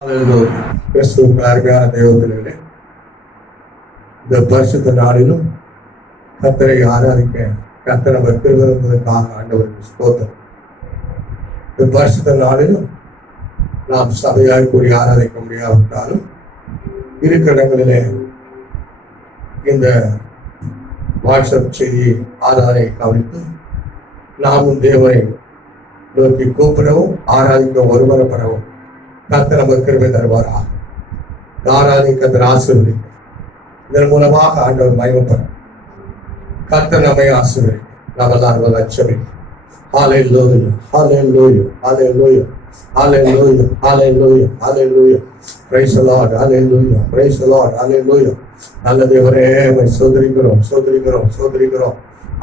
கிறிஸ்துவுக்கு அருமையான தெய்வத்திலே இந்த பரிசுத்த நாளிலும் கர்த்தரை ஆராதிக்க கர்த்தர் அவர் கிருபைக்காக ஆண்டவருக்கு ஸ்தோத்திரம். இந்த பரிசுத்த நாளிலும் நாம் சபையாய் கூடி ஆராதிக்க முடியாவிட்டாலும் இருக்கிற இடங்களிலே இந்த வாட்ஸ்அப் செய்தி ஆராதனை கவனித்து நாமும் தேவனை நோக்கி கூப்பிடவும் ஆராதிக்க ஒருவரப்படவும் கர்த்தர் நமக்கு கிருபை தருவாரா. ஆராதனை கர்த்தர் ஆசீர்வதிக்க இதன் மூலமாக ஆண்டவர் மகிமைப்படும். கர்த்தர் நம்மை ஆசீர்வதிக்க நாம் எல்லாரும் லட்சமே. Hallelujah, hallelujah, hallelujah, hallelujah, hallelujah, hallelujah. Praise the lord, hallelujah, praise the lord, hallelujah. நல்ல தேவனே உம்மை ஸ்தோத்திரிக்கிறோம், ஸ்தோத்திரிக்கிறோம், ஸ்தோத்திரிக்கிறோம்.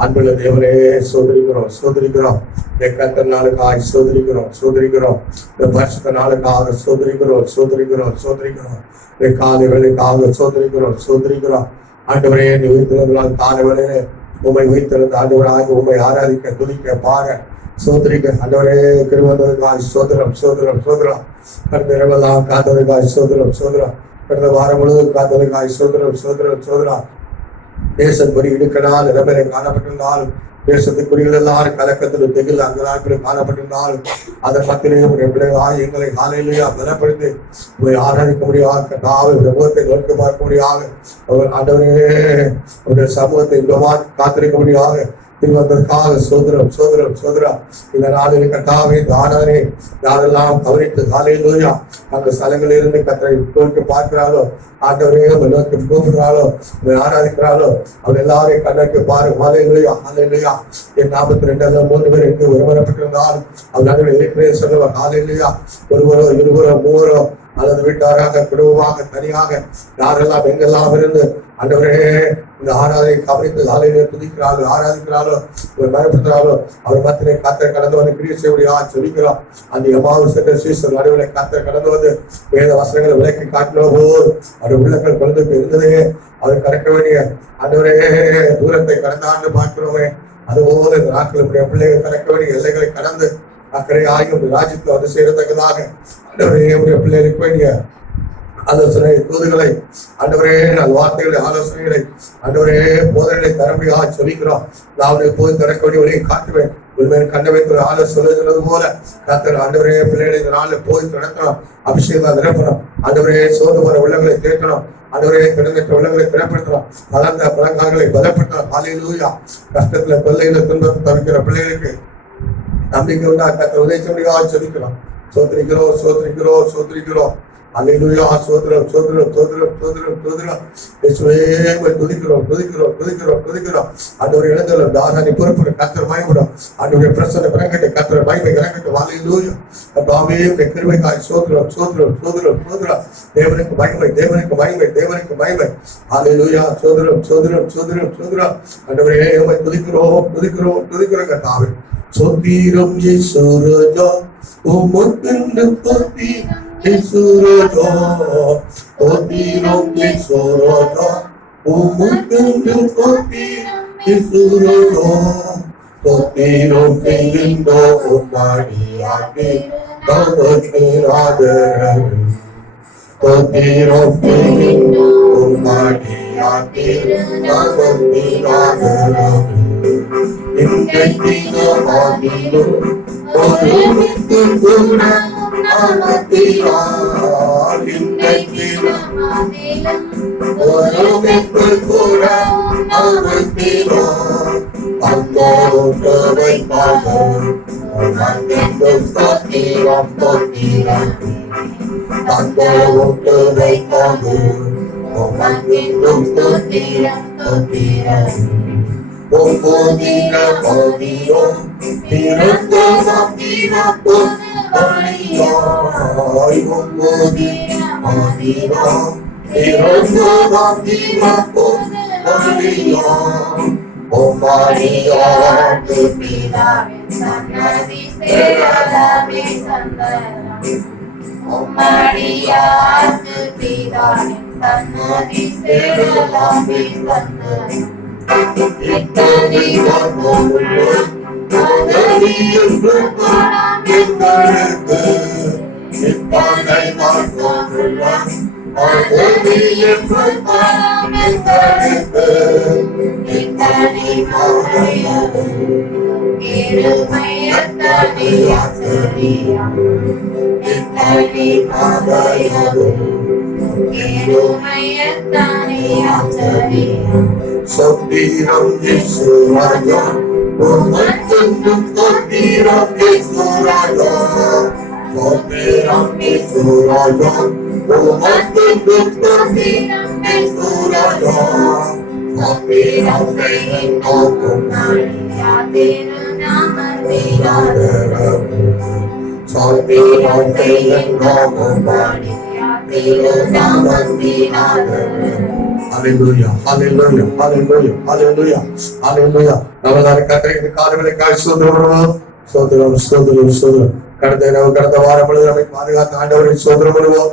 அன்புள்ள தேவனே சோதரிக்கிறோம், சோதரிக்கிறோம். இந்த கர்த்தர் நாளுக்காக சோதரிக்கிறோம், சோதரிக்கிறோம். இந்த பரிசுத்த நாளுக்காக சோதரிக்கிறோம், சோதரிக்கிறோம், சோதரிக்கிறோம். இந்த காலை வேலைக்காக சோதரிக்கிறோம், சோதரிக்கிறோம். ஆண்டவரே நீ வைத்திருந்தால் காலை வேலையிலே உண்மை வைத்திருந்த ஆண்டவராக உண்மை ஆராதிக்க துதிக்க பார சோதரிக்க ஆண்டவரே கிருபைக்காக சோதரம், சோதரம், சோதரம். கடந்த இரவெல்லாம் காத்ததுக்காக சோதரம், சோதரம். கடந்த வாரம் முழுவதும் காத்ததுக்காக சோதரம், சோதரம், சோதரம். தேசப்படி இடுக்கனால் இடம்பெற காணப்பட்டிருந்தால் தேசத்துக்குரியர்கள் எல்லாரும் கலக்கத்தில் தெகில் அங்கலாக்கள் காணப்பட்டிருந்தால் அதன் மத்தியிலேயும் எங்களை காலையிலேயே பலப்படுத்தி ஆராதிக்க முடியாது முகத்தை நோக்கி பார்க்க முடியாது அவர் ஆண்டவரே சமூகத்தை காத்திருக்க முடியாது திருவதற்காக சோதரம், சோதரம், சோதரம். இந்த நாளில் கர்த்தாவே தானே யாரெல்லாம் கவனித்து காலையிலோயா அந்த ஸ்தலங்களில் இருந்து கர்த்தரை நோக்கி பார்க்கிறாளோ ஆண்டவரே நோக்கி கூப்பிடுறாளோ ஆராதிக்கிறாளோ அவள் எல்லாரையும் கண்ணோக்கி பாருங்க. ஹல்லேலூயா, ஹல்லேலூயா. என் 42 3 பேர் எங்கு ஒருவரப்பட்டிருந்தால் அவள் நடுவில் இருக்கிறேன் சொல்லுவார். ஹல்லேலூயா. ஒருவரோ இருவரோ மூவரோ அல்லது வீட்டாராக குடும்பமாக தனியாக யாரெல்லாம் எங்கெல்லாம் இருந்து ஆண்டவரே இந்த ஆராதனை கவனித்து ஆலையிலே துதிக்கிறாளோ ஆராதிக்கிறாளோ பயப்படுத்துறாளோ அவர் மத்திலே கர்த்தர் கடந்து வந்து கிரியை செய்ய சொல்லிக்கிறோம். அந்த எம்மாவு சென்ற சீசர் நடுவில் கர்த்தர் கடந்து வந்து வேத வசனங்களை விலக்கி காட்டினோ போது அவர் உள்ளங்கள் குழந்தைக்கு இருந்ததே அவர் கடக்க வேண்டிய ஆண்டவரே தூரத்தை கடந்தாண்டு பார்க்கிறோமே அதுபோல இந்த நாட்களுடைய பிள்ளைகள் கடக்க வேண்டிய எல்லைகளை கடந்து அக்கறை ஆகிய ராஜ்யத்தில் வந்து சேரத்தக்கதாக ஆண்டவரே பிள்ளைகளுக்கு வேண்டிய ஆலோசனை தூதுகளை ஆண்டவரே வார்த்தைகளை ஆலோசனைகளை ஆண்டவரே போதனைகளை தரமுடியாக சொல்லிக்கிறோம். நான் போய் திறக்க வேண்டிய வழியை காட்டுவேன் உண்மையை கண்ட வைக்கிற ஆலோசனை சொன்னது போல கர்த்தர் ஆண்டவரே பிள்ளைகளை இந்த நாளில் போய் நடத்தணும். அபிஷேகம் நிரப்பணும். ஆண்டவரே சோர்ந்து வர உள்ளங்களை தேர்க்கணும். ஆண்டவரே கிடந்த உள்ளங்களை திறப்படுத்தணும். வளர்ந்த பழங்கால்களை பலப்படுத்தணும். ஹல்லேலூயா. கஷ்டத்துல தொல்லையில துன்பத்தை தவிக்கிற பிள்ளைகளுக்கு நம்பிக்கை உண்டா கர்த்தர் உதவி முடியாது சொல்லிக்கிறோம். சோதரிக்கிறோம், சோதரிக்கிறோம், சோதரிக்கிறோம். அல்லேலூயா. சோதரம், சோதரம், சோதரம், சோதரம், சோதரம். இயேசுவே துதிக்கிறோம், துதிக்கிறோம், துதிக்கிறோம், துதிக்கிறோம். ஆண்டவரே இழந்தல தாராணி பொறுப்பு கர்த்தர் மகிமைப்படும். ஆண்டவரே பிரசன்ன இறங்கட்டும், கர்த்தர் மகிமை இறங்கட்டும். அல்லேலூயா. கர்த்தாவே உம்முடைய கிருபைக்காய் சோதரம், சோதரம், சோதரம், சோதரம். தேவனுக்கு மகிமை, தேவனுக்கு மகிமை, தேவனுக்கு மகிமை. அல்லேலூயா. சோதரம், சோதரம், சோதரம், சோதரம். ஆண்டவரே உம்மை துதிக்கிறோம், துதிக்கிறோம், துதிக்கிறோம் கர்த்தாவே. சோதீரம் இயேசு ராஜா உமக்கு போற்றி Yesurojo, Otirom Yesurojo, Umutundu Otirom Yesurojo, Otirom Filindo Umariati, Dodotiraderam, Otirom Filindo Umariati, Dodotiraderam, Indetino Adilu, Otimittu Guna, Amatira, Indetira, Orumippura, Amatira, Andorutavai Paga, Amandendum Stotiram, Stotiram, Andorutavai Paga, Amandendum Stotiram, Stotiram. Podira, podira, tirando matira, podira, ay, podira, podira, tirando matira, podira. Oh Maria, tu vida, sana visera la besanda. Oh Maria, tu vida, sana visera la besanda. Ittani vannu adariyu prakaram engalukku ittani vannu Sothiram Yesuraja, Umatundum Sothiram Yesuraja, Sothiram Yesuraja, Umatundum Sothiram Yesuraja, Sothiram Sothiram Hallelujah, hallelujah, hallelujah, hallelujah, hallelujah. நமதான கர்த்தருக்கு காரியங்களுக்காய் ஸ்தோத்திரம், ஸ்தோத்திரம், ஸ்தோத்திரம், ஸ்தோத்திரம். கடந்த வாரம் முழுவதும் நம்மை பாதுகாத்த ஆண்டவரை ஸ்தோத்திரம் பண்ணுவோம்.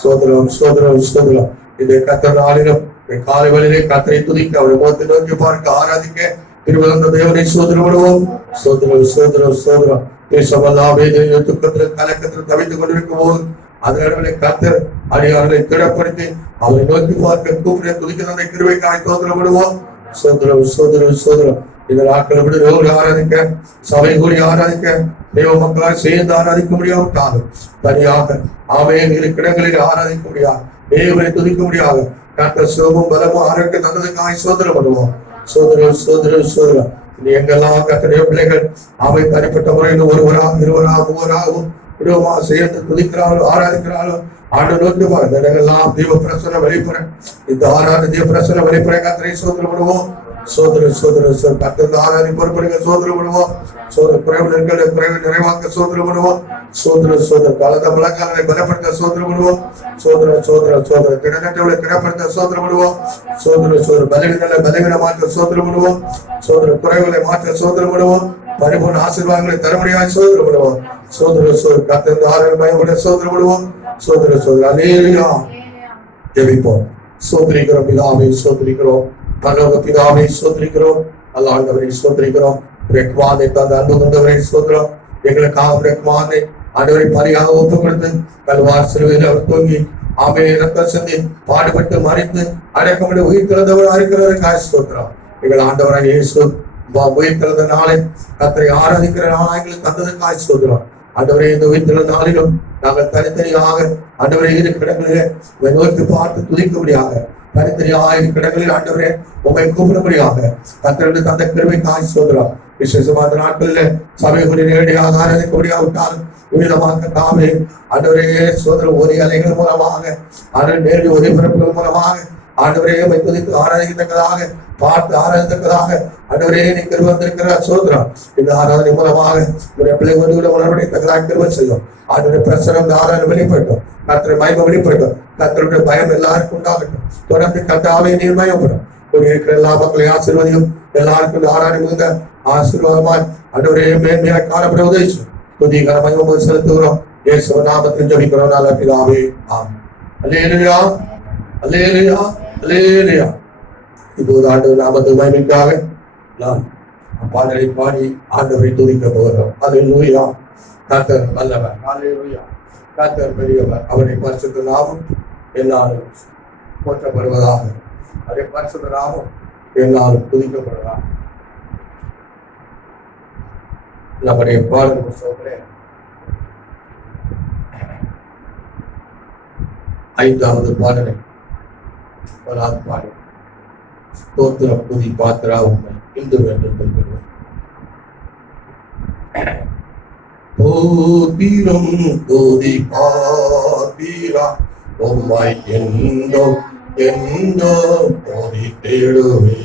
ஸ்தோத்திரம், ஸ்தோத்திரம், ஸ்தோத்திரம். இந்த கர்த்தர் நாளிலும் காலை வேளையிலே கர்த்தரை துதிக்க, அவருடைய முகத்தை நோக்கி பார்க்க, ஆராதிக்க திருவந்த தேவனை ஸ்தோத்திரம் பண்ணுவோம். ஸ்தோத்திரம், ஸ்தோத்திரம், ஸ்தோத்திரம். தேசமெல்லாம் துக்கத்தில் கலக்கத்தில் தவித்துக் கொண்டிருக்கும் போது அதனால கர்த்தர் அடியார்களை திடப்படுத்தி அவரை நோக்கி பார்க்க கூப்பிட துதிக்க அந்த கிருபைக்காய் ஸ்தோத்திரம் பண்ணுவோம். ஸ்தோத்திரம், ஸ்தோத்திரம், ஸ்தோத்திரம். இந்த நாட்களை விட தேவனை ஆராதிக்க, சபை கூடி ஆராதிக்க, தேவ மக்களால் சேர்ந்து ஆராதிக்க முடியாவிட்டாலும் தனியாக ஆமென் இடங்களில் ஆராதிக்க முடியாது, தேவனை துதிக்க முடியாது. கர்த்தர் சுகமும் பலமும் ஆரோக்கியம் தந்ததுக்காய் ஸ்தோத்திரம் பண்ணுவோம். ஸ்தோத்திரம், ஸ்தோத்திரம், ஸ்தோத்திரம். எங்கெல்லாம் கர்த்தருடைய பிள்ளைகள் அவை தனிப்பட்ட முறையில் ஒருவராக, இருவராக, மூவராகவும் விடுவமா சேர்ந்து துதிக்கிறாளோ, ஆராதிக்கிறாளோ ஆண்டு நோக்கி பாருங்க. இடங்கள்லாம் தீப பிரசன வெளிப்புற இந்த ஆராத தீப பிரசன வெளிப்புற கர்த்தரை ஸ்தோத்திரம் பண்ணுவோம். சோதர சோதர கர்த்தர் ஆராதி பொறுப்படுங்க சோதரம் பண்ணுவோம். சோதர குறைவு நிறைவாக்க சோதரம் பண்ணுவோம். சோதர சோதர கலந்த முழக்காலை பலப்படுத்த சோதரம் பண்ணுவோம். சோதர சோதர சோதர கிடக்கட்டவளை கிடப்படுத்த சோதரம் பண்ணுவோம். சோதர சோதர பலவீனங்களை பலவீனமாக்க சோதரம் பண்ணுவோம். சோதர குறைவுகளை மாற்ற சோதரம் பண்ணுவோம். பரிபூர்ண ஆசீர்வாதங்களை தரமுடியாக சோதரம் பண்ணுவோம். சோதர சோதர கர்த்தர் ஆராதனை பயப்பட சோதரம் பண்ணுவோம். சோதர சோதர அல்லேலூயா. ஜெபிப்போம். சோதரிக்கிறோம் பிதாவே, சோதரிக்கிறோம் பரலோக பிதாவை ஸ்தோத்திரிக்கிறோம். அல்ல ஆண்டவரை ஸ்தோத்திரிக்கிறோம். ரெக்வானை தந்த அன்பு கொண்டவரை ஸ்தோத்திரம். எங்களுக்காக ரெக்வானை ஆண்டவரை பலியாக ஒப்பு கொடுத்து கல்வார் சிலுவையில் அவர் தூங்கி ஆமே ரத்தம் சிந்தி பாடுபட்டு மறித்து அடக்கமிட உயிர் திறந்தவர் இருக்கிறவருக்காக ஸ்தோத்திரம். எங்கள் ஆண்டவராக இயேசு உயிர் திறந்த நாளை கர்த்தரை ஆராதிக்கிற நாளாக எங்களுக்கு தந்ததுக்காக ஸ்தோத்திரம். ஆண்டவரை இந்த உயிர் திறந்த நாளிலும் நாங்கள் தனித்தனியாக ஆண்டவரை இருக்கிற இடங்களிலே நோக்கி பார்த்து துதிக்கும்படியாக தனித்தனியாக இடங்களில் ஆண்டவரே உண்மை கூப்பிடும்படியாக கர்த்தர் தந்த கிருபைக்காக ஸ்தோத்திரம். விசேஷமான நாட்களில் சபைகளை நேரடியாக ஆராதிக்கபடியாக விட்டாலும் உயிரமாக்க தாமே ஆண்டவரே சோதரம் ஒரே அலைகள் மூலமாக ஆண்டவர் நேரடி ஒளிபரப்புகள் மூலமாக ஆண்டவரே துதித்து ஆராதிக்கத்தக்கதாக பார்த்து ஆராதித்தக்கதாக ஆண்டவரே நீ கிருபை வந்திருக்கிற சோதரம். இந்த ஆராதனை மூலமாக பிள்ளை ஒன்று உணர்வடைத்தக்கதாக கிருபை செய்யும். ஆண்டவருடைய பிரச்சனை இந்த ஆராதனை வெளிப்பட்டோம். கர்த்தரை மகிமை வெளிப்பட்டோம். கர்த்தருடைய பயம் எல்லாருக்கும் உண்டாகட்டும். தொடர்ந்து கர்த்தாவே நீர் மயப்படும். இருக்கிற எல்லா மக்களையும் ஆசீர்வதியும். எல்லாருக்கும் ஆராதனை மிகுந்த ஆசீர்வாதமாய் ஆண்டவரே மேன்மையாய் காணப்பட உதவி துதிகர மகிமை செலுத்துகிறோம். இயேசு நாமத்தில் ஜெபிக்கிறோம் நல்ல பிதாவே, ஆமென். அல்லேலூயா, அல்லேலூயா, அல்லேலூயா. இப்போது ஆண்டவர் நாமத்தில் மகிமைக்காக நாம் பாடலை பாடி ஆண்டவரை துதிக்க போகிறோம். அல்லேலூயா. கர்த்தர் வல்லவர், அல்லேலூயா. கர்த்தர் பெரியவர். அவருடைய பரிசுத்த நாமம் என்னாலும் போற்றப்படுவதாக. அவருடைய பரிசுத்த நாமம் என்னாலும் துதிக்கப்படுவதாக. நம்முடைய பாடல் புத்தகத்திலே 5வது பாடலை பாடல் ஸ்தோத்திரம் துதி பாத்திரா உண்மை இந்து வேண்டும் சொல்கிறோம். தோத்திரம் துதி பாத்திரா உண்மை எந்தோ எந்தோ போதி தேடுவே.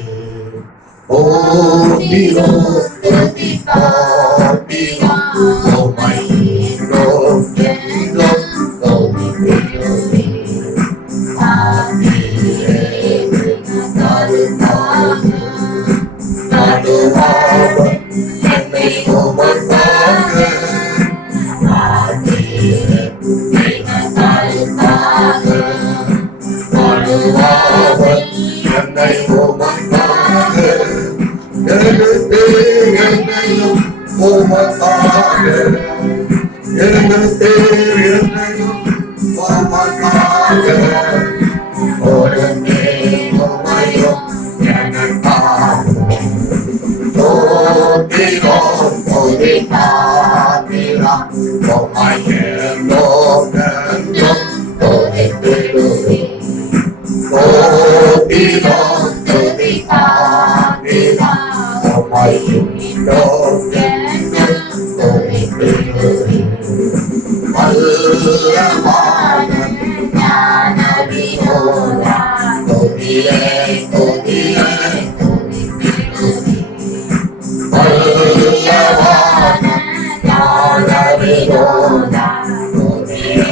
தோத்திரம் துதி பாத்திரா உண்மை எந்தோ எந்தோ போதி தேடுவே. You're ஒரு நேர்மையும் எனக்காகும் தோத்திரம் துதித்தாத்திரம் உம்மையெல்லோம் என்றும் துதித்திடுவேன் தோத்திரம் துதித்தாத்திரம் உம்மையெல்லோம் என்றும் துதித்திடுவேன் வல்லமான ஞான வினோதா துதியே துதியே வல்லமான ஞான வினோதா துதியே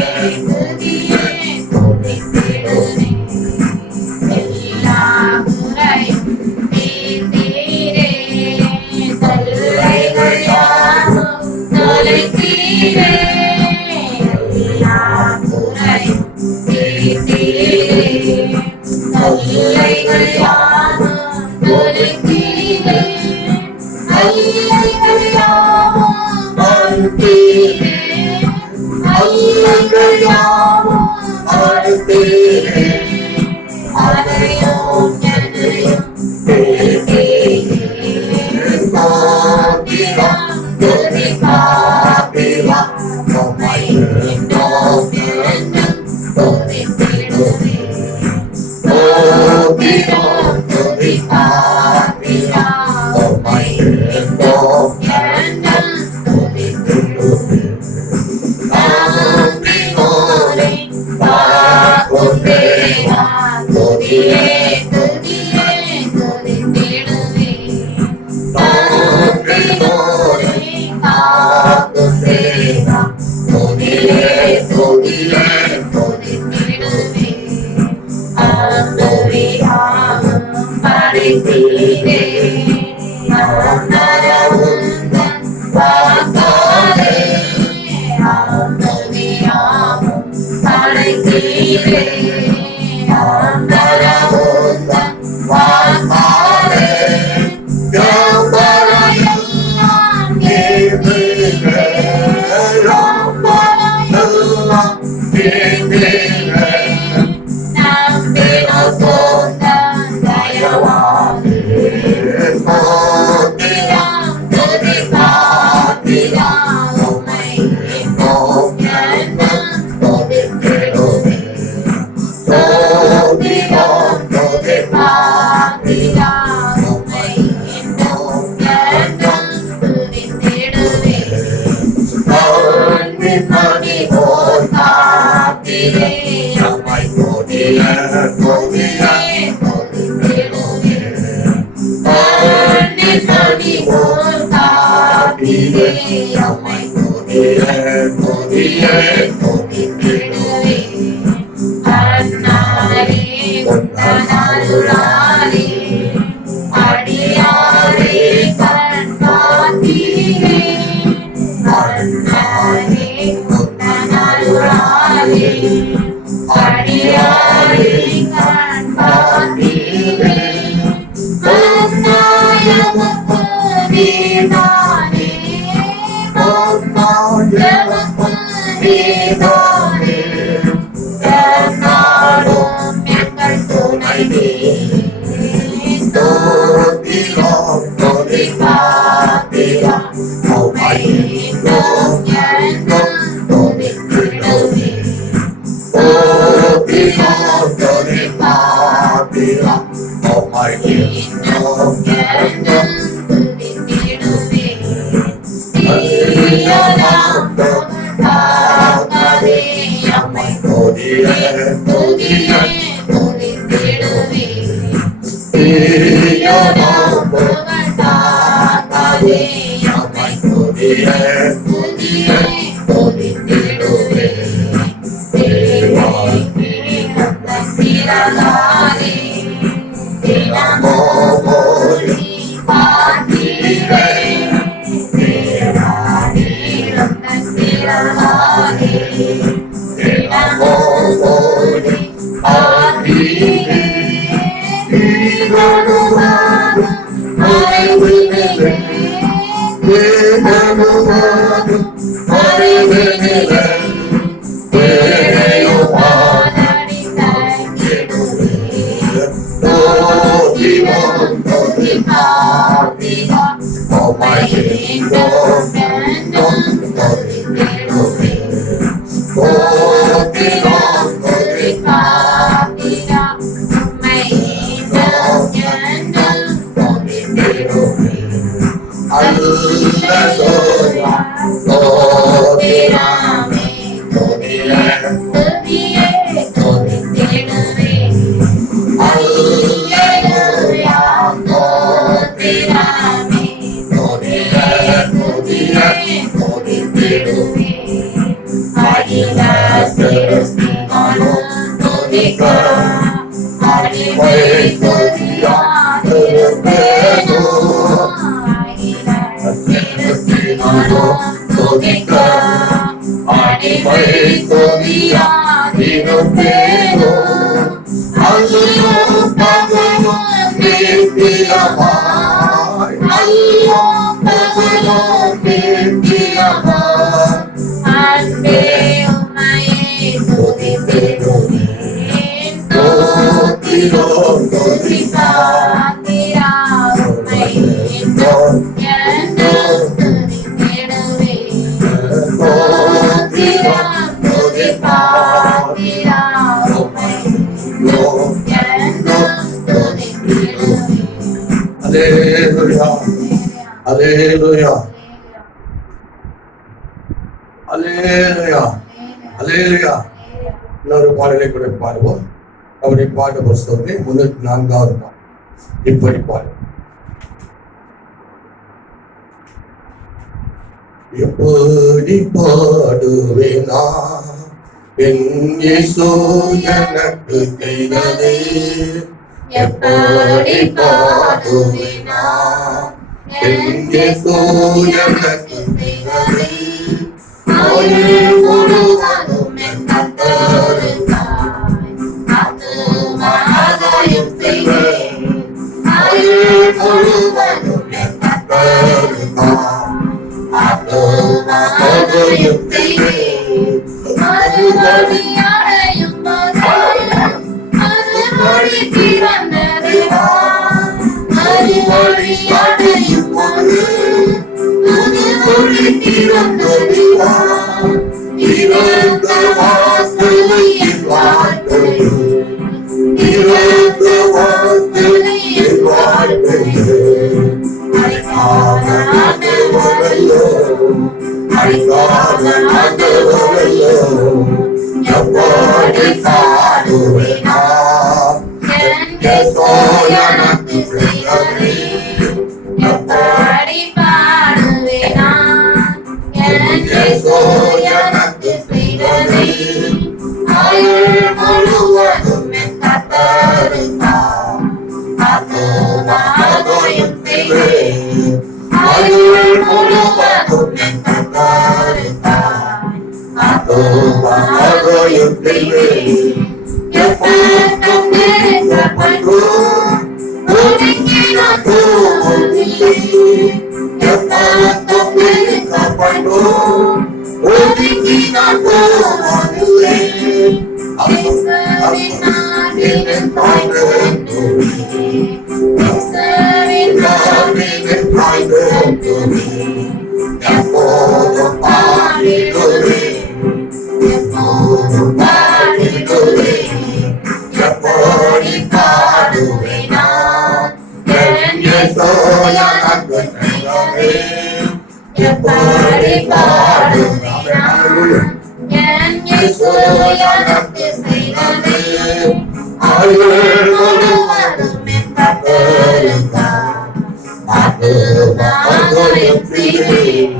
துதியே துதித்திடுவேன் எல்லா முறையும் தீர்த்தீரே தொல்லைகள் யாவும் தொலைத்தீரே தொல்லைகள் யாவும் தொலைத்தீரே அல்லைகள் யாவும் அறுத்தீரே அல்லைகள் யாவும் அறுத்தீரே அதையும் எதையும் தோத்திரம் துதித்தாத்திரம் உம்மையெல்லோம் என்றும் துதித்திடுவேன் தோத்திரம் துதித்தாத்திரம் உம்மையெல்லோம் என்றும் துதித்திடுவேன் நன்றியோடு பார்க்கும் தேவா துதியே துதியே துதித்திடுவேன் நன்றியோடு பார்க்கும் தேவா துதியே துதியே துதித்திடுவேன் அந்தரியாவும் படைத்தீரே அந்தரவுந்தன் வாக்காலே அந்தரியாவும் படைத்தீரே அந்தரவுந்தன் வாக்காலே யோகரையெல்லாம் கேட்கிறே யோகரையெல்லாம் கேட்கிறே நம்பின சொந்தம் தயவாலே தோத்திரம் துதித்தாத்திரம் உம்மையெல்லோம் என்றும் துதித்திடுவேன் தோத்திரம் துதித்தாத்திரம் உம்மையெல்லோம் என்றும் துதித்திடுவேன் பொன்னி போல் காத்திரே நம்மை துதியே துதியே துதித்திடுவேன் பொன்னி போல் காத்திரே நம்மை துதியே துதியே துதித்திடுவேன் அன்னாரே உன்னருளாலே அடியாரே கண் காத்தீரே அன்னாரே உன்னருளாலே அடியாரே கண் காத்தீரே அன்னாயமக்கு நீதானே அன்னாயமக்கு நீதானே என்னாலும் எங்கள் துணை தோத்திரம் துதித்தாத்திரம் உம்மையெல்லோம் என்றும் துதித்திடுவேன் தோத்திரம் துதித்தாத்திரம் உம்மையெல்லோம் என்றும் துதித்திடுவேன் தீயலாம் தாக்காதே நம்மை துதியே துதியே துதித்திடுவேன் தீயலாம் தாக்காதே நம்மை துதியே துதியே துதித்திடுவேன் தேவாய் திரளாலே தினமோ போய் பார்த்தீரே தேவானீரம் திரளாலே தினமோ போய் பார்த்தீரே தீரனுவாகும் அறிவினிலே தீரனுவாகும் அறிவினிலே தேரையோ பானடி துதிக்க அடிமை துதியாதிருப்பேனோ துதிக்க அடிமை துதியாதிருப்பேனோ அல்லோ பகலும் கீர்த்தியமாய் அல்லோ பகலும் கீர்த்தியமாய் அன்பே உம்மையே துதித்திடுவேன் ஸ்தோத்திரம் துதித்தாத்திரா உம்மையே என்றும் துதித்திடுவேன் ஸ்தோத்திரம் துதித்தாத்திரா உம்மையே என்றும் துதித்திடுவேன். அல்லேலூயா அல்லேலூயா அல்லேலூயா அல்லேலூயா. இன்னொரு பாடலை கூட பாடுவோம். அவருடைய பாட்டு புஸ்தகத்தை 304வது பாடல் இப்படி பாடு. எப்படி பாடுவேனா என் இயேசு எனக்கு செய்ததே, எப்படி பாடுவேனா என் இயேசு எனக்கு செய்ததே, ஆயுள் முழுவதும் என் கர்த்தருக்காய் ஆத்துமாதாயம் செய்வேன், ஆயுள் முழுவதும் என் கர்த்தருக்காய் ஆத்துமாதாயம் செய்வேன். மறுபடி அடையும் போது மறுபடி திறந்த தேவா, மறுபடி அடையும் போது மறுபடி திறந்த தேவா, திறந்த வாசலை என் வாழ்க்கையில், திறந்த வாசலை என் வாழ்க்கையில் அழைக்காத ஆண்டவரையோ, அழைக்காத ஆண்டவரையோ எப்படி பாடுவேனா என் இயேசு எனக்கு செய்ததே, எப்படி பாடுவேனா என் இயேசு எனக்கு செய்ததே, ஆயுள் முழுவதும் என் கர்த்தருக்காய் ஆத்துமாதாயம் செய்வேன், ஆயுள் முழுவதும் என் கர்த்தருக்காய் ஆத்துமாதாயம் செய்வேன். எப்போதும் நெருக்கப்பட்டோம் ஒதுங்கி நான் போவதில்லை, எப்போதும் நெருக்கப்பட்டோம் ஒதுங்கி நான் போவதில்லை, இயேசுவின் நாமத்தில் பாய்ந்தோமே, இயேசுவின் நாமத்தில் பாய்ந்தோமே, எப்போதும் பாடிடுவேன், எப்போதும் பாடிடுவேன், எப்படி பாடுவேனா என் இயேசு எனக்கு செய்ததே, எப்படி பாடுவேனா என் இயேசு எனக்கு செய்ததே, ஆயுள் முழுவதும் என் கர்த்தருக்காய் ஆத்துமாதாயம் செய்வேன்,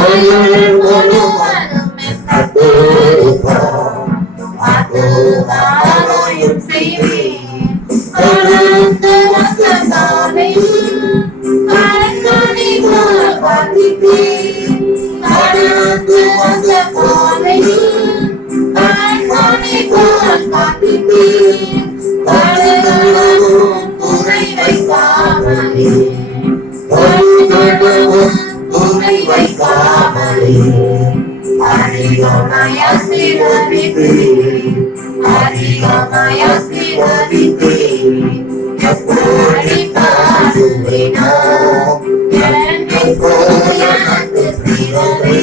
ஆயுள் முழுவதும் என் கர்த்தருக்காய் ஆத்துமாதாயம் செய்வேன். கலந்து வந்த சாலையில் கலங்கனி போல் காத்திட்டேன், கலந்து வந்த சாலையில் கலங்கனி போல் காத்திட்டேன், கலங்களும் குறை வைக்காமலே, கலங்களும் குறை வைக்காமலே அதிகமாய் ஆசீர்வதித்தேன், அதிகமாய் ஆசீர்வதித்தேன். எப்படி பாடுவேனா என் இயேசு எனக்கு செய்ததே,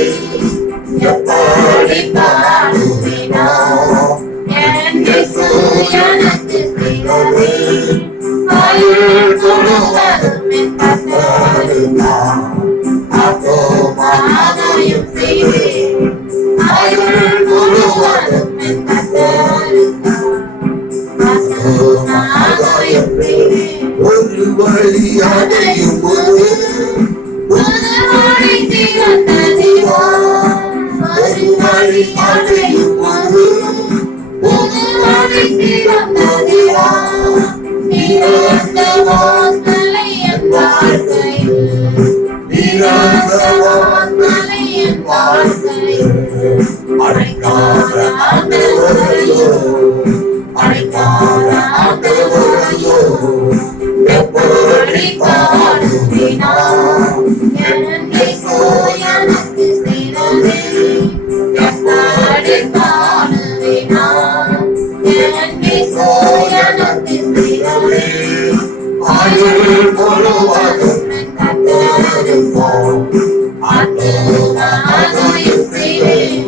எப்படி பாடுவேனா என் இயேசு எனக்கு செய்ததே, ஆயுள் முழுவதும் என் கர்த்தருக்காய் ஆத்துமாதாயம் செய்வேன், ஆயுள் முழுவதும் என் கர்த்தருக்காய் ஆத்துமாதாயம் செய்வேன். ஒரு வழி அடையும் போது ஒரு வழி திறந்த தேவா, ஒரு வழி அடையும் போது ஒரு வழி திறந்த தேவா நீரந்த வாசலை என் வாழ்க்கையில் நீரந்த வாசலை என் வாழ்க்கையில் அடைக்காத ஆண்டவரையோ அடைக்காத ஆண்டவரையோ எப்படி பாடுவினார் என்னை சோயனுக்கு செய்ததே எப்படி பாடுவினார் என்னை சோயனுக்கு செய்ததே ஆயுள் முழுவதும் கத்தருப்போம் அற்புதமாயும் செய்வேன்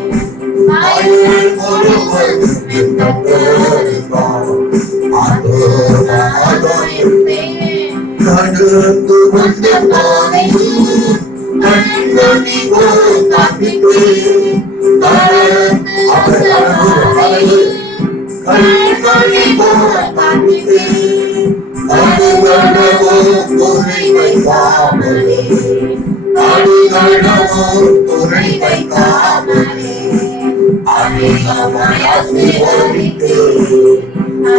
ஆயுள் முழுவதும் கத்தருப்போம் அற்புதமாயும் செய்வேன் கடந்து வந்த பாதையில் கண்மணி போல் காப்பிட்டு கடந்து வந்த பாதையில் கண்மணி போல் காப்பிட்டு கடுகளவும் துணை வைக்காமலே கடுகளவும் துணை வைக்காமலே அதிகமாய் ஆசீர்வதித்து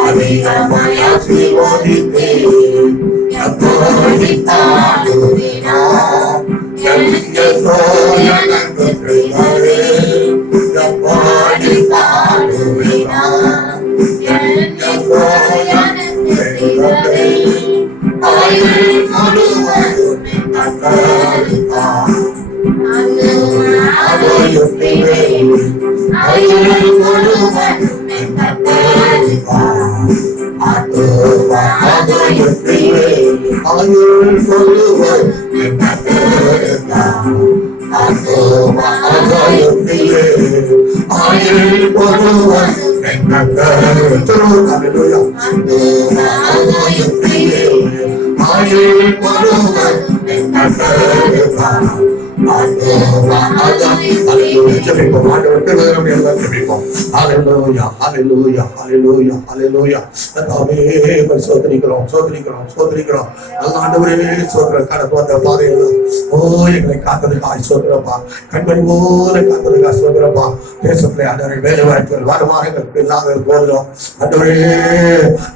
அதிகமாய் ஆசீர்வதித்து எப்படி பாடுவினார் எங்க சோயனுக்கு செய்ததே எப்படி பாடுவினார் எங்க சோயனுக்கு செய்ததே ஆயுள் முழுவதும் கத்தருப்பார் அதையும் செய்வேன் ஆயுள் முழுவதும் கத்தருப்பார் அதையும் செய்வேன் ஆயுள் முழுவதும் கத்தருப்பார் அதையும் செய்வேன் ஆயுள் முழுவதும் கத்தருப்பார் அதையும் செய்வேன் ஆயுள் முழுவதும் கத்தருப்பார் ஜெபிப்போம். ஆண்டவருக்கு வேதம் எல்லாம் ஜெபிப்போம். ஹல்லேலூயா ஹல்லேலூயா ஹல்லேலூயா ஹல்லேலூயா. கர்த்தாவே சோதரிக்கிறோம் சோதரிக்கிறோம் சோதரிக்கிறோம். நல்ல ஆண்டவரே சோதரம் கடந்து வந்த பாதையில் எங்களை காத்ததுக்காய் சோதரப்பா. கண்மணி போல காத்ததுக்காய் சோதரப்பா. தேசத்திலே ஆண்டவரை வேலை வாய்ப்புகள் வருமானங்கள் இல்லாத போதிலும் ஆண்டவரே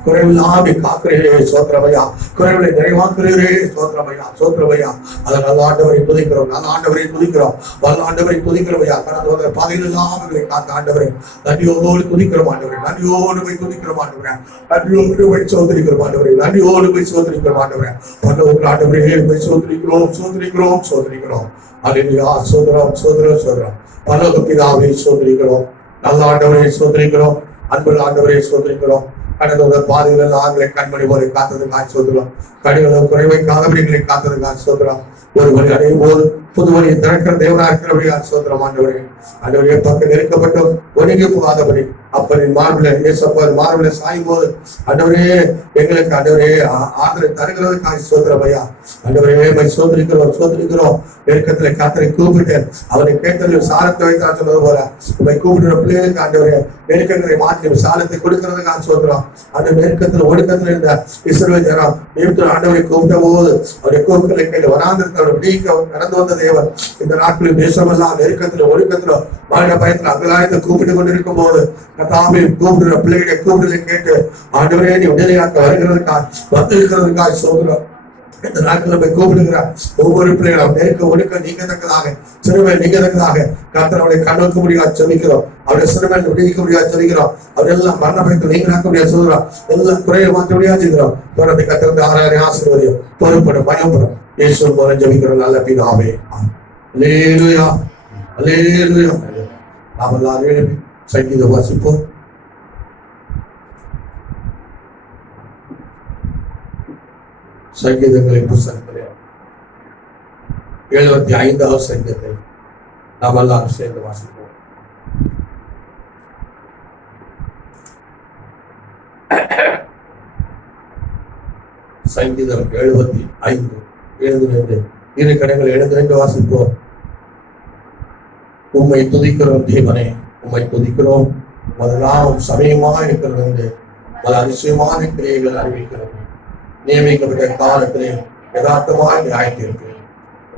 குறைவில்லாமல் காக்கிறீரே சோதரமையா. குறைவிலை நிறைவாக்குறீரே சோதரமையா சோதரமையா. அதை நல்ல ஆண்டவரை துதிக்கிறோம் நல்ல ஆண்டவரை துதிக்கிறோம் வல்ல ஆண்டவரை துதிக்கிறவையா. கடந்து வந்த பாதையில் இல்லாமங்களை காத்த ஆண்டவரை நன்றியோடு துதிக்கிறோம் ஆண்டவரை நன்றியோடு போய் துதிக்கிறோம் ஆண்டவரை நன்றியோடு போய் சோதரிக்கிறோம் ஆண்டவரை நன்றியோடு போய் சோதரிக்கிறோம் ஆண்டவரை பல்லவர்கள் ஆண்டவரே போய் சோதரிக்கிறோம் சோதரிக்கிறோம் சோதரிக்கிறோம். அல்லேலூயா சோதரம் சோதரம் சோதரம். பல்லவ பிதாவை சோதரிக்கிறோம் நல்ல ஆண்டவரை சோதரிக்கிறோம் அன்புள்ள ஆண்டவரை சோதரிக்கிறோம். கடந்த வந்த பாதையில் ஆண்களை கண்மணி போல காத்ததுக்காக சோதரம் கடிகளை குறைவை காதவரிகளை காத்ததுக்காக சோதரம். ஒரு வழி அடையும் போது புது வழியை திறக்கிற தேவனா இருக்கிறபடியா சோதரம் ஆண்டவரே. ஆண்டவரே பக்கம் நெருக்கப்பட்டு ஒதுங்கி போகாதபடி அப்பனின் மார்பில ஏசப்பர் மார்பில சாயும் போது ஆண்டவரே எங்களுக்கு ஆண்டவரே ஆதரவை தருகிறதுக்காக சோதரமையா. ஆண்டவரே சோதரிக்கிறோம் சோதரிக்கிறோம். நெருக்கத்துல காத்தரை கூப்பிட்டேன் அவனை கேட்டதில் சாரத்தை வைத்தான் சொன்னது போல உங்களை கூப்பிடுற பிள்ளைகளுக்கு ஆண்டவரே நெருக்கங்களை மாற்றி சாலத்தை கொடுக்கிறதுக்காக சோதரம். அந்த நெருக்கத்துல ஒடுக்கத்துல இருந்த இஸ்ரவேல் ஜனம் ஆண்டவரை கூப்பிட்ட போது அவருடைய கூப்பிட்டலை கேட்டு வராந்திரத்தை நடந்து வந்த தேவன் இந்த நாட்களில் தேசமெல்லாம் நெருக்கத்துல ஒடுக்கத்துல மரண பயத்துல அங்கலாயத்தை கூப்பிட்டு கொண்டிருக்கும் போது கர்த்தாவே கூப்பிடுற பிள்ளைகளை கூப்பிடுதலை கேட்டு ஆண்டவரே நீ விடுதலையாக்க வருகிறதுக்காக வந்திருக்கிறதுக்காக சோதரம். இந்த நாட்கள் போய் கூப்பிடுகிறார் ஒவ்வொரு பிள்ளைகளும் நெருக்க ஒடுக்க நீங்கத்தக்கதாக சிறுமை நீங்கத்தக்கதாக கர்த்தர் அவளை கண்ணுக்க முடியாது சொல்லிக்கிறோம். அவருடைய சிறுமையில் விடுவிக்க முடியாது சொல்லிக்கிறோம். அவரெல்லாம் மரண பயத்தில் நீங்களாக்க முடியாது சொல்கிறோம். எல்லாம் குறைய மாற்ற முடியாது செய்கிறோம். தொடர்ந்து கத்திருந்து ஆராயணை ஆசீர்வதியும் பொறுப்படும் பயப்படும் இயேசு மூலம் ஜெபிக்கிறோம் நல்ல பிதாவே. அல்லேலூயா அல்லேலூயா. நாம் எல்லாரும் எழுப்பி சங்கீதம் வாசிப்போம். சங்கீதங்களின் புத்தகத்திலே 75வது சங்கீதத்தை நாம் எல்லாரும் சேர்ந்து வாசிப்போம். சங்கீதம் 75 எழுந்து இரு கடைகள் எழுந்து வாசிப்போம். உம்மை துதிக்கிறோம் தேவனே உம்மை துதிக்கிறோம். முதலாம் சமயமாக இருக்கிறது பல அதிசயமான கிரியைகள் அறிவிக்கிறது. நியமிக்கப்பட்ட காலத்திலே யதார்த்தமாக நியாயத்திருக்கிறேன்.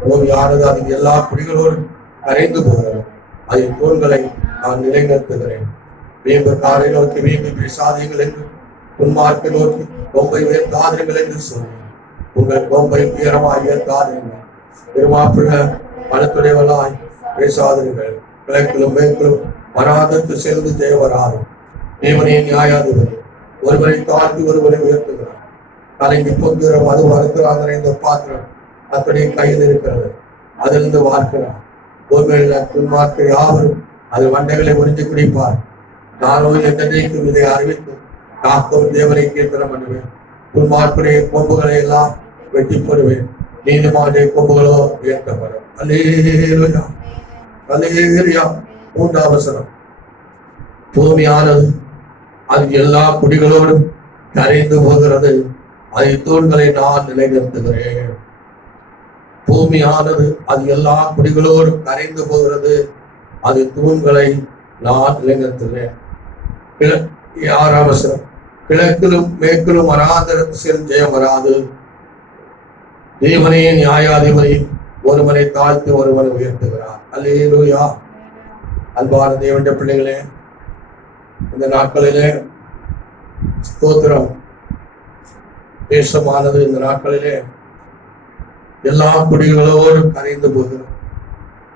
பூமியானது அதில் எல்லா குடிகளோடும் கரைந்து போகிறோம். அதில் தூண்களை நான் நிலைநிறுத்துகிறேன். வீம்புக்காரை நோக்கி வீம்பு பேசாதீர்கள் என்று, துன்மார்க்கை நோக்கி கொம்பை உயர்த்தாதீர்கள் என்று சொன்னேன். உங்கள் கொம்பை உயரமாய் உயர்த்தாதீர்கள். பெருமாப்பிள்ள பணத்துடையவளாய் பேசாதீர்கள். கிழக்கிலும் மேற்கிலும் வராதத்து சேர்ந்து தேவராகும். தேவனே நியாயாதிபதி, ஒருவரை தாழ்த்தி ஒருவரை உயர்த்துகிறார். கலங்கி பொங்குகிற மது வருகிறார் நிறைந்த பாத்திரம் அத்தனை கையில் இருக்கிறது, அதிலிருந்து வார்க்கிறார். ஒருவேளை துன்மார்க்கை யாவரும் அது வண்டைகளை உறிஞ்சு குடிப்பார். நானோ என்னைக்கும் இதை அறிவித்து காக்கும் தேவனை கீர்த்தனம் பண்ணுவேன். துன்மார்க்குடைய கொம்புகளை எல்லாம் வெட்டி போடுவேன், நீதிமானுடைய கொம்புகளோ உயர்த்தப்படும். அல்லேலூயா, அல்லேலூயா. 3ஆம் வசனம். பூமியானது அது எல்லா குடிகளோடும் கரைந்து போகிறது, அதை தூண்களை நான் நிலைநிறுத்துகிறேன். பூமியானது அது எல்லா குடிகளோடும் கரைந்து போகிறது, அது தூண்களை நான் நிலைநிறுத்துகிறேன். 6ஆம் வசனம். கிழக்கிலும் மேற்கிலும் வராதத்தில் ஜெயம் வராது. தேவனே நியாயாதிபதி, ஒருவனை தாழ்த்தி ஒருவனை உயர்த்துகிறார். அல்லேலூயா. அன்பான தேவனுடைய பிள்ளைகளே, இந்த நாட்களிலே ஸ்தோத்திரம், தேசமானது இந்த நாட்களிலே எல்லா குடிகளோடும் கரைந்து போகிறது.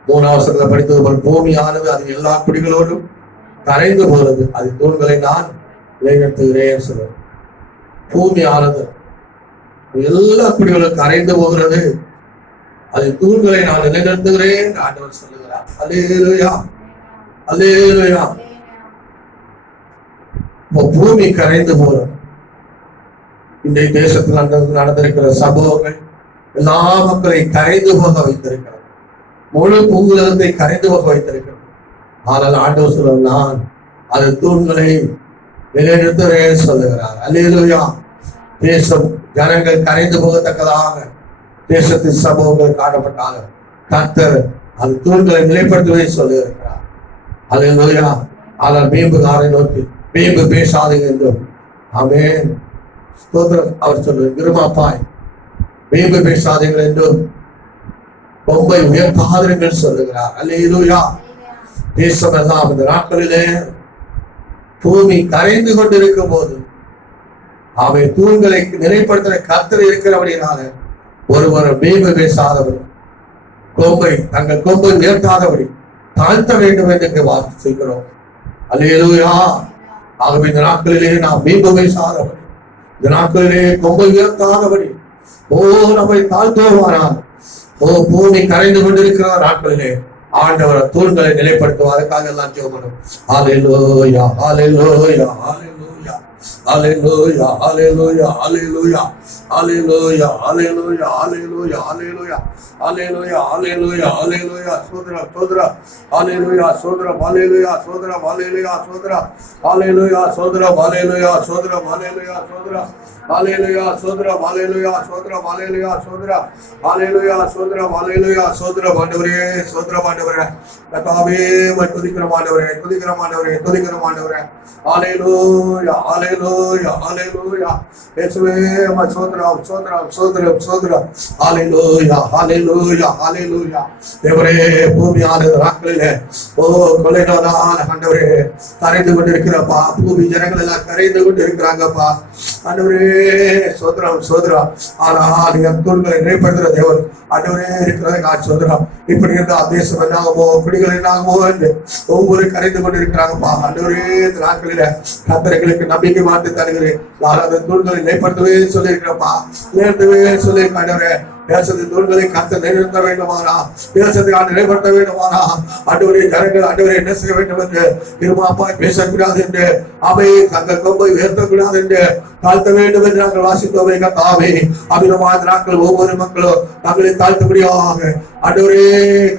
3ஆம் வசனத்தில் படித்தது போல் பூமியானது அது எல்லா குடிகளோடும் கரைந்து போகிறது, அது தூண்களை நான் நிலைநிறுத்துகிறேன் சொல்லுவேன். பூமியானது எல்லா குடிகளும் கரைந்து போகிறது, அது தூண்களை நான் நிலைநிறுத்துகிறேன் ஆண்டவர் சொல்லுகிறார். அல்லேலூயா, அல்லேலூயா. பூமி கரைந்து போகிறது. இன்றைய தேசத்தில் நடந்திருக்கிற சம்பவங்கள் எல்லா மக்களை கரைந்து போக வைத்திருக்கிறது, முழு பூவுலகத்தை கரைந்து போக வைத்திருக்கிறது. ஆனால் ஆண்டவர் சொல்ல, நான் அது தூண்களை நிலைநிறுத்துகிறேன் சொல்லுகிறார். அல்லேலூயா. தேசம் ஜனங்கள் கரைந்து போகத்தக்கதாக தேசத்தின் சம்பவங்கள் காணப்பட்டாங்க, கர்த்தர் அது தூண்களை நிலைப்படுத்துவதை சொல்லுகிறார். அல்லேலூயா. ஆனால் வீம்புகாரை நோக்கி வீம்பு பேசாதீங்க என்றும், ஆமென், ஸ்தோத்திரம். அவர் சொல்லுவார், விரும்பாப்பாய் வீம்பு பேசாதீர்கள் என்றும், கொம்பை உயர்த்தாதீர்கள் சொல்லுகிறார். அல்லேலூயா. தேசம் எல்லாம் இந்த நாட்களிலே பூமி கரைந்து கொண்டிருக்கும் போது அவை தூண்களை நிலைப்படுத்துகிற கர்த்தர் இருக்கிறபடினால ஒருவர் வீம்பு பேசாதவர், தங்கள் கொம்பை உயர்த்தாதபடி தாழ்த்த வேண்டும் என்று வார்த்தை செய்கிறோம். அல்லேலூயா. ஆகவே இந்த நாட்களிலே நாம் வீம்பு பேசாதபடி, இந்த நாட்களிலே கொம்பை உயர்த்தாதபடி நம்மை தாழ்த்துவானால், பூமி கரைந்து கொண்டிருக்கிற நாட்களிலே ஆண்டவர் தூண்களை நிலைப்படுத்துவார். அதுக்காக எல்லாம் ஜெபம். ஹல்லேலூயா, hallelujah, hallelujah, hallelujah, hallelujah, hallelujah, hallelujah, hallelujah, hallelujah, hallelujah, hallelujah, hallelujah, ஹல்லேலூயா. சோதரா, சோதரா, ஹல்லேலூயா, சோதரா, ஹல்லேலூயா, சோதரா, ஹல்லேலூயா, சோதரா, ஹல்லேலூயா, சோதரா, ஹல்லேலூயா, சோதரா, ஹல்லேலூயா, சோதரா, ஹல்லேலூயா, சோதரா, ஹல்லேலூயா, சோதரா, ஹல்லேலூயா, சோதரா, ஹல்லேலூயா, சோதரா, ஹல்லேலூயா, சோதரா. ஆண்டவரே, சோதரா ஆண்டவரே, கர்த்தாவே துதிக்கிறோம் ஆண்டவரே, துதிக்கிறோம் ஆண்டவரே, துதிக்கிறோம் ஆண்டவரே. ஹல்லேலூயா, ஹல்லேலூயா, ஹல்லேலூயா. இயேசுவே சோதரம், சோதரம், சோதரம், சோதரம். ஹல்லேலூயா, ஹல்லேலூயா, ஹல்லேலூயா. தேவரே, பூமியானது நாட்களிலே கொலைனான ஆண்டவரே கரைந்து கொண்டிருக்கிறப்பா, பூமி ஜனங்கள் எல்லாம் கரைந்து கொண்டு இருக்கிறாங்கப்பா ஆண்டவரே. சோதரம், சோதரம். ஆனால் என் தூண்களை நிறைப்படுத்துகிற தேவன் ஆண்டவரே இருக்கிறதை சோதரம். இப்படி இருந்தால் தேசம் என்னாகுமோ, குடிகள் என்னாகுமோ என்று ஒவ்வொரு கரைந்து கொண்டு இருக்கிறாங்கப்பா ஆண்டவரே. இந்த நாட்களில கர்த்தர்களுக்கு நம்பிக்கை மாற்றி தருகிறேன். நான் அந்த தூண்களை நிலைப்படுத்தவே சொல்லியிருக்கிறப்பா, உயர்த்தவே சொல்லியிருக்க ஆண்டவரே. தேசத்தின் தூண்களை கர்த்தர் நிலைநிறுத்த வேண்டுமானா, தேசத்தை நிலைப்படுத்த வேண்டுமானா ஆண்டவரே, ஜனங்கள் ஆண்டவரை என்ன செய்ய வேண்டும் என்று திருமாப்பாய் பேசக்கூடாது என்று, அவை தங்கள் கொம்பை உயர்த்தக்கூடாது என்று தாழ்த்த வேண்டும் என்று நாங்கள் வாசித்தோமே கர்த்தாவே. அபிரமான நாட்கள் ஒவ்வொரு மக்களும் தங்களை தாழ்த்தபடியாக ஆண்டவரே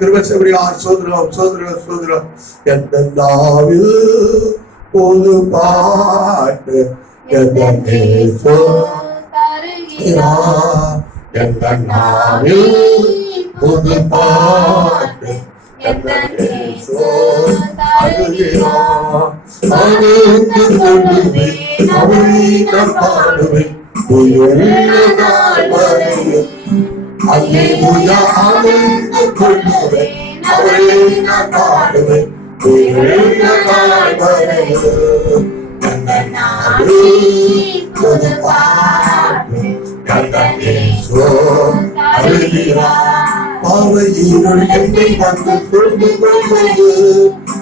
கிருபை செய்யபடியாக சோதரம், சோதரம், சோதரம். எந்த நாவில் பொது பாட்டு எந்த புது பாட்டு பாடுவேன். அல்லேலூயா, அமர்ந்து கொள்ளுவேன், அவரை நான் பாடுவேன். உயிருள்ள நாள் வரையும் அந்த நாளில் புது பாட்டு கர்த்தர் இயேசு தருகிறார். பாவையிருள் என்னை வந்து கொண்டு கொண்டது,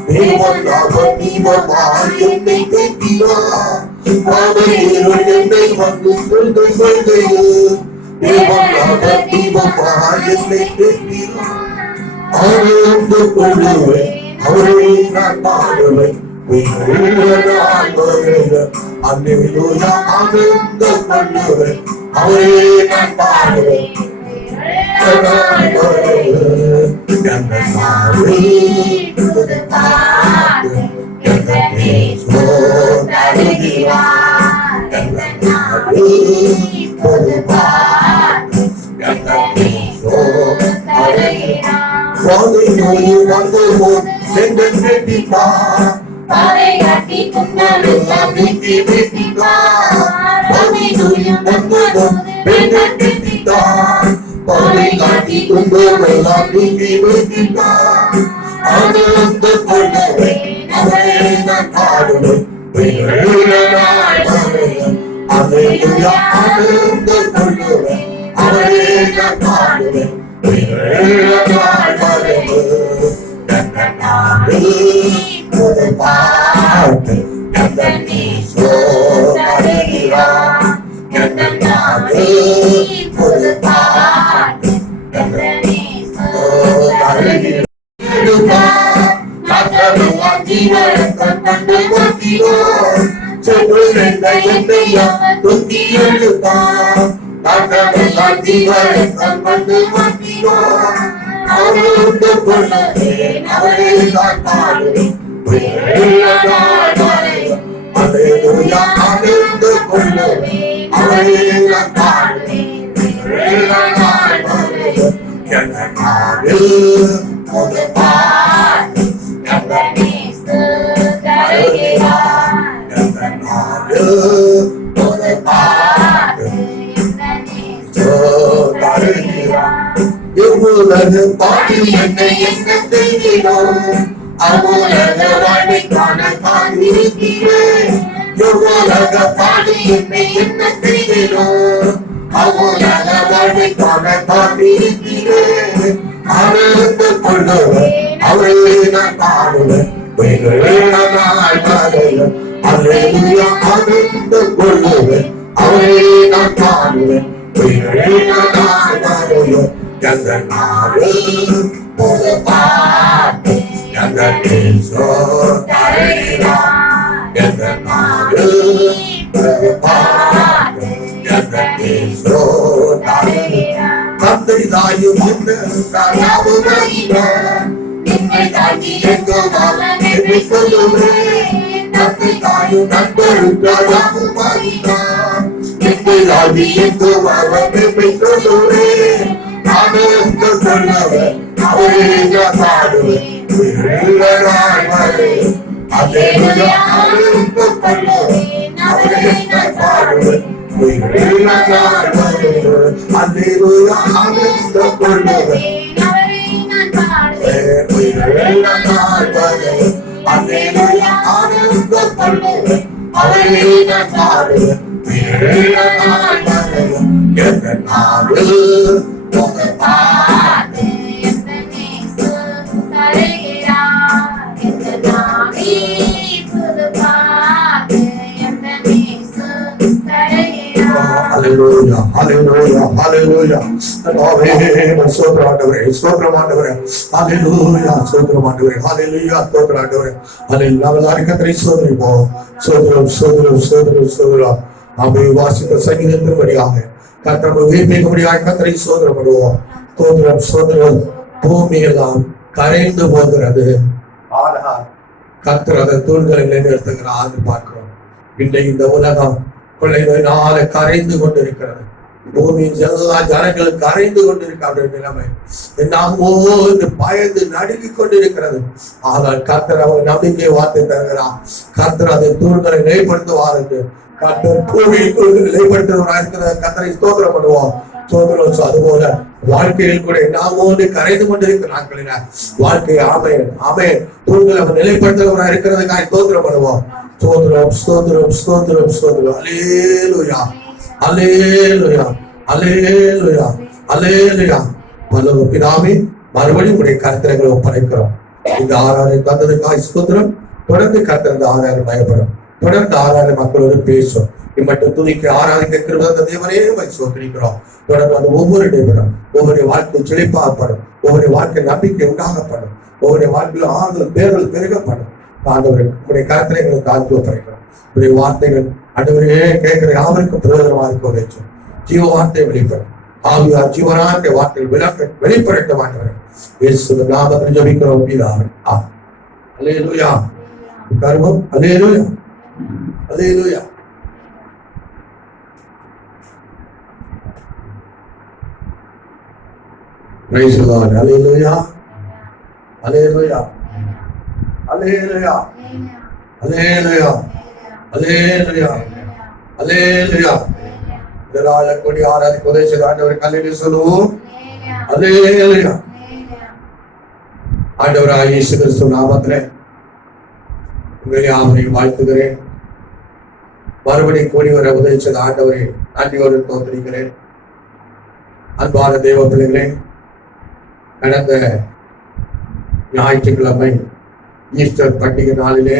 தேவன் அவர் தீபமாய் என்னை தேற்றினார். பாவையிருள் என்னை வந்து கொண்டு கொண்டது, தேவன் அவர் தீபமாய் என்னை தேற்றினார். ஆனந்து கொள்ளுவேன், அவரை நான் பாடுவேன், உயிருள்ள நாள் வரையும். அல்லேலூயா, ஆனந்து கொள்ளுவேன், அவரை நான் பாடுவேன். காட்டி துன்பமெல்லாம் நீங்கி வைத்தார். ஆனந்த கொள்ளுவே, அவரை நான் பாடுவேன், உயிருள்ள நாள் வரையும். அல்லேலூயா, ஆனந்த கொள்ளுவே, அவரை நான் பாடுவேன், உயிருள்ள நாள் வரையும். கர்த்தர் நாளில் புது பாட்டு கர்த்தர் இயேசு தருகிறார். கர்த்தர் நாளில் புது பாட்டு கர்த்தர் இயேசு தருகிறார். கர்த்தரெல்லாம் ஜீவரத்தம் கண்டு கொள்கிறோம், செல்லுகின்ற என்னையும் துதி எழுத்தார். கர்த்தரெல்லாம் ஜீவரத்தம் கண்டு கொள்கிறோம், ஆனந்த கொள்ளுவேன், அவரை நான் பாடுவேன், உயிருள்ள நாள் வரையும். அல்லேலூயா, ஆனந்த கொள்ளுவேன், அவரை நான் பாடுவேன், உயிருள்ள நாள் வரையும். கர்த்தர் நாளில் புது பாட்டு கர்த்தர் இயேசு தருகிறார். கர்த்தர் நாளில் புது பாட்டு கர்த்தர் இயேசு தருகிறார். இவ்வுலக பாட்டில் என்னை என்ன செய்கிறோம், அவ்வுலக வாழ்வைக்கான காத்திருக்கிறேன். இவ்வுலக பாட்டில் என்னை என்ன செய்கிறோம், அவ்வுலக வாழ்வைக்கான காத்திருக்கிறேன். ஆனந்த கொள்ளுவேன், அவரை நான் பாடுவேன், உயிருள்ள நாள் வரையும். அல்லேலூயா, ஆனந்த கொள்ளுவேன், அவரை நான் பாடுவேன், உயிருள்ள நாள் வரையும். கர்த்தர் நாளில் புது பாட்டு கர்த்தர் இயேசு தருகிறார். கர்த்தர் நாளில் புது பாட்டு கர்த்தர் இயேசு தருகிறார். தந்தை தாயும் யாவும் அறிவார், என்னை தாங்கி எங்கும் அவன் என்னை சொல்லுவேன். தந்தை தாயும் நண்பரும் யாவும் அறிவார், என்னை தாங்கி எங்கும் அவன் என்னை சொல்லுவேன். ஆனந்த கொள்ளுவேன், அவரை நான் பாடுவேன், உயிருள்ள நாள் வரையும். அல்லேலூயா, ஆனந்த கொள்ளுவேன், அவரை நான் பாடுவேன், உயிருள்ள நாள் வரையும். அல்லேலூயா, ஆனந்த கொள்ளுவேன், அவரை நான் பாடுவேன், உயிருள்ள நாள் வரையும். அல்லேலூயா, ஆனந்த கொள்ளுவேன், அவரை நான் பாடுவேன், உயிருள்ள நாள் வரையும். கர்த்தர் நாளில் புது பாட்டு கர்த்தர் இயேசு தருகிறார். கர்த்தர் நாளில் புது பாட்டு கர்த்தர் இயேசு தருகிறார். ஹல்லேலூயா, ஹல்லேலூயா, ஹல்லேலூயா. ஆமென். ஸ்தோத்திரம் ஆண்டவரே, ஸ்தோத்திரம் ஆண்டவரே. ஹல்லேலூயா, ஸ்தோத்திரம் ஆண்டவரே. ஹல்லேலூயா, ஸ்தோத்திரம் ஆண்டவரே. ஹல்லேலூயா. எல்லாரும் கர்த்தரை ஸ்தோத்திரிப்போம். ஸ்தோத்திரம், ஸ்தோத்திரம், ஸ்தோத்திரம், ஸ்தோத்திரம். ஆமென். வாசித்த சங்கீதத்தின்படியாக கர்த்தர் உயிர்ப்பிக்கும்படியாக கர்த்தரை ஸ்தோத்திரம் பண்ணுவோம். ஸ்தோத்திரம், ஸ்தோத்திரம். பூமி எல்லாம் கரைந்து போகிறது, ஆனால் கர்த்தர் அதன் தூண்களை நிலைநிறுத்துகிறார் பார்க்கிறோம். இன்றைக்கு இந்த உலகம் கொள்ளை நோயினால கரைந்து கொண்டிருக்கிறது. பூமியின் எல்லா ஜனங்களும் கரைந்து கொண்டிருக்கிற நிலைமை என்னாகுமோ என்று பயந்து நடுங்கிக் கொண்டிருக்கிறது. ஆனால் கர்த்தர் அவர் நம்பிக்கை வார்த்தை தருகிறார். கர்த்தர் அதன் தூண்களை நிலைப்படுத்துவார் என்று கர்த்தர் பூமியின் தூண்களை நிலைப்படுத்துவராக இருக்கிற கர்த்தரை ஸ்தோத்திரம் பண்ணுவோம். ஸ்தோத்திரம். அதுபோல வாழ்க்கையில் கூட நாமோடு கரைந்து கொண்டிருக்கிற நாட்களில வாழ்க்கை ஆமை தூண்களை அவர் நிலைப்படுத்துகிறவராக இருக்கிறதுக்காக ஸ்தோத்திரம் பண்ணுவோம். ஸ்தோத்திரம் ஸ்தோத்திரம் ஸ்தோத்திரம் ஸ்தோத்திரம். அல்லேலூயா அல்லேலூயா அல்லேலூயா அல்லேலூயா. பல்லவ பிதாவே, மறுபடியும் உடைய கர்த்தர்களை ஒப்படைக்கிறோம். இந்த ஆறாறு தந்ததுக்காக ஸ்தோத்திரம். தொடர்ந்து கர்த்தர் இந்த ஆறாறு பயப்படும். தொடர்ந்து ஆறாறு மக்களோடு பேசும். இம்மட்டும் துணிக்கு ஆராதிக்க கிருபை தேவனே சோதரிக்கிறோம். தொடர்ந்து அந்த ஒவ்வொரு நிமிடம் ஒவ்வொரு வாழ்க்கை செழிப்பாகப்படும். ஒவ்வொரு வாழ்க்கை நம்பிக்கை உண்டாகப்படும். ஒவ்வொரு வாழ்க்கையிலும் ஆறுதல் பேரல் பெருகப்படும். ஆண்டவரே, உடைய கருத்தை எங்களுக்கு ஆத்மப்படுகிறோம். உடைய வார்த்தைகள் ஆண்டவரே கேட்கிற யாவருக்கும் பிரயோஜனமாக இருக்க வேண்டும். ஜீவ வார்த்தை வெளிப்படும். ஆவியா ஜீவனாக வார்த்தைகள் வெளிப்படட்ட மாட்டவர்கள் இயேசுவின் நாமத்தில் ஜெபிக்கிறோம் பிதாவே. அல்லேலூயா. கர்மம் அல்லேலூயா அல்லேலூயா. Praise the Lord. Hallelujah. Hallelujah. Hallelujah. Hallelujah. Hallelujah. Hallelujah. இதனால கொடி ஆராதி உதவி ஆண்டவர் கல்லில் சொல்லுவோம். Hallelujah. ஆண்டவராகிய இயேசு கிறிஸ்து நாமத்திலே உங்களை ஆமென் வாழ்த்துகிறேன். மறுபடியும் கூடி வர உதவி செய்த ஆண்டவரை நன்றியோடு தோன்றிக்கிறேன். அன்பான தேவ பிள்ளைகளே, கடந்த ஞாயிற்றுக்கிழமை ஈஸ்டர் பண்டிகை நாளிலே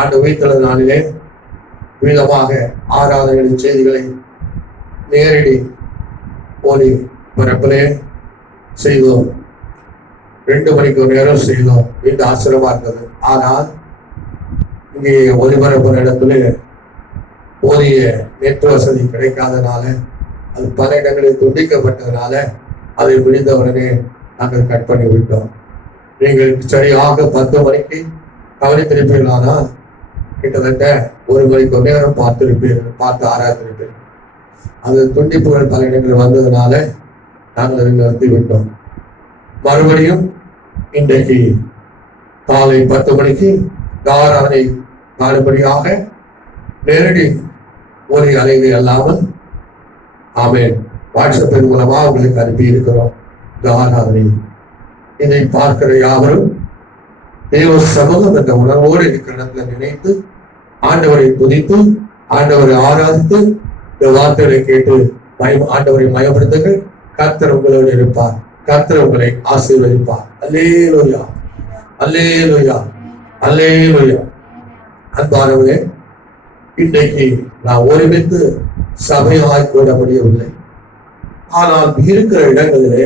ஆண்டு உயிர்த்தெழு நாளிலே விதமாக ஆராதனைகளின் செய்திகளை நேரடி ஒலி பரப்பிலே செய்தோம். 2 மணிக்கு ஒரு நேரம் செய்தோம். இந்த ஆச்சரியமா இருந்தது. ஆனால் இங்கே ஒலிபரப்பு இடத்துல போதிய நெட் வசதி கிடைக்காதனால, அது பல இடங்களில் துண்டிக்கப்பட்டதுனால அதை முடிந்தவுடனே நாங்கள் கட் பண்ணி விட்டோம். நீங்கள் சரியாக 10 மணிக்கு கவனித்திருப்பீர்களானால் கிட்டத்தட்ட 1 மணிக்கு ஒரு நேரம் பார்த்து ஆராய்ந்திருப்பீர்கள். அது துண்டிப்புகள் பல இடங்கள் வந்ததுனால நாங்கள் அதை நிறுத்தி விட்டோம். மறுபடியும் இன்றைக்கு காலை 10 மணிக்கு தாராதனை காணும்படியாக நேரடி ஒலி அலைகள் அல்லாமல் ஆமென் வாட்ஸ்அப்பின் மூலமாக உங்களுக்கு அனுப்பி இருக்கிறோம். ஆராதனை இதை பார்க்கிற யாவரும் தேவ சமூகம் என்ற உணர்வோடு இருக்கிற இடத்துல நினைத்து ஆண்டவரை துதித்து ஆண்டவரை ஆராதித்து இந்த வார்த்தைகளை கேட்டு ஆண்டவரை மயப்படுத்துங்கள். கர்த்தர் உங்களோடு இருப்பார். கர்த்தர் உங்களை ஆசீர்வதிப்பார். அல்லேலூயா அல்லேலூயா அல்லேலூயா. அன்பானவர்களே, இன்றைக்கு நான் ஒருமித்து சபையாய் கூட முடியவில்லை. ஆனால் இருக்கிற இடங்களிலே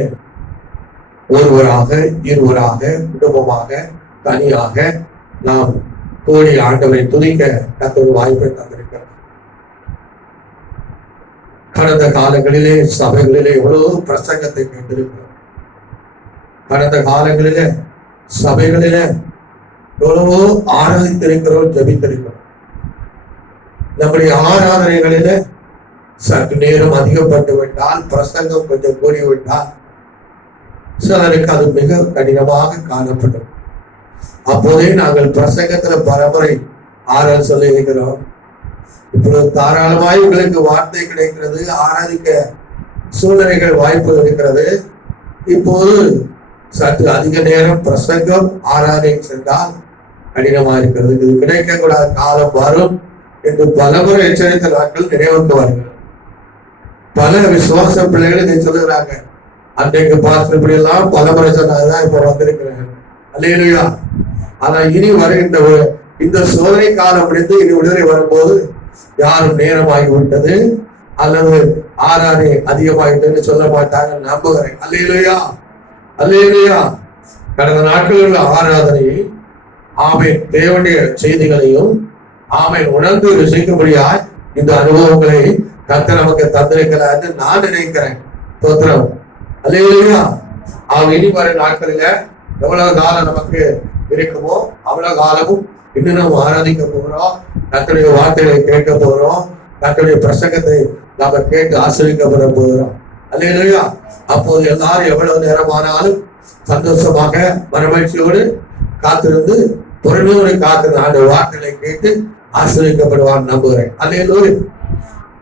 ஒருவராக இருவராக குடும்பமாக தனியாக நாம் கோடி ஆண்டவரை துதிக்க கர்த்தர் வாய்ப்பை தந்திருக்கிறார். கடந்த காலங்களிலே சபைகளிலே எவ்வளவு பிரசங்கத்தை கேட்டிருக்கிறோம். கடந்த காலங்களிலே சபைகளிலே எவ்வளவோ ஆராதித்திருக்கிறோம், ஜபித்திருக்கிறோம். நம்முடைய ஆராதனைகளில சற்று நேரம் அதிகப்பட்டு விட்டால், பிரசங்கம் கொஞ்சம் கூடிவிட்டால் சிலருக்கு அது மிக கடினமாக காணப்படும். அப்போதே நாங்கள் பிரசங்கத்துல பரம்பரை ஆரால் சொல்லி இருக்கிறோம். இப்பொழுது தாராளமாய் உங்களுக்கு வார்த்தை கிடைக்கிறது, ஆராதிக்க சூழ்நிலைகள் வாய்ப்பு இருக்கிறது. இப்போது சற்று அதிக நேரம் பிரசங்கம் ஆராதனை சென்றால் கடினமா இருக்கிறது. இது கிடைக்க கூடாத காலம் வரும் என்று பலமுறை எச்சரித்த நாட்கள் நினைவுக்கு வருகிறது. பல விசுவாச பிள்ளைகள் இதை சொல்லுகிறாங்க. அன்றைக்கு பார்த்து இப்படி எல்லாம் பலமுறை சொன்னதுதான் இப்ப வந்திருக்கிறாங்க. அல்லேலூயா. ஆனா இனி வருகின்ற இந்த சோதனை காலம் முடிந்து இனி விடுதலை வரும்போது யாரும் நேரமாகிவிட்டது அல்லது ஆராதனை அதிகமாகிட்டதுன்னு சொல்ல மாட்டாங்க நம்புகிறேன். அல்லேலூயா அல்லேலூயா. கடந்த நாட்களில் உள்ள ஆராதனையை ஆமென் தேவனுடைய செய்திகளையும் ஆமென் உணர்ந்து ருசிக்கும்படியாய் இந்த அனுபவங்களை கர்த்தர் நமக்கு தந்திருக்கிறார் என்று நான் நினைக்கிறேன். தோத்திரம். அல்லேலூயா. இனி வரும் நாட்களில எவ்வளவு காலம் நமக்கு இருக்குமோ அவ்வளவு காலமும் இன்னும் நாம் ஆராதிக்க போகிறோம். கர்த்தருடைய வார்த்தைகளை கேட்க போகிறோம். கர்த்தருடைய பிரசங்கத்தை நாம கேட்டு ஆசிரியக்கப்பட போகிறோம். அல்லேலூயா. அப்போது எல்லாரும் எவ்வளவு நேரமானாலும் சந்தோஷமாக மனமகிழ்ச்சியோடு காத்திருந்து பொறுமையோடு காத்திருந்து அந்த வார்த்தைகளை கேட்டு ஆசிரியக்கப்படுவார் நம்புகிறேன். அல்லேலூயா.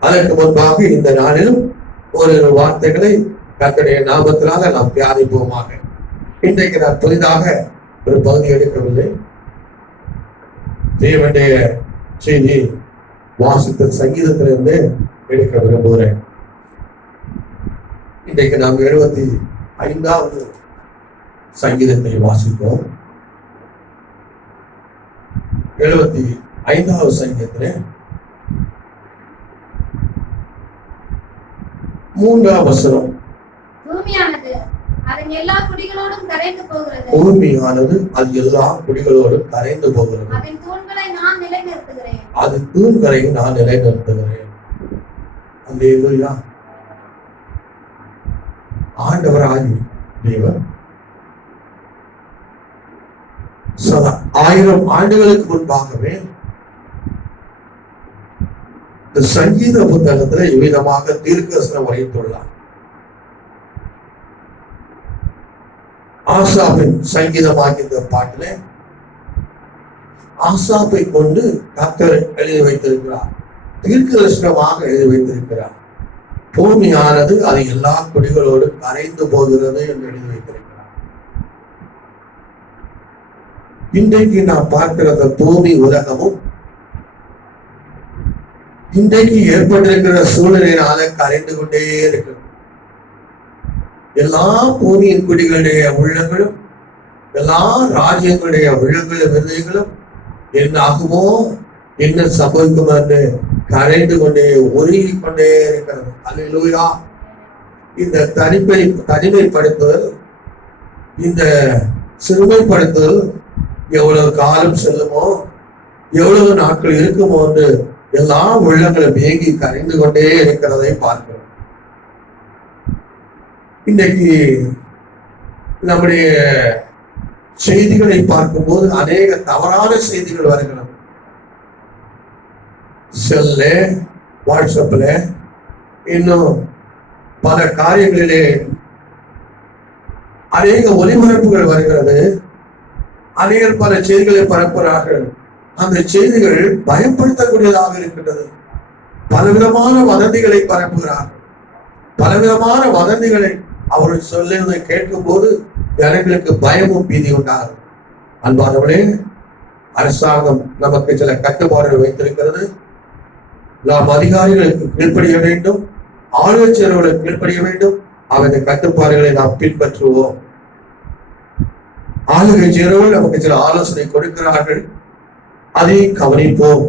அதற்கு முன்பாக இந்த நாளிலும் ஒரு வார்த்தைகளை கர்த்தருடைய நாமத்தினால நாம் தியானிப்போமாக. இன்றைக்கு நான் புதிதாக ஒரு பகுதி எடுக்கவில்லை. தேவனுடைய செய்தி வாசித்த சங்கீதத்திலிருந்து எடுக்க விரும்புகிறேன். இன்றைக்கு நாம் 75வது சங்கீதத்தை வாசிப்போம். 75வது சங்கீதத்திலே 3ஆம் வசனம். பூமியானது அதன் எல்லா குடிகளோடும் கரைந்து போகிறது. பூமியானது அது எல்லா குடிகளோடும் கரைந்து போகிறது. அதன் தூண்களை நான் நிலைநிறுத்துகிறேன். அது தூண்களை நான் நிலைநிறுத்துகிறேன். அல்லேலூயா. ஆண்டவராகி தேவன் 1000 ஆண்டுகளுக்கு முன்பாகவே இந்த சங்கீத புத்தகத்துல இவ்விதமாக தீர்க்கதரிசனம் வரைத்துள்ளார். ஆசாபின் சங்கீதமாகிய இந்த பாட்டில ஆசாப்பை கொண்டு கர்த்தர் எழுதி வைத்திருக்கிறார். தீர்க்கதரிசனமாக எழுதி வைத்திருக்கிறார். பூமியானது அது எல்லா குடிகளோடு கரைந்து போகிறது என்று எழுதி வைத்திருக்கிறார். இன்றைக்கு நாம் பார்க்கிற பூமி உலகமும் இன்றைக்கு ஏற்பட்டிருக்கிற சூழ்நிலையினால கரைந்து கொண்டே இருக்கிறது. எல்லா பூமியின் குடிகளுடைய உள்ளங்களும் எல்லா ராஜ்யங்களுடைய உள்ளங்களும் இருதயங்களும் என்ன ஆகுமோ என்ன சம்பவிக்கும் என்று கரைந்து கொண்டே உருகி கொண்டே இருக்கிறது. அல்லேலூயா. இந்த தனிமைப்படுத்துதல், இந்த சிறுமைப்படுத்துதல் எவ்வளவு காலம் செல்லுமோ எவ்வளவு நாட்கள் இருக்குமோ என்று எல்லா உள்ளங்களும் ஏங்கி கரைந்து கொண்டே இருக்கிறதை பார்க்கிறோம். இன்றைக்கு நம்முடைய செய்திகளை பார்க்கும்போது அநேக தவறான செய்திகள் வருகிறது. செல்ல, வாட்ஸ்அப்ல, இன்னும் பல காரியங்களிலே அநேக ஒலிபரப்புகள் வருகிறது. அநேகர் பல செய்திகளை பரப்புகிறார்கள். அந்த செய்திகள் பயப்படுத்தக்கூடியதாக இருக்கின்றது. பலவிதமான வதந்திகளை பரப்புகிறார்கள். பலவிதமான வதந்திகளை அவர்கள் சொல்லுவதை கேட்கும் போது ஜனங்களுக்கு பயமும் பீதி உண்டாகும். அன்பானவர்களே, அரசாங்கம் நமக்கு சில கட்டுப்பாடுகள் வைத்திருக்கிறது. நாம் அதிகாரிகளுக்கு கீழ்ப்படிய வேண்டும், ஆளுநர்களுக்கு கீழ்ப்படிய வேண்டும். அவருடைய கட்டுப்பாடுகளை நாம் பின்பற்றுவோம். ஆளுகை செய்கிறவர்கள் நமக்கு சில ஆலோசனை கொடுக்கிறார்கள், அதை கவனிப்போம்.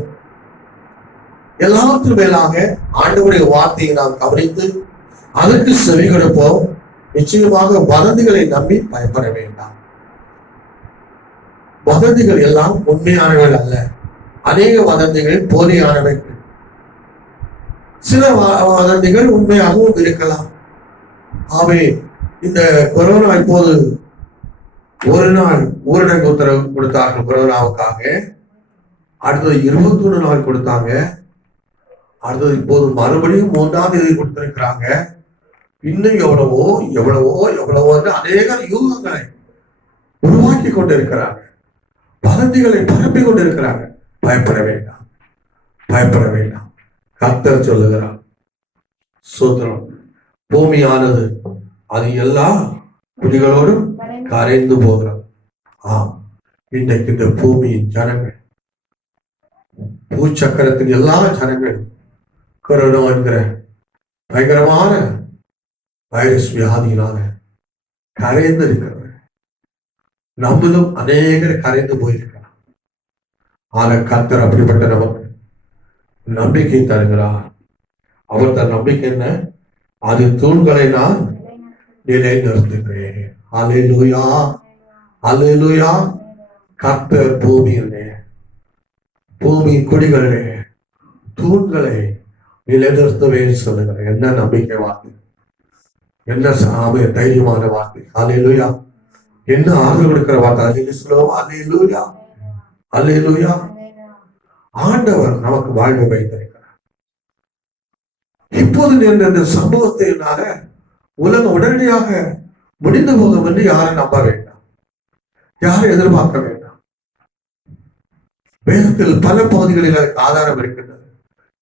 எல்லாத்துக்கும் மேலாக ஆண்டவருடைய வார்த்தையை நாம் கவனித்து அதற்கு செவி கொடுப்போம். நிச்சயமாக வதந்திகளை நம்பி பயப்பட வேண்டாம். வதந்திகள் எல்லாம் உண்மையானவர்கள் அல்ல. அநேக வதந்திகள் போலியானவைகள். சில வதந்திகள் உண்மையாகவும் இருக்கலாம். ஆகவே இந்த கொரோனா இப்போது ஒரு நாள் ஊரடங்கு உத்தரவு கொடுத்தார்கள் கொரோனாவுக்காக. அடுத்தது 21 நாள் கொடுத்தாங்க. அடுத்தது இப்போது மறுபடியும் 3ஆம் தேதி கொடுத்திருக்கிறாங்க. இன்னும் எவ்வளவோ எவ்வளவோ எவ்வளவோ அநேக யூகங்களை உருவாக்கி கொண்டிருக்கிறாங்க. வதந்திகளை பரப்பி கொண்டிருக்கிறாங்க. பயப்பட வேண்டாம், பயப்பட வேண்டாம். கர்த்தர் சொல்லுகிறார், சோதரம் பூமியானது அது எல்லா குடிகளோடும் கரைந்து போகிறது. ஆம், இன்றைக்கு இந்த பூமியின் ஜனங்கள், பூச்சக்கரத்தின் எல்லா ஜனங்கள் கொரோனா என்கிற பயங்கரமான வைரஸ் வியாதியினால கரைந்து இருக்கிறது. நம்மளும் அநேகர் கரைந்து போயிருக்கிறார். ஆனா கர்த்தர் அப்படிப்பட்ட நமக்கு நம்பிக்கை தருகிறார். அவர் தன் நம்பிக்கை என்ன? அது தூண்களை நான் நிலைநிறுத்துகிறேன். அல்லேலூயா, அல்லேலூயா. கர்த்தர் பூமியிலே, பூமி குடிகளே, தூண்களை நிலைநிறுத்துவேன் சொல்லுகிறேன். என்ன நம்பிக்கை வார்த்தை, என்ன சாமி தைரியமான வார்த்தை. அல்லேலூயா. என்ன ஆதரவு கொடுக்கிற வார்த்தை. அல்லேலூயா, அல்லேலூயா. ஆண்டவர் நமக்கு வாழ்வு வைத்திருக்கிறார். இப்போது இந்த சம்பவத்தினால உலகம் உடனடியாக முடிந்து போகும் என்று யாரும் நம்ப வேண்டாம், யாரும் எதிர்பார்க்க வேண்டாம். வேதத்தில் பல பகுதிகளில் அதற்கு ஆதாரம் இருக்கின்றது.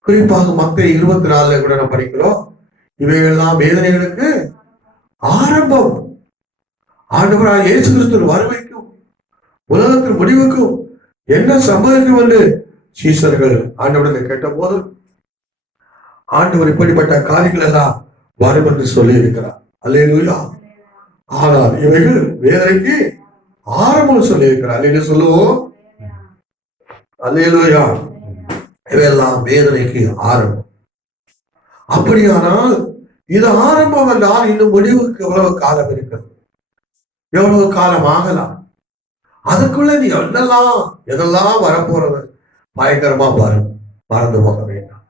குறிப்பாக மத்தேயு 24 கூட நம்ம படிக்கிறோம். இவையெல்லாம் வேதனைகளுக்கு ஆரம்பம். ஆண்டவராக இயேசு கிறிஸ்து வருவைக்கும் உலகத்தின் முடிவுக்கும் என்ன சம்பவிக்கும் என்று சீசர்கள் ஆண்டவரை கேட்ட போது ஆண்டவர் இப்படிப்பட்ட காரியங்கள் எல்லாம் வரும் என்று சொல்லி இருக்கிறார். அல்லேலூயா. ஆனால் இவைகள் வேதனைக்கு ஆரம்பம் சொல்லி இருக்கிறார். அல்லேலூயா சொல்லுவோம். அல்லேலூயா. இவையெல்லாம் வேதனைக்கு ஆரம்பம். அப்படியானால் இது ஆரம்பம் என்றால் இன்னும் முடிவுக்கு எவ்வளவு காலம் இருக்கிறது, எவ்வளவு காலம் ஆகலாம். அதுக்குள்ள நீ எதெல்லாம் வரப்போறது பயங்கரமா மறந்து போக வேண்டாம்.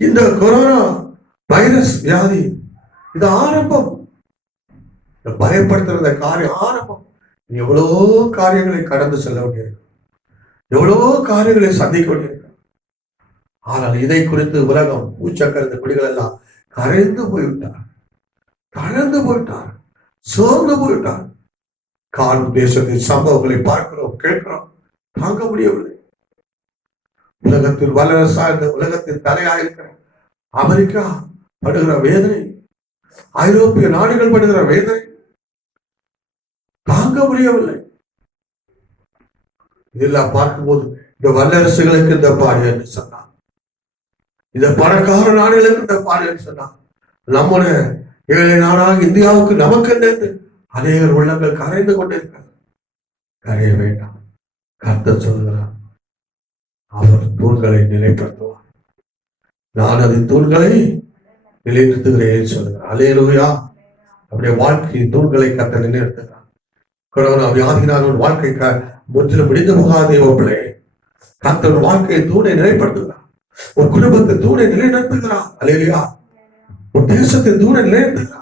இந்த கொரோனா வைரஸ் வியாதி இது ஆரம்பம். பயப்படுத்துற காரியம் ஆரம்பம். நீ எவ்வளவோ காரியங்களை கடந்து செல்ல வேண்டியிருக்கு, எவ்வளவோ காரியங்களை சந்திக்க வேண்டியிருக்கு. ஆனால் இதை குறித்து உலகம் பூச்சக்கரத்து குடிகள் எல்லாம் கரைந்து போய்விட்டார், சோர்ந்து போய்விட்டார். காணும் தேசத்தின் சம்பவங்களை பார்க்கிறோம், கேட்கிறோம், தாங்க முடியவில்லை. உலகத்தில் வல்லரசா இந்த உலகத்தின் தலையாக இருக்கிற அமெரிக்கா படுகிற வேதனை, ஐரோப்பிய நாடுகள் படுகிற வேதனை தாங்க முடியவில்லை. இதெல்லாம் பார்க்கும்போது இந்த வல்லரசுகளுக்கு இந்த பாடு என்று சொன்னார், இந்த பணக்கார நாடுகளுக்கு இந்த பாடு என்று சொன்னார். நம்முடைய ஏழை நாடாக இந்தியாவுக்கு நமக்கு என்ன அநேகர் உள்ளங்கள் கரைந்து கொண்டிருக்கிறது. கரைய வேண்டாம். கர்த்தர் சொல்கிறார், அவர் தூண்களை நிலைப்படுத்துவார், நான் அது தூண்களை நிலைநிறுத்துகிறேன் சொல்கிறார். அல்லேலூயா. நம்முடைய வாழ்க்கையின் தூண்களை கர்த்தர் நிலைநிறுத்துகிறார். கொரோனா வியாதியினால் ஒரு வாழ்க்கை முற்றிலும் முடிந்து போகாதே பிள்ளை. கர்த்தர் வாழ்க்கையை தூணை நிலைப்படுத்துகிறார், ஒரு குடும்பத்தின் தூணை நிலைநிறுத்துகிறார். அல்லேலூயா. ஒரு தேசத்தின் தூணை நிலைநிறுத்துகிறார்.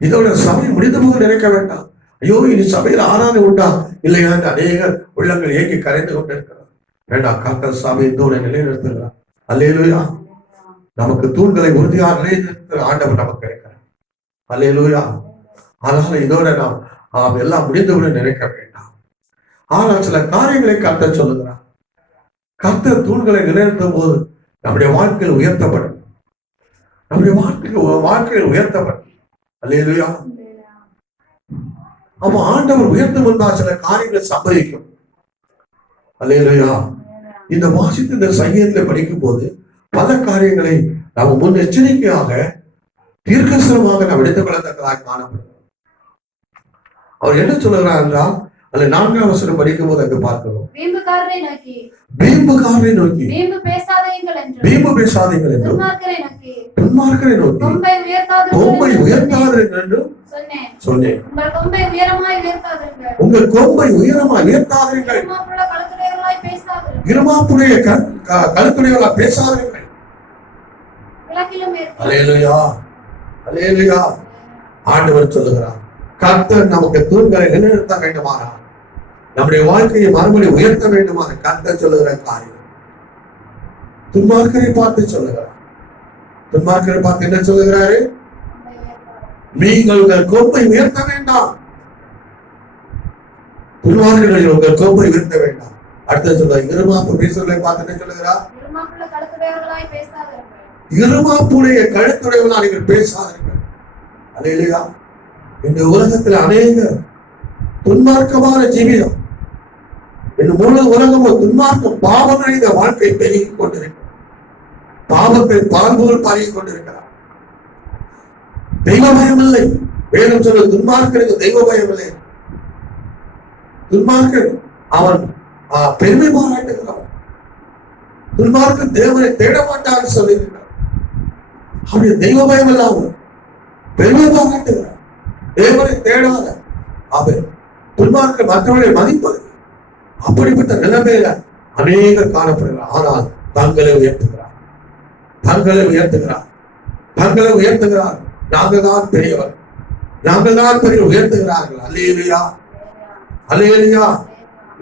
இதோட சபை முடிந்து போக நினைக்க வேண்டாம். ஐயோ இனி சபையில் ஆராதனை உண்டா இல்லையா என்று அநேகர் உள்ளங்கள் ஏங்கி கரைந்து கொண்டிருக்கிறார். வேண்டாம், கர்த்தர் சபையின் தூணை நிலைநிறுத்துகிறார். அல்லேலூயா. நமக்கு தூண்களை உறுதியாக நிலைநிறுத்துகிற ஆண்டவர் நமக்கு இருக்கிறார். அல்லேலூயா. அதனால இதோட நாம் எல்லாம் முடிந்துவிட நினைக்க வேண்டாம். ஆனால் சில காரியங்களை கர்த்தர் சொல்லுகிறார். கர்த்தர் தூண்களை நிலைநிறுத்தும் போது நம்முடைய வாழ்க்கையில் உயர்த்தப்படும், நம்முடைய வாழ்க்கையில் உயர்த்தப்படும். அல்லேலூயா. அப்ப ஆண்டவர் உயர்த்தும் வந்தால் சில காரியங்கள் சம்பவிக்கும். அல்லேலூயா. இந்த வாசித்து இந்த சங்கீதத்தை படிக்கும் போது பல காரியங்களை நாம் முன் எச்சரிக்கையாக தீர்க்கசரமாக நாம் எடுத்துக் கொள்ளத்தக்கதாக காணப்படும். அவர் என்ன சொல்லுகிறார் என்றால், அல்ல 4ஆம் வசனம் படிக்கும் போது அங்கு பார்க்கிறோம், வீம்புகாரரை நோக்கி வீம்பு பேசாதீங்கள் என்றும் துன்மார்க்கரை நோக்கி கொம்பை உயர்த்தாதீர்கள் என்றும் சொன்னேன். உங்கள் கொம்பை உயரமாய் உயர்த்தாதீர்கள், இருமாப்புடைய கழுத்துடையவர்களாய் பேசாதீர்கள். அல்லேலூயா. அல்லேலூயா. ஆண்டவர் சொல்லுகிறார், கர்த்தர் நமக்கு தூண்களை நிலைநிறுத்த வேண்டுமானால், நம்முடைய வாழ்க்கையை மறுபடியும் உயர்த்த வேண்டுமான கர்த்தர் சொல்லுகிற காரியம். துன்மார்க்கரை பார்த்து சொல்லுகிறார். துன்மார்க்கரை பார்த்து என்ன சொல்லுகிறாரு? நீங்கள் உங்கள் கொம்பை உயர்த்த வேண்டாம். துன்மார்க்கர்கள் உங்கள் கொம்பை உயர்த்த வேண்டாம். அடுத்த சொல்ல இருமாப்பு பேசுவதை பார்த்து என்ன சொல்லுகிறார்? இருமாப்புடைய கழுத்துடையவர்களாக நீங்கள் பேசாதீர்கள். அல்லேலூயா. இந்த உலகத்தில் அநேக துன்மார்க்கமான ஜீவிதம், இந்த முழு உலகமும் துன்மார்க்கம் பாவம் நிறைந்த வாழ்க்கை பெருகிக் கொண்டிருக்கிறது. பாவத்தை பால்போல் பழகிக் கொண்டிருக்கிறார். தெய்வ பயம் இல்லை. வேதம் சொல்ல துன்மார்க்கனுக்கு தெய்வ பயம் இல்லை. துன்மார்க்கன் அவன் பெருமை பாராட்டுகிறான். துன்மார்க்கன் தேவனை தேட மாட்டான்னு சொல்லியிருக்கிறார். அவருடைய தெய்வ பயம் இல்லாமல் பெருமை பாராட்டுகிறார். தேவனை தேடாத அவன் துன்மார்க்கன் மற்றவர்களை மதிப்பது. அப்படிப்பட்ட நிலைமையில அநேகர் காணப்படுகிறார். ஆனால் தங்களை உயர்த்துகிறார், தங்களை உயர்த்துகிறார், தங்களை உயர்த்துகிறார். நாங்கள் தான் பெரியவர், நாங்கள் தான் பெரிய உயர்த்துகிறார்கள். அல்லேலூயா. அல்லேலூயா.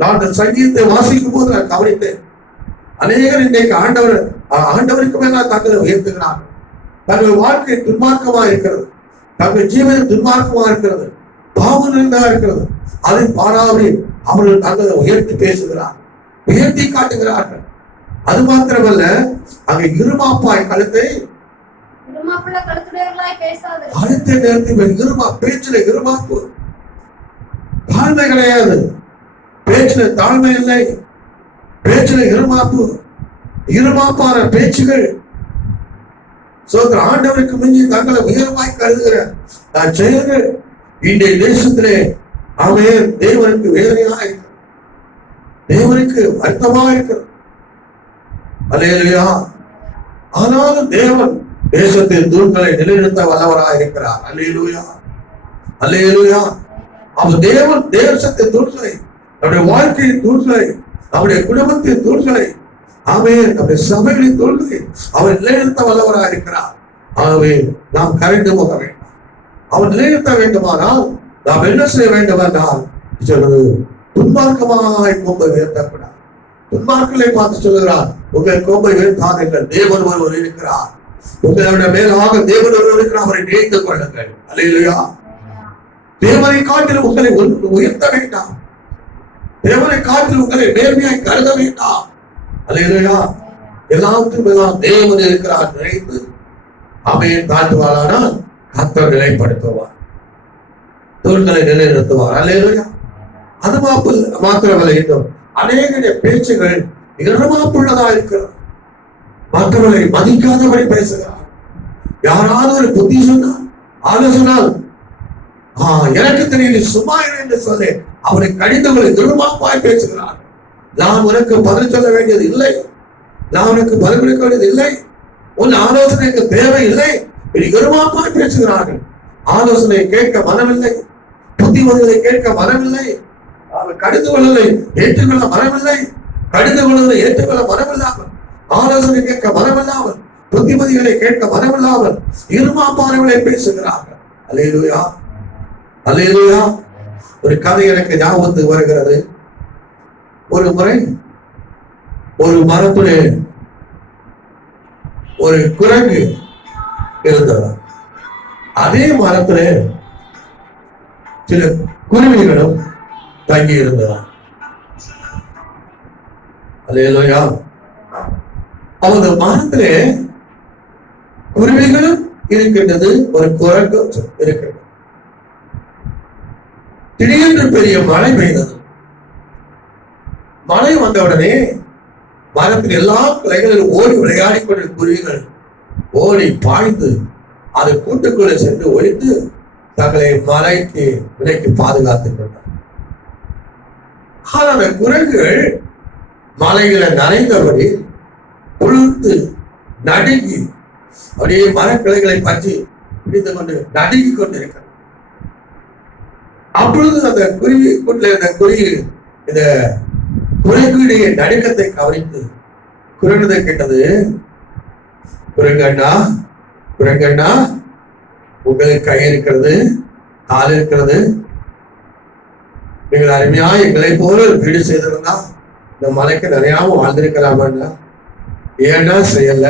நான் இந்த சங்கீதத்தை வாசிக்கும் போது நான் கவனித்தேன். அநேகர் இன்றைக்கு ஆண்டவருக்கு மேல தங்களை உயர்த்துகிறார்கள். தங்கள் வாழ்க்கை துன்மார்க்கமா இருக்கிறது, தங்கள் ஜீவனம் துன்மார்க்கமா இருக்கிறது, பாவம் நிறைந்தா இருக்கிறது. அதை பாராமல் அவர்கள் தங்களை உயர்த்தி பேசுகிறார், உயர்த்தி காட்டுகிறார்கள். அது மாத்திரமல்ல, அங்கே இருமாப்பாய் கழுத்தை இருமாப்புள்ள கழுத்துடையவர்களாய் பேசாதிருங்கள். அடுத்த நேரத்தில் பேச்சுல இருமாப்பு, தாழ்மை கிடையாது. பேச்சுல தாழ்மை இல்லை, பேச்சுல இருமாப்பு, இருமாப்பான பேச்சுகள். சோதர ஆண்டவருக்கு மிஞ்சி தங்களை உயர்வாய் கருதுகிற செயல்கள் இன்றைய தேசத்திலே அவன் தேவனுக்கு வேதனையாக இருக்கிறது, தேவனுக்கு வருத்தமாக இருக்கிறது. அல்லேலூயா. ஆனாலும் தேவன் தேசத்தின் தூண்களை நிலைநிறுத்த வல்லவராக இருக்கிறார். அல்லேலூயா, அல்லேலூயா. அவர் தேவன் தேசத்தின் தூண்களை, நம்முடைய வாழ்க்கையின் தூண்களை, நம்முடைய குடும்பத்தின் தூண்களை, அவன் நம்முடைய சபைகளின் தூண்களை அவர் நிலைநிறுத்த வல்லவராக இருக்கிறார். ஆகவே நாம் கரைந்து போக வேண்டும். அவன் நிலைநிறுத்த வேண்டுமானால் நாம் என்ன செய்ய வேண்டும் என்றால் சொல்வது, துன்மார்க்கமாய் கோம்பை உயர்த்தக்கூடாது. துன்மார்க்களை பார்த்து சொல்லுகிறார், உங்கள் கோம்பை உயர்த்தாதீர்கள், தேவன் ஒருவர் இருக்கிறார், உங்களுடைய மேலாக தேவன் ஒருவர் இருக்கிறார், அவரை நினைத்துக் கொள்ளுங்கள். அல்லேலூயா. தேவனை காட்டில் உங்களை உயர்த்த வேண்டாம், தேவனை காட்டில் உங்களை நேர்மையாய் கருத வேண்டாம். அல்லேலூயா. எல்லாத்துக்கும் எல்லாம் தேவன் இருக்கிறார் நினைத்து அவன் தாழ்த்துவாரானால் கர்த்தர் நிலைப்படுத்துவார், தூண்களை நிலைநிறுத்துவார். அல்லேலூயா. அது மாத்திரமல்ல, இன்னும் அநேக பேச்சுகள் இரமாப்புள்ளதா இருக்கிறது. மற்றவர்களை மதிக்காதபடி பேசுகிறார். யாராவது ஒரு புத்தி சொன்னால், ஆலோசனால், எனக்கு தெரியல சும்மா என்று சொல்லி அவரை கடிந்தவர்களை இரமாப்பாய் பேசுகிறார். நான் உனக்கு பதில் சொல்ல வேண்டியது இல்லை, நான் உனக்கு பதில் கொடுக்க வேண்டியது இல்லை, உன் ஆலோசனைக்கு தேவை இல்லை. இரமாப்பாய் பேசுகிறார்கள். ஆலோசனை கேட்க மனமில்லை, புத்திமதிகளை கேட்க மனமில்லை, அவர் கடிந்து கொள்ளலை ஏற்றுக்கொள்ள மனமில்லை, கடிந்து கொள்வதை ஏற்றுக்கொள்ள மனமில்லாமல், ஆலோசனை கேட்க மனமில்லாமல், புத்திமதிகளை கேட்க மனமில்லாமல் இருமாப்பானவர்களை பேசுகிறார்கள். அல்லேலூயா, அல்லேலூயா. ஒரு கதை எனக்கு ஞாபகத்துக்கு வருகிறது. ஒரு முறை ஒரு மரத்திலே ஒரு குரங்கு இருந்தது. அதே மரத்திலே சில குருவிகளும் தங்கி இருந்ததாம். அல்லேலூயா. அந்த மரத்திலே குருவிகளும் இருக்கின்றது, ஒரு குரங்கும் இருக்கிறது. திடீரென்று பெரிய மழை பெய்தது. மழை வந்தவுடனே மரத்தில் எல்லா கிளைகளிலும் ஓடி விளையாடி கொண்ட குருவிகள் ஓடி பாய்ந்து அது கூட்டுக்குள்ளே சென்று ஒழித்து தங்களை மழைக்கு விலைக்கு பாதுகாத்துக் கொண்டார். ஆனால் அந்த குரங்குகள் மலைகளை நனைந்தபடி குளிர்ந்து நடுங்கி அப்படியே மரக்கிளைகளை பற்றி பிடித்து கொண்டு நடுங்கி கொண்டிருக்கிறது. அப்பொழுது அந்த குருவி கூட்டில் இந்த குருவி இந்த குரங்குடைய நடுக்கத்தை கவனித்து குரங்குதை கேட்டது, குரங்கண்ணா, குரங்கண்ணா, உங்களுக்கு கை இருக்கிறது, கால் இருக்கிறது, நீங்கள் அருமையா எங்களை போல வீடு செய்திருந்தா இந்த மலைக்கு நிறைய வாழ்ந்திருக்கலாமா, ஏன்னா செய்யல,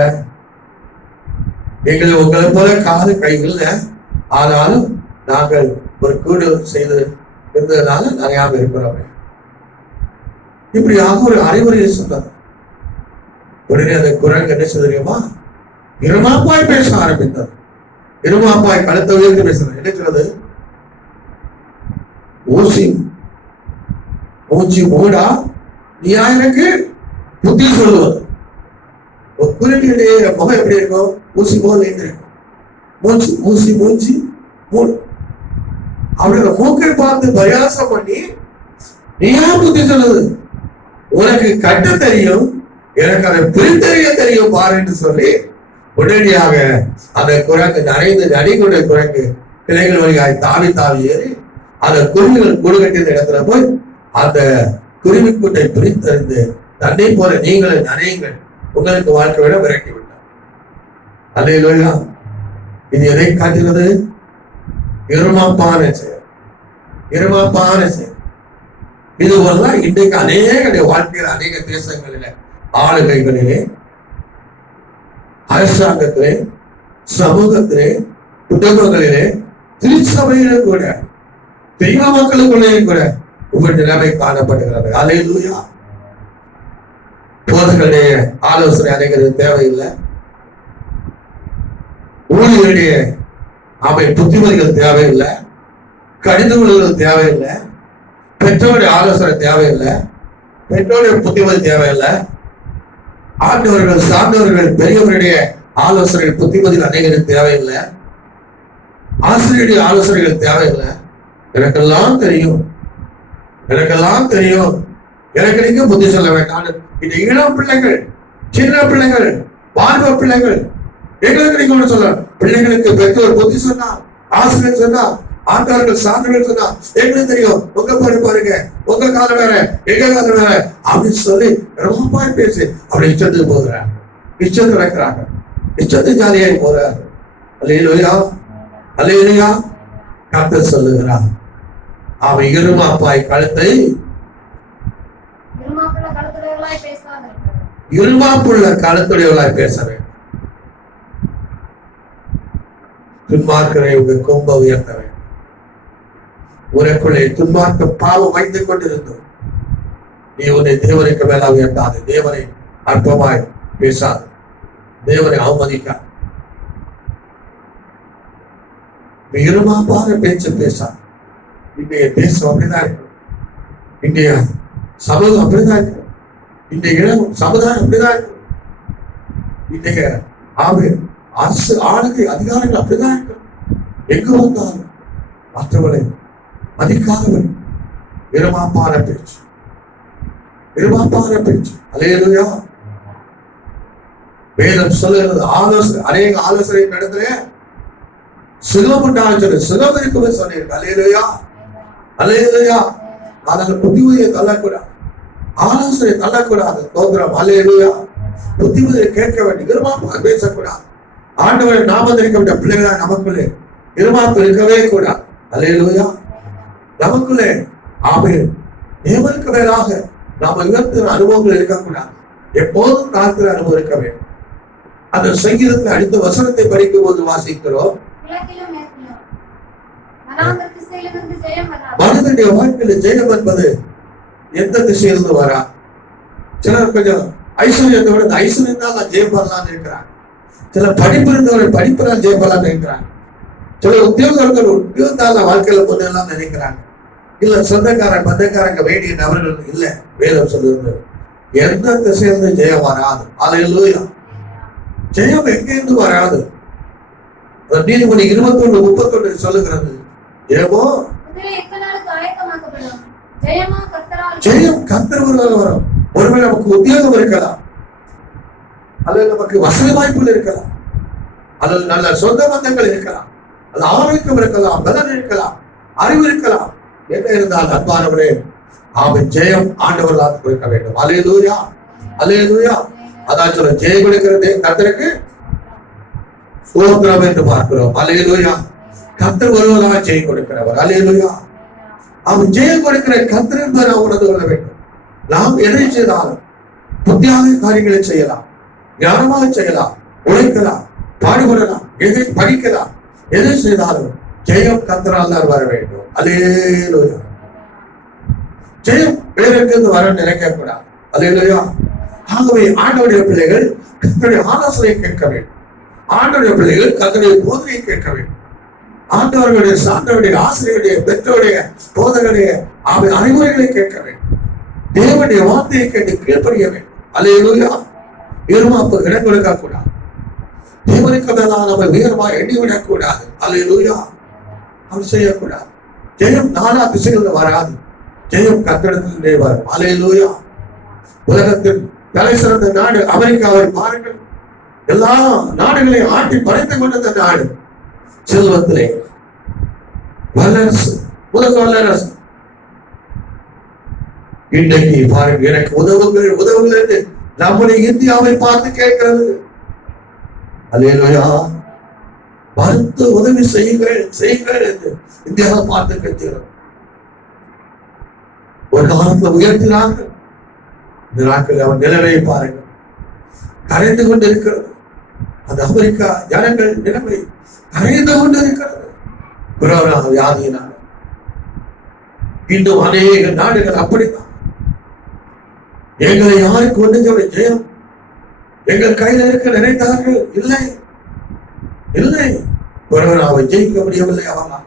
எங்களை உங்களை போல காது கை இல்லை, ஆனாலும் நாங்கள் ஒரு கூடு செய்து இருந்ததுனால நிறைய இருக்கிறோம். இப்படியாக ஒரு அறிவுரையை சொன்னார். உடனே அந்த குரங்கு என்ன செய்யுமா, இருமாப்பாய் பேச ஆரம்பித்தார். இருமாப்பாய் கழுத்தை உயர்த்தி பேசுறது என்ன சொல்றது, ஊசி மூச்சு மூடா, நீ எனக்கு புத்தி சொல்லுவது. ஒரு குருவியுடைய முகம் எப்படி இருக்கும், ஊசி போல் இருக்கும். மூச்சு ஊசி மூச்சு மூடு. அவரோட மூக்கை பார்த்து பயாசம் பண்ணி, நீயா புத்தி சொல்லுது, உனக்கு கட்ட தெரியும், எனக்கு அதை பிரித்தறிய தெரியும் பாரு என்று சொல்லி உடனடியாக அந்த குரங்கு நனைந்து நடிகொண்ட குரங்கு கிளைகள் வழியாய் தாவி தாவி ஏறி அந்த குருவிகள் கூடு கட்டிய இடத்துல போய் அந்த குருவி கூட்டை பிரித்தறிந்து தன்னை போல நீங்களும் நனையுங்கள், உங்களுக்கு வாழ்க்கை விட விரட்டி விட்டார். அல்லேலூயா. இது எதை காட்டுகிறது, இருமாப்பான செயல், இருமாப்பான செயல். இதுவெல்லாம் இன்றைக்கு அநேக வாழ்க்கையில் அநேக தேசங்களில ஆளுகைகளிலே, அரசாங்கத்திலே, சமூகத்திலே, குடும்பங்களிலே, திருச்சபையிலும் கூட, தெய்வ மக்களுக்குள்ளே கூட உங்கள் நிலைமை காணப்படுகிறது. அல்லேலூயா. போதர்களுடைய ஆலோசனை அனைவருக்கு தேவையில்லை, ஊழியருடைய அவை புத்திமதிகள் தேவையில்லை, கடிதங்கள் தேவையில்லை, பெற்றோருடைய ஆலோசனை தேவையில்லை, பெற்றோருடைய புத்திமதி தேவையில்லை, ஆண்டவர்கள் சார்ந்தவர்கள் பெரியவருடைய ஆலோசனை புத்திமதிகள் அநேகருக்கு தேவையில்லை, ஆசிரியருடைய ஆலோசனைகள் தேவையில்லை. எனக்கெல்லாம் தெரியும், எனக்கெல்லாம் தெரியும், எனக்கு நீங்க புத்தி சொல்ல வேண்டாம். இந்த இளம் பிள்ளைகள், சின்ன பிள்ளைகள், வாலிப பிள்ளைகள், எங்களுக்கு நீங்க ஒண்ணு சொல்ல, பிள்ளைகளுக்கு பெற்றோர் புத்தி சொன்னா, ஆசிரியர் சொன்னா, ஆண்டவர்கள் சான்றவர்கள் சொன்னா எங்களுக்கு தெரியும், உங்க பாருங்க, உங்க காலம் வேற, எங்க காலம் வேற அப்படின்னு சொல்லி ரொம்ப பேசி அப்படி இஷ்டத்துக்கு போகிறாங்க, இஷ்டத்தை வைக்கிறாங்க, இஷ்டத்தை ஜாலியாகி போறாங்க. அல்லேலூயா, அல்லேலூயா. கர்த்தர் சொல்லுகிறார், அவன் இருமாப்பாய் கழுத்தை இருமாப்புள்ள கழுத்துடையவளாய் பேச வேண்டும். துன்மார்க்கரை உங்க கொம்ப உயர்த்த வேண்டும். உனக்குள்ளே துன்மார்க்க பாவம் வைத்துக் கொண்டிருந்தோம். நீ உன்னை தேவனுக்கு மேல உயர்த்தாது, தேவனை அற்பமாய் பேசாது, தேவனை அவமதிக்காது, இருமாப்பான பேச்சு பேசாது. இன்றைய தேசம் அப்படிதான் இருக்கு, இன்றைய சமூகம் அப்படிதான் இருக்கு, இன்றைய இளம் சமுதாயம் அப்படிதான் இருக்கு, இன்றைய அரசு ஆளுகை அதிகாரிகள் அப்படிதான் இருக்கு. எங்கு வந்தாலும் மற்றவர்களை மதிக்காதவன் இருமாப்பான பேச்சு, இருமாப்பான பேச்சு. அல்லேலூயா. வேதம் சொல்லுகிறது, ஆலோசனை அநேக ஆலோசனை இடத்துல சுகம் உண்டாச்சு, சுகம் இருக்குமே சொன்னீர்கள். அல்லேலூயா, அல்லேலூயா. அதனால புத்திமதியை தள்ளக்கூடாது, ஆலோசனை தள்ளக்கூடாது. தோத்திரம். அல்லேலூயா. புத்திமதியை கேட்க வேண்டும், இருமாப்பாக பேசக்கூடாது. ஆண்டவரை நாமந்தரிக்கப்பட்ட பிள்ளைகளா நமக்குள்ளே இருமாப்பு இருக்கவே கூடாது. அல்லேலூயா. நமக்குள்ளே ஆமென் தேவனுக்கு மேலாக நாம உயர்த்துகிற அனுபவங்கள் இருக்கக்கூடாது. எப்போதும் தாழ்த்துகிற அனுபவம் இருக்க வேண்டும். அந்த சங்கீதத்தில் அடுத்த வசனத்தை படிக்கும் போது வாசிக்கிறோம், மனிதனுடைய வாழ்க்கையில ஜெயம் என்பது எந்த திசையிலிருந்து வரா? சிலர் கொஞ்சம் ஐஸ்வர்யத்தை விட இந்த ஐஸ்வர்யம் தான் நான் ஜெயம் பெறலான்னு இருக்கிறாங்க. சிலர் படிப்பு இருந்தவரை படிப்புதான் ஜெயம் பெறலான்னு நினைக்கிறாங்க. சில உத்தியோகத்தால வாழ்க்கையில பொண்ணெல்லாம் நினைக்கிறாங்க. இல்ல சொந்தக்காரன் பந்தக்காரங்க வேண்டிய நபர்கள் இல்ல. வேதம் சொல்லுறது எந்த திசையிலிருந்து ஜெயம் வராது. அல்லேலூயா. ஜெயம் எங்கிருந்து வராது? நீதிமொழி 21:31 சொல்லுகிறது, ஜெயமோ ஜெயம் கர்த்தர் வரும். ஒருவேளை நமக்கு உத்தியோகம் இருக்கலாம், அல்லது நமக்கு வசதி வாய்ப்புகள் இருக்கலாம், அல்லது நல்ல சொந்த பந்தங்கள் இருக்கலாம், அது ஆரோக்கியம் இருக்கலாம், பலன் இருக்கலாம், அறிவு இருக்கலாம். என்ன இருந்தால் அன்பானவரே, அவன் ஜெயம் ஆண்டவர்களாக கொடுக்க வேண்டும். அல்லேலூயா, அல்லேலூயா. அதான் சொல்ல ஜெயம் கொடுக்கிறது கர்த்தருக்கு ஸ்தோத்திரம் என்று பார்க்கிறோம். அல்லேலூயா. கர்த்தர் வருவதாக ஜெயம் கொடுக்கிறவர். அல்லேலூயா. அவன் ஜெயம் கொடுக்கிற கர்த்தர் என்பதை நாம் உணர்ந்து கொள்ள வேண்டும். நாம் எதை செய்தாலும் புத்தியாக காரியங்களை செய்யலாம், ஞானமாக செய்யலாம், உழைக்கலாம், பாடுபடலாம், எதை படிக்கலாம், எதை செய்தாலும் ஜெயம் கர்த்தரால் தான் வர வேண்டும். அல்லேலூயா. ஜெயம் வேறெங்கிருந்து வர நினைக்க கூடாது. அல்லேலூயா. ஆகவே ஆண்டவருடைய பிள்ளைகள் கர்த்தருடைய ஆலோசனையை கேட்க வேண்டும். ஆண்டவருடைய பிள்ளைகள் கர்த்தருடைய போதனையை கேட்க வேண்டும். ஆண்டவர்களுடைய சான்றவருடைய ஆசிரியருடைய பெற்றோருடைய போதகருடைய அறிவுரைகளை கேட்க வேண்டும். தேவனுடைய வார்த்தையை கேட்டு கீழ்ப்படிய வேண்டும். அல்லேலூயா. இருமாப்பு இடம் கொடுக்க கூடாது. தேவனுக்கு மேலாக நம்ம உயர்வா எண்ணிவிடக் கூடாது. அல்லேலூயா. அவர் செய்யக்கூடாது. ஜெயம் நானா திசைகளில் வராது, ஜெயம் கர்த்தரிடத்திலே வரும். அல்லேலூயா. உலகத்தின் தலை சிறந்த நாடு அமெரிக்காவை பாருங்கள். எல்லா நாடுகளையும் ஆட்டி படைத்துக் கொண்டிருந்த நாடு, செல்வத்திலே வல்லரசு, உலக வல்லரசு. இன்றைக்கு பாருங்க, எனக்கு உதவுங்கள் உதவுங்கள் என்று நம்முடைய இந்தியாவை பார்த்து கேட்கிறது. அல்லேலூயா. மருத்துவ உதவி செய்யுங்கள் செய்யுங்கள் என்று இந்தியாவை பார்த்து கேட்கிறோம். ஒரு காலத்தில் உயர்த்தினார்கள், இந்த நாட்கள் அவன் நிலைமையை பாருங்கள், கரைந்து கொண்டிருக்கிறது. அந்த அமெரிக்கா ஜனங்கள் நிலைமை கரைந்து கொண்டிருக்கிறது. கொரோனா வியாதியினால் இன்னும் அநேக நாடுகள் அப்படித்தான். எங்களை யாருக்கு ஒன்று ஜெயம் எங்கள் கையில் இருக்க நினைத்தார்கள், இல்லை. இல்லை, கொரோனாவை ஜெயிக்க முடியவில்லை. அவனால்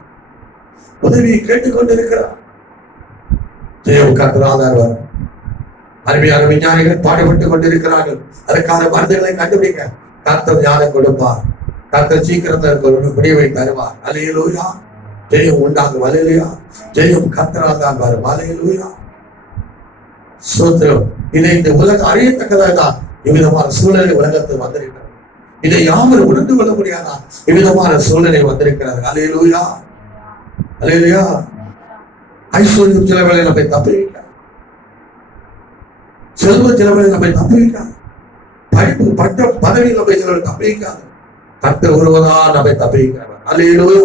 உதவியை கேட்டுக்கொண்டிருக்கிறார். ஜெயம் கர்த்தர். அருமையான விஞ்ஞானிகள் பாடுபட்டுக் கொண்டிருக்கிறார்கள். அதற்கான மருந்துகளை கண்டுபிடிக்க கர்த்தர் ஞானம் கொடுப்பார். கர்த்தர் சீக்கிரத்திற்கு ஒரு முடிவை தருவார். அல்லேலூயா. ஜெயம் உண்டாகும். அல்லேலூயா. ஜெயம் கர்த்தரால் தான் வரும். அல்லேலூயா. சோத்திரம். இதை இந்த உலகம் அறியத்தக்கதாக தான் இவ்விதமான சூழ்நிலை உலகத்தில் வந்திருக்கிறது. இதை யாவரும் உணர்ந்து கொள்ள முடியாதா இவ்விதமான சூழ்நிலை வந்திருக்கிறது. அல்லேலூயா. அல்லேலூயா. ஐஸ்வர்யம் சில வேளை நம்மை தப்பிவிட்டார். செல்வ சில வேளை நம்மை தப்பிவிட்டார். படிப்பு பட்ட பதவி நம்மை சிலர் தப்பிவிக்காது. கர்த்தர் ஒருவதான் நம்மை தப்பிவிக்கிறவர். அல்லேலூயா.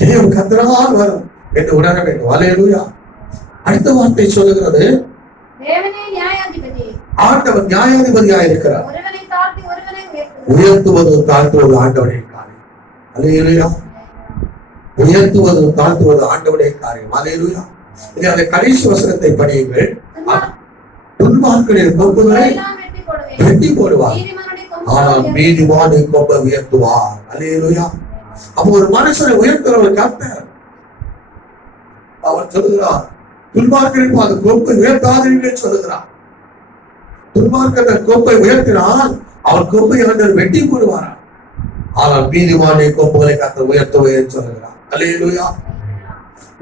ஜெயம் கர்த்தரால் வரும் என்று உணர வேண்டும். அல்லேலூயா. அடுத்த வார்த்தை சொல்லுகிறது, ஆண்டவர் நியாயாதிபதியாக இருக்கிறார். உயர்த்துவது தாழ்த்துவது ஆண்டவனுடைய காரியம். அல்லேலூயா. உயர்த்துவது தாழ்த்துவது ஆண்டவனுடைய காரியம். அல்லேலூயா. அந்த கடைசி வசனத்தை படியுங்கள். துன்மார்க்கரின் கொம்புகளை வெட்டி போடுவார், ஆனால் நீதிமானை கொம்பை உயர்த்துவார். அல்லேலூயா. அப்ப ஒரு மனுஷனை உயர்த்துறவர் கர்த்தர். அவர் சொல்லுகிறார், துன்மார்க்கரின் அந்த கொம்பை உயர்த்தாதீர்கள் சொல்லுகிறார். துன்மார்க்கர் கொம்பை உயர்த்தினால் அவர் கொம்பை ஆண்டவர் வெட்டி போடுவாரா, ஆனால் நீதிமானை கொம்புகளை கர்த்தர் உயர்த்துவேன் சொல்லுகிறார். அல்லேலூயா.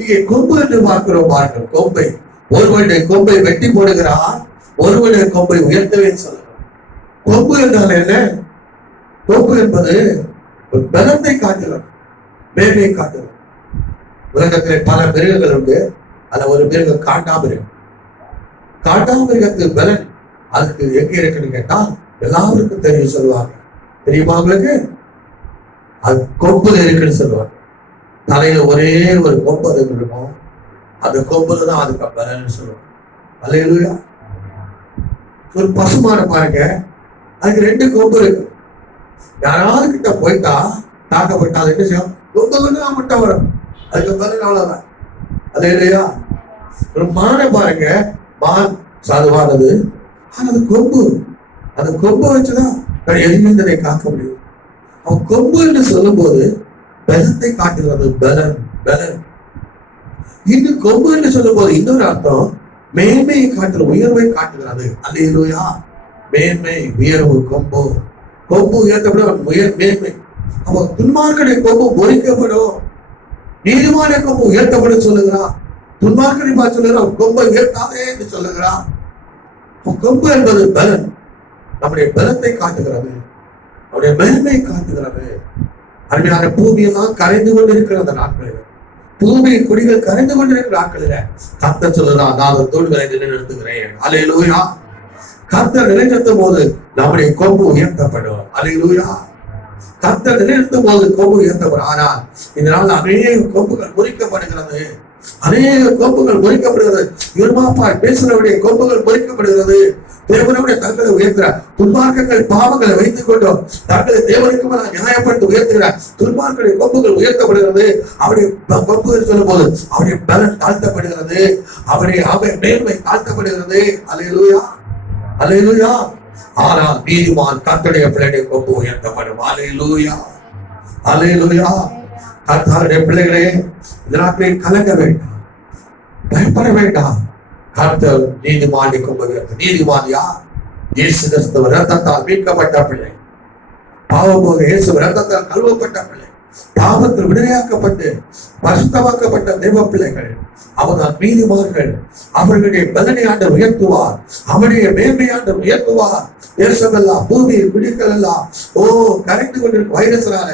இங்கே கொம்பு என்று பார்க்கிறோம். பாருங்கள், கொம்பை ஒருவனுடைய கொம்பை வெட்டி போடுகிறார், ஒருவனுடைய கொம்பை உயர்த்தவே சொல்லுகிறார். கொம்பு என்றால் என்ன? கொம்பு என்பது ஒரு பலத்தை காட்டுகிறது, மேன்மையை காட்டுகிறது. உலகத்திலே பல மிருகங்கள் உண்டு. அதுல ஒரு மிருகம் காண்டாமிருகம். காண்டாமிருகத்து பலன் அதுக்கு எங்க இருக்குன்னு கேட்டா எல்லாருக்கும் தெரியும் சொல்லுவாங்க. தெரியுமா உங்களுக்கு? அது கொம்புல இருக்குன்னு சொல்லுவாங்க. தலையில ஒரே ஒரு கொம்பு அதுக்கு இருக்கும். அந்த கொம்புல தான் அதுக்கு பலன்னு சொல்லுவாங்க. அல்லேலூயா. ஒரு பசுமான பாருங்க, அதுக்கு 2 கொம்பு இருக்கு. யாராவது கிட்ட போயிட்டா தாக்கப்பட்டா அது என்ன செய்யும்? கொம்பு மட்டும் வரும். அதுக்கு பலன் அவ்வளவுதான். அல்லேலூயா. ஒரு மானை பாருங்க, மான் சாதுவானது. ஆனா அது கொம்பு, அந்த கொம்பை வச்சுதான் எதிர்ந்ததை காக்க முடியும். அவன் கொம்பு என்று சொல்லும் போது பலத்தை காட்டுகிறது. பலன் பலன். இன்னும் கொம்பு என்று சொல்லும் போது இன்னொரு அர்த்தம் மேன்மையை காட்டுறது, உயர்வை காட்டுகிறது. அல்லேலூயா. மேன்மை, உயர்வு. கொம்பு கொம்பு உயர்த்தப்படும் மேன்மை. அவன் துன்மார்க்கனுடைய கொம்பு பொறிக்கப்படும், நீதிமான கொம்பு உயர்த்தப்படும் சொல்லுகிறான். துன்மார்க்கனை பார்த்து சொல்லுகிறான், கொம்பை உயர்த்தாதே என்று சொல்லுகிறான். கொம்பு என்பது பலன், நம்முடைய பலத்தை காட்டுகிறது, நம்முடைய மேன்மையை காட்டுகிறது. அருமையான பூமியெல்லாம் கரைந்து கொண்டிருக்கிற அந்த நாட்களில், பூமியின் குடிகள் கரைந்து கொண்டிருக்கிற நாட்களில கர்த்தர் சொல்லுறான், நான் தோள்களை நிலைநிறுத்துகிறேன். அல்லேலூயா. கர்த்தர் நிலைநிறுத்தும் போது நம்முடைய கொம்பு உயர்த்தப்படும். அல்லேலூயா. கர்த்தர் நிலைநிறுத்தும் போது கொம்பு உயர்த்தப்படும். ஆனால் இதனால் அநேக கொம்புகள் முறிக்கப்படுகிறது, அநேக கொம்புகள் முறிக்கப்படுகிறது. இருமாப்பா பேசுறவுடைய கொம்புகள் முறிக்கப்படுகிறது. தேவனுடைய தங்களை உயர்த்துற துன்மார்க்கங்கள் பாவங்களை வைத்துக் கொண்டோம் தங்களை தேவனுக்கு மேல நியாயப்படுத்தி உயர்த்துகிற துன்மார்க்கடைய கொம்புகள் உயர்த்தப்படுகிறது. அவருடைய கொம்புகள் சொல்லும் போது அவருடைய பலன் தாழ்த்தப்படுகிறது, அவருடைய மேன்மை தாழ்த்தப்படுகிறது. அல்லேலூயா. அல்லேலூயா. ஆனால் நீதிமான் கர்த்தருடைய பிள்ளைடைய கொம்பு உயர்த்தப்படும். அல்லேலூயா. அல்லேலூயா. கர்த்தருடைய பிள்ளைகளே, இதனாலே கலங்க வேண்டாம், பயப்பட வேண்டாம். கர்த்தர் நீதிமானை கொம்பு உயர்த்த. நீதிமான் யார்? இயேசு கிறிஸ்து ரத்தத்தால் மீட்கப்பட்ட பிள்ளை, பாவமாக இயேசு ரத்தத்தால் கழுவப்பட்ட பிள்ளை, பாவத்தில் விடுதலையாக்கப்பட்டு பரிசுத்தமாக்கப்பட்ட தெய்வ பிள்ளைகள். அவர்தான் நீதிமான்கள். அவர்களுடைய பலனை ஆண்டவர் உயர்த்துவார், அவருடைய மேன்மை ஆண்டவர் உயர்த்துவார். தேசமெல்லாம் பூமியில் குடிகள் எல்லாம் கரைந்து கொண்டிருக்கும் வைரஸ்னால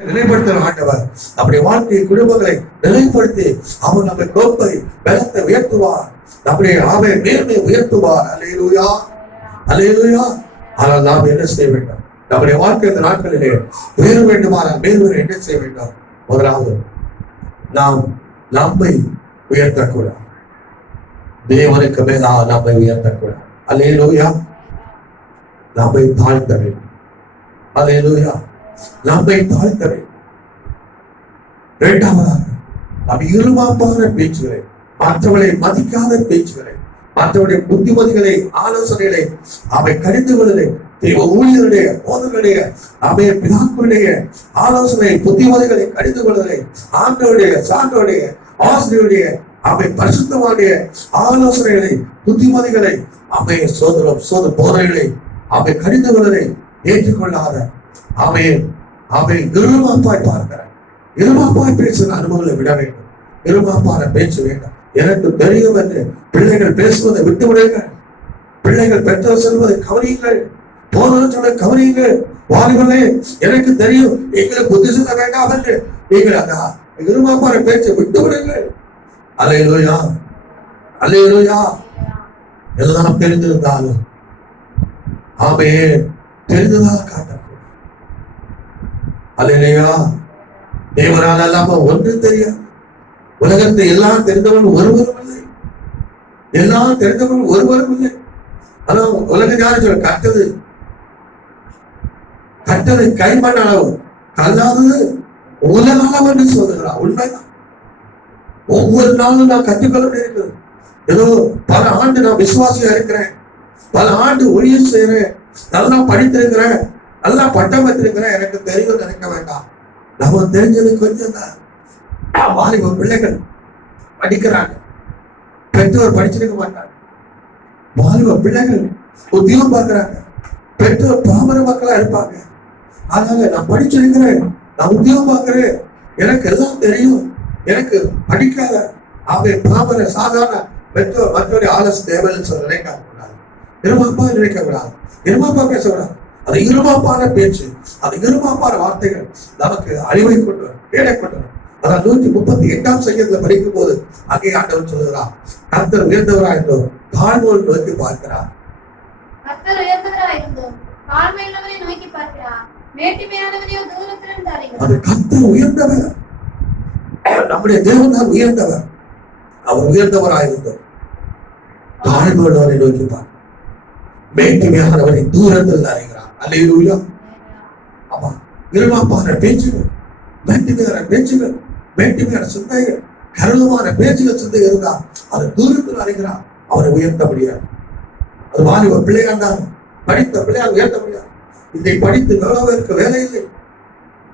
நிலைப்படுத்துகிற ஆண்டவர் நம்முடைய வாழ்க்கை குடும்பங்களை நிலைப்படுத்தி அவர் நம்மை கொம்பை பலத்தை உயர்த்துவார், நம்முடைய மேன்மை உயர்த்துவார். அல்லேலூயா. அல்லேலூயா. ஆனால் நாம் என்ன செய்ய வேண்டும்? நம்முடைய வாழ்க்கை இந்த நாட்களிலே உயர வேண்டுமானால் மேல்வரை என்ன செய்ய வேண்டும்? முதலாவது நாம் நம்மை உயர்த்தக்கூடாது, தேவனுக்கு மேலா நம்மை உயர்த்தக்கூடாது. அல்லேலூயா. நம்மை தாழ்த்த வேண்டும். அல்லேலூயா. நம்மை தாழ்த்த வேண்டும். இரண்டாவதாக நம் இருமாப்பான பேச்சுகளை, மற்றவர்களை மதிக்காத பேச்சுகளை, மற்றவருடைய புத்திமதிகளை, ஆலோசனைகளை, அவை கடிந்து கொள்வதை தெய்வ ஊழியருடைய போதர்களுடைய பிதாக்களுடைய ஆலோசனை புத்திமதிகளை கடிந்து கொள்வதை ஆண்டவருடைய சான்றோடைய ஆசிரியருடைய பரிசுத்தவானுடைய ஆலோசனைகளை புத்திமதிகளை போதனைகளை கடிந்து கொள்வதை ஏற்றுக்கொள்ளாத இருமாப்பாய் பார்க்கிறார். இருமாப்பாய் பேசுகிற அனுபவங்களை விட வேண்டும். இருமாப்பான பேச்சு வேண்டும். எனக்கு தெரியும் என்று பிள்ளைகள் பேசுவதை விட்டு விடுங்க. பிள்ளைகள் பெற்றோர் செல்வதை கவனியுங்கள். போதனை சொல்ல கவனியுங்கள். வாலிபர்களே, எனக்கு தெரியும், எங்களுக்கு புத்தி சொல்ல வேண்டாம் என்று நீங்கள் அந்த இருமாப்பான பேச்சை விட்டு விடுங்கள். அல்லேலூயா, அல்லேலூயா. எல்லாம் தெரிந்திருந்தாலும் தெரிந்ததாக காட்டக்கூடாது. அல்லேலூயா. தேவனால் அல்லாம ஒன்றும் தெரியாது. உலகத்தை எல்லாம் தெரிந்தவர்கள் ஒருவரும் இல்லை. எல்லாம் தெரிந்தவர்கள் ஒருவரும் இல்லை. அதான் உலக யாரும் சொல்ல கட்டது கைமண் அளவு, கல்லாதது உலக அளவு என்று சொல்லுகிறார். உண்மைதான். ஒவ்வொரு நாளும் நான் கற்றுக்கொள்ள இருக்கிறது. ஏதோ பல ஆண்டு நான் விசுவாசியா இருக்கிறேன், பல ஆண்டு ஊழியம் செய்யறேன், நல்லா படித்திருக்கிறேன், நல்லா பட்டம் பெற்றிருக்கிறேன், எனக்கு தெரியும் நினைக்க வேண்டாம். நம்ம தெரிஞ்சது கொஞ்சம் தான். வாலிப பிள்ளைகள் படிக்கிறாங்க, பெற்றோர் படிச்சிருக்க மாட்டாங்க. வாலிப பிள்ளைகள் உத்தியோகம் பார்க்கிறாங்க, பெற்றோர் பாமர மக்களா இருப்பாங்க. அதனால நான் படிச்சிருக்கிறேன், நான் உத்தியோகம் பார்க்கிறேன், எனக்கு எல்லாம் தெரியும், எனக்கு படிக்காத பாமர சாதாரண பெற்றோர் மற்றவருடைய ஆலோசனை தேவைன்னு சொல்ல நினைக்க கூடாது. இருமாப்பா நினைக்க கூடாது. இருமாப்பா பேசக்கூடாது. அது இருமாப்பான பேச்சு, அது இருமாப்பான வார்த்தைகள் நமக்கு அழிவை கொண்டு வரும், கேடை கொண்டு வரும். அதான் 138ஆம் சங்கீதத்துல படிக்கும் போது அங்கே ஆண்டவர் சொல்லுகிறார், கர்த்தர் உயர்ந்தவரா இருந்தோம் தாழ்வோர் நோக்கி பார்க்கிறார். கர்த்தர் உயர்ந்தவரா இருந்தோம் தாழ்மையுள்ளவரை நோக்கி பார்க்கிறார். மேட்டிமையானவரையோ தூரத்திலிருந்து அறிகிறார். அது கர்த்தர் உயர்ந்தவர். நம்முடைய தேவன் தான் உயர்ந்தவர். அவர் உயர்ந்தவரா இருந்தோம் தாழ்வுள்ளவரை நோக்கி பார்க்கிறார். மேட்டிமையானவரை தூரத்தில் அறிகிறார். அல்லேலூயா. ஆமா, இருமாப்பான பேச்சுகள், மேட்டிமையான பேச்சுகள், மேட்டிமையான சிந்தைகள், கருளமான பேச்சுகள் சிந்தை இருந்தால் அதை தூரத்தில் அறிகிறார். அவரை உயர்த்த முடியாது. அது வாலிப பிள்ளைகள் தான், படித்த பிள்ளையால் உயர்த்த முடியாது. இதை படித்து எவ்வளவு பேருக்கு வேலை இல்லை,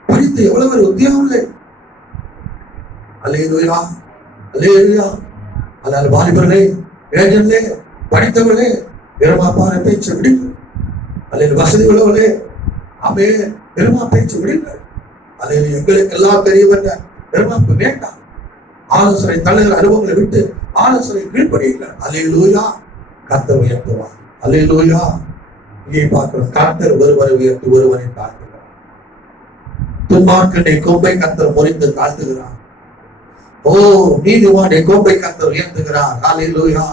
படித்து எவ்வளவு பேர் உத்தியோகம் இல்லை. அல்லேலூயா, அல்லேலூயா. அதனால வாலிபர்களே, இளைஞர்களே, படித்தவர்களே, இருமாப்பான பேச்சு விடுங்கள். அல்லது வசதி உள்ளவர்களே, இருமா பேச்சு விடுங்கள். அல்லது எங்களுக்கு எல்லாம் தெரியவன்ற இருமாப்பு வேண்டாம். ஆலோசனை தள்ளுகிற அனுபவங்களை விட்டு ஆலோசனை கீழ்ப்படியுங்கள். அல்லேலூயா. கர்த்தர் உயர்த்துவார். அல்லேலூயா. இங்கே பார்க்கிறோம், கர்த்தர் ஒருவரை உயர்த்தி ஒருவரை தாழ்த்துகிறார். துன்மார்க்கனுடைய கொம்பை கர்த்தர் முறித்து தாழ்த்துகிறார். நீதிமானுடைய கொம்பை கர்த்தர் உயர்த்துகிறார். அல்லேலூயா.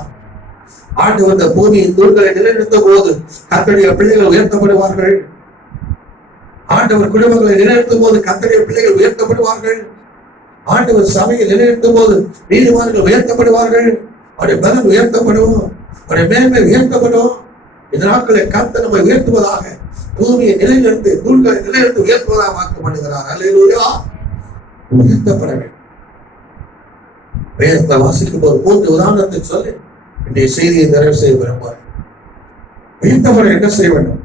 ஆண்டவர் இந்த பூமியின் தூண்களை நிலைநிறுத்த போது கர்த்தருடைய பிள்ளைகள் உயர்த்தப்படுவார்கள். ஆண்டவர் குடும்பங்களை நிலைநிறுத்தும் போது கர்த்தருடைய பிள்ளைகள் உயர்த்தப்படுவார்கள். ஆண்டவர் சபையை நிலைநிறுத்தும் போது நீதிமான்கள் உயர்த்தப்படுவார்கள். அவருடைய பலம் உயர்த்தப்படும், அவருடைய மேன்மை உயர்த்தப்படும். இந்த நாட்களை கர்த்தர் நம்மை உயர்த்துவதாக, பூமியை நிலைநிறுத்தி தூண்களை நிலைநிறுத்தி உயர்த்துவதாக வாக்கப்படுகிறார். அல்லேலூயா. உயர்த்தப்பட வேண்டும். வேதத்தை வாசிக்கும் போது 3 உதாரணத்தை சொல்லி இன்றைய செய்தியை நிறைவு செய்ய விரும்புகிறேன். உயர்த்தப்பட என்ன செய்ய வேண்டும்?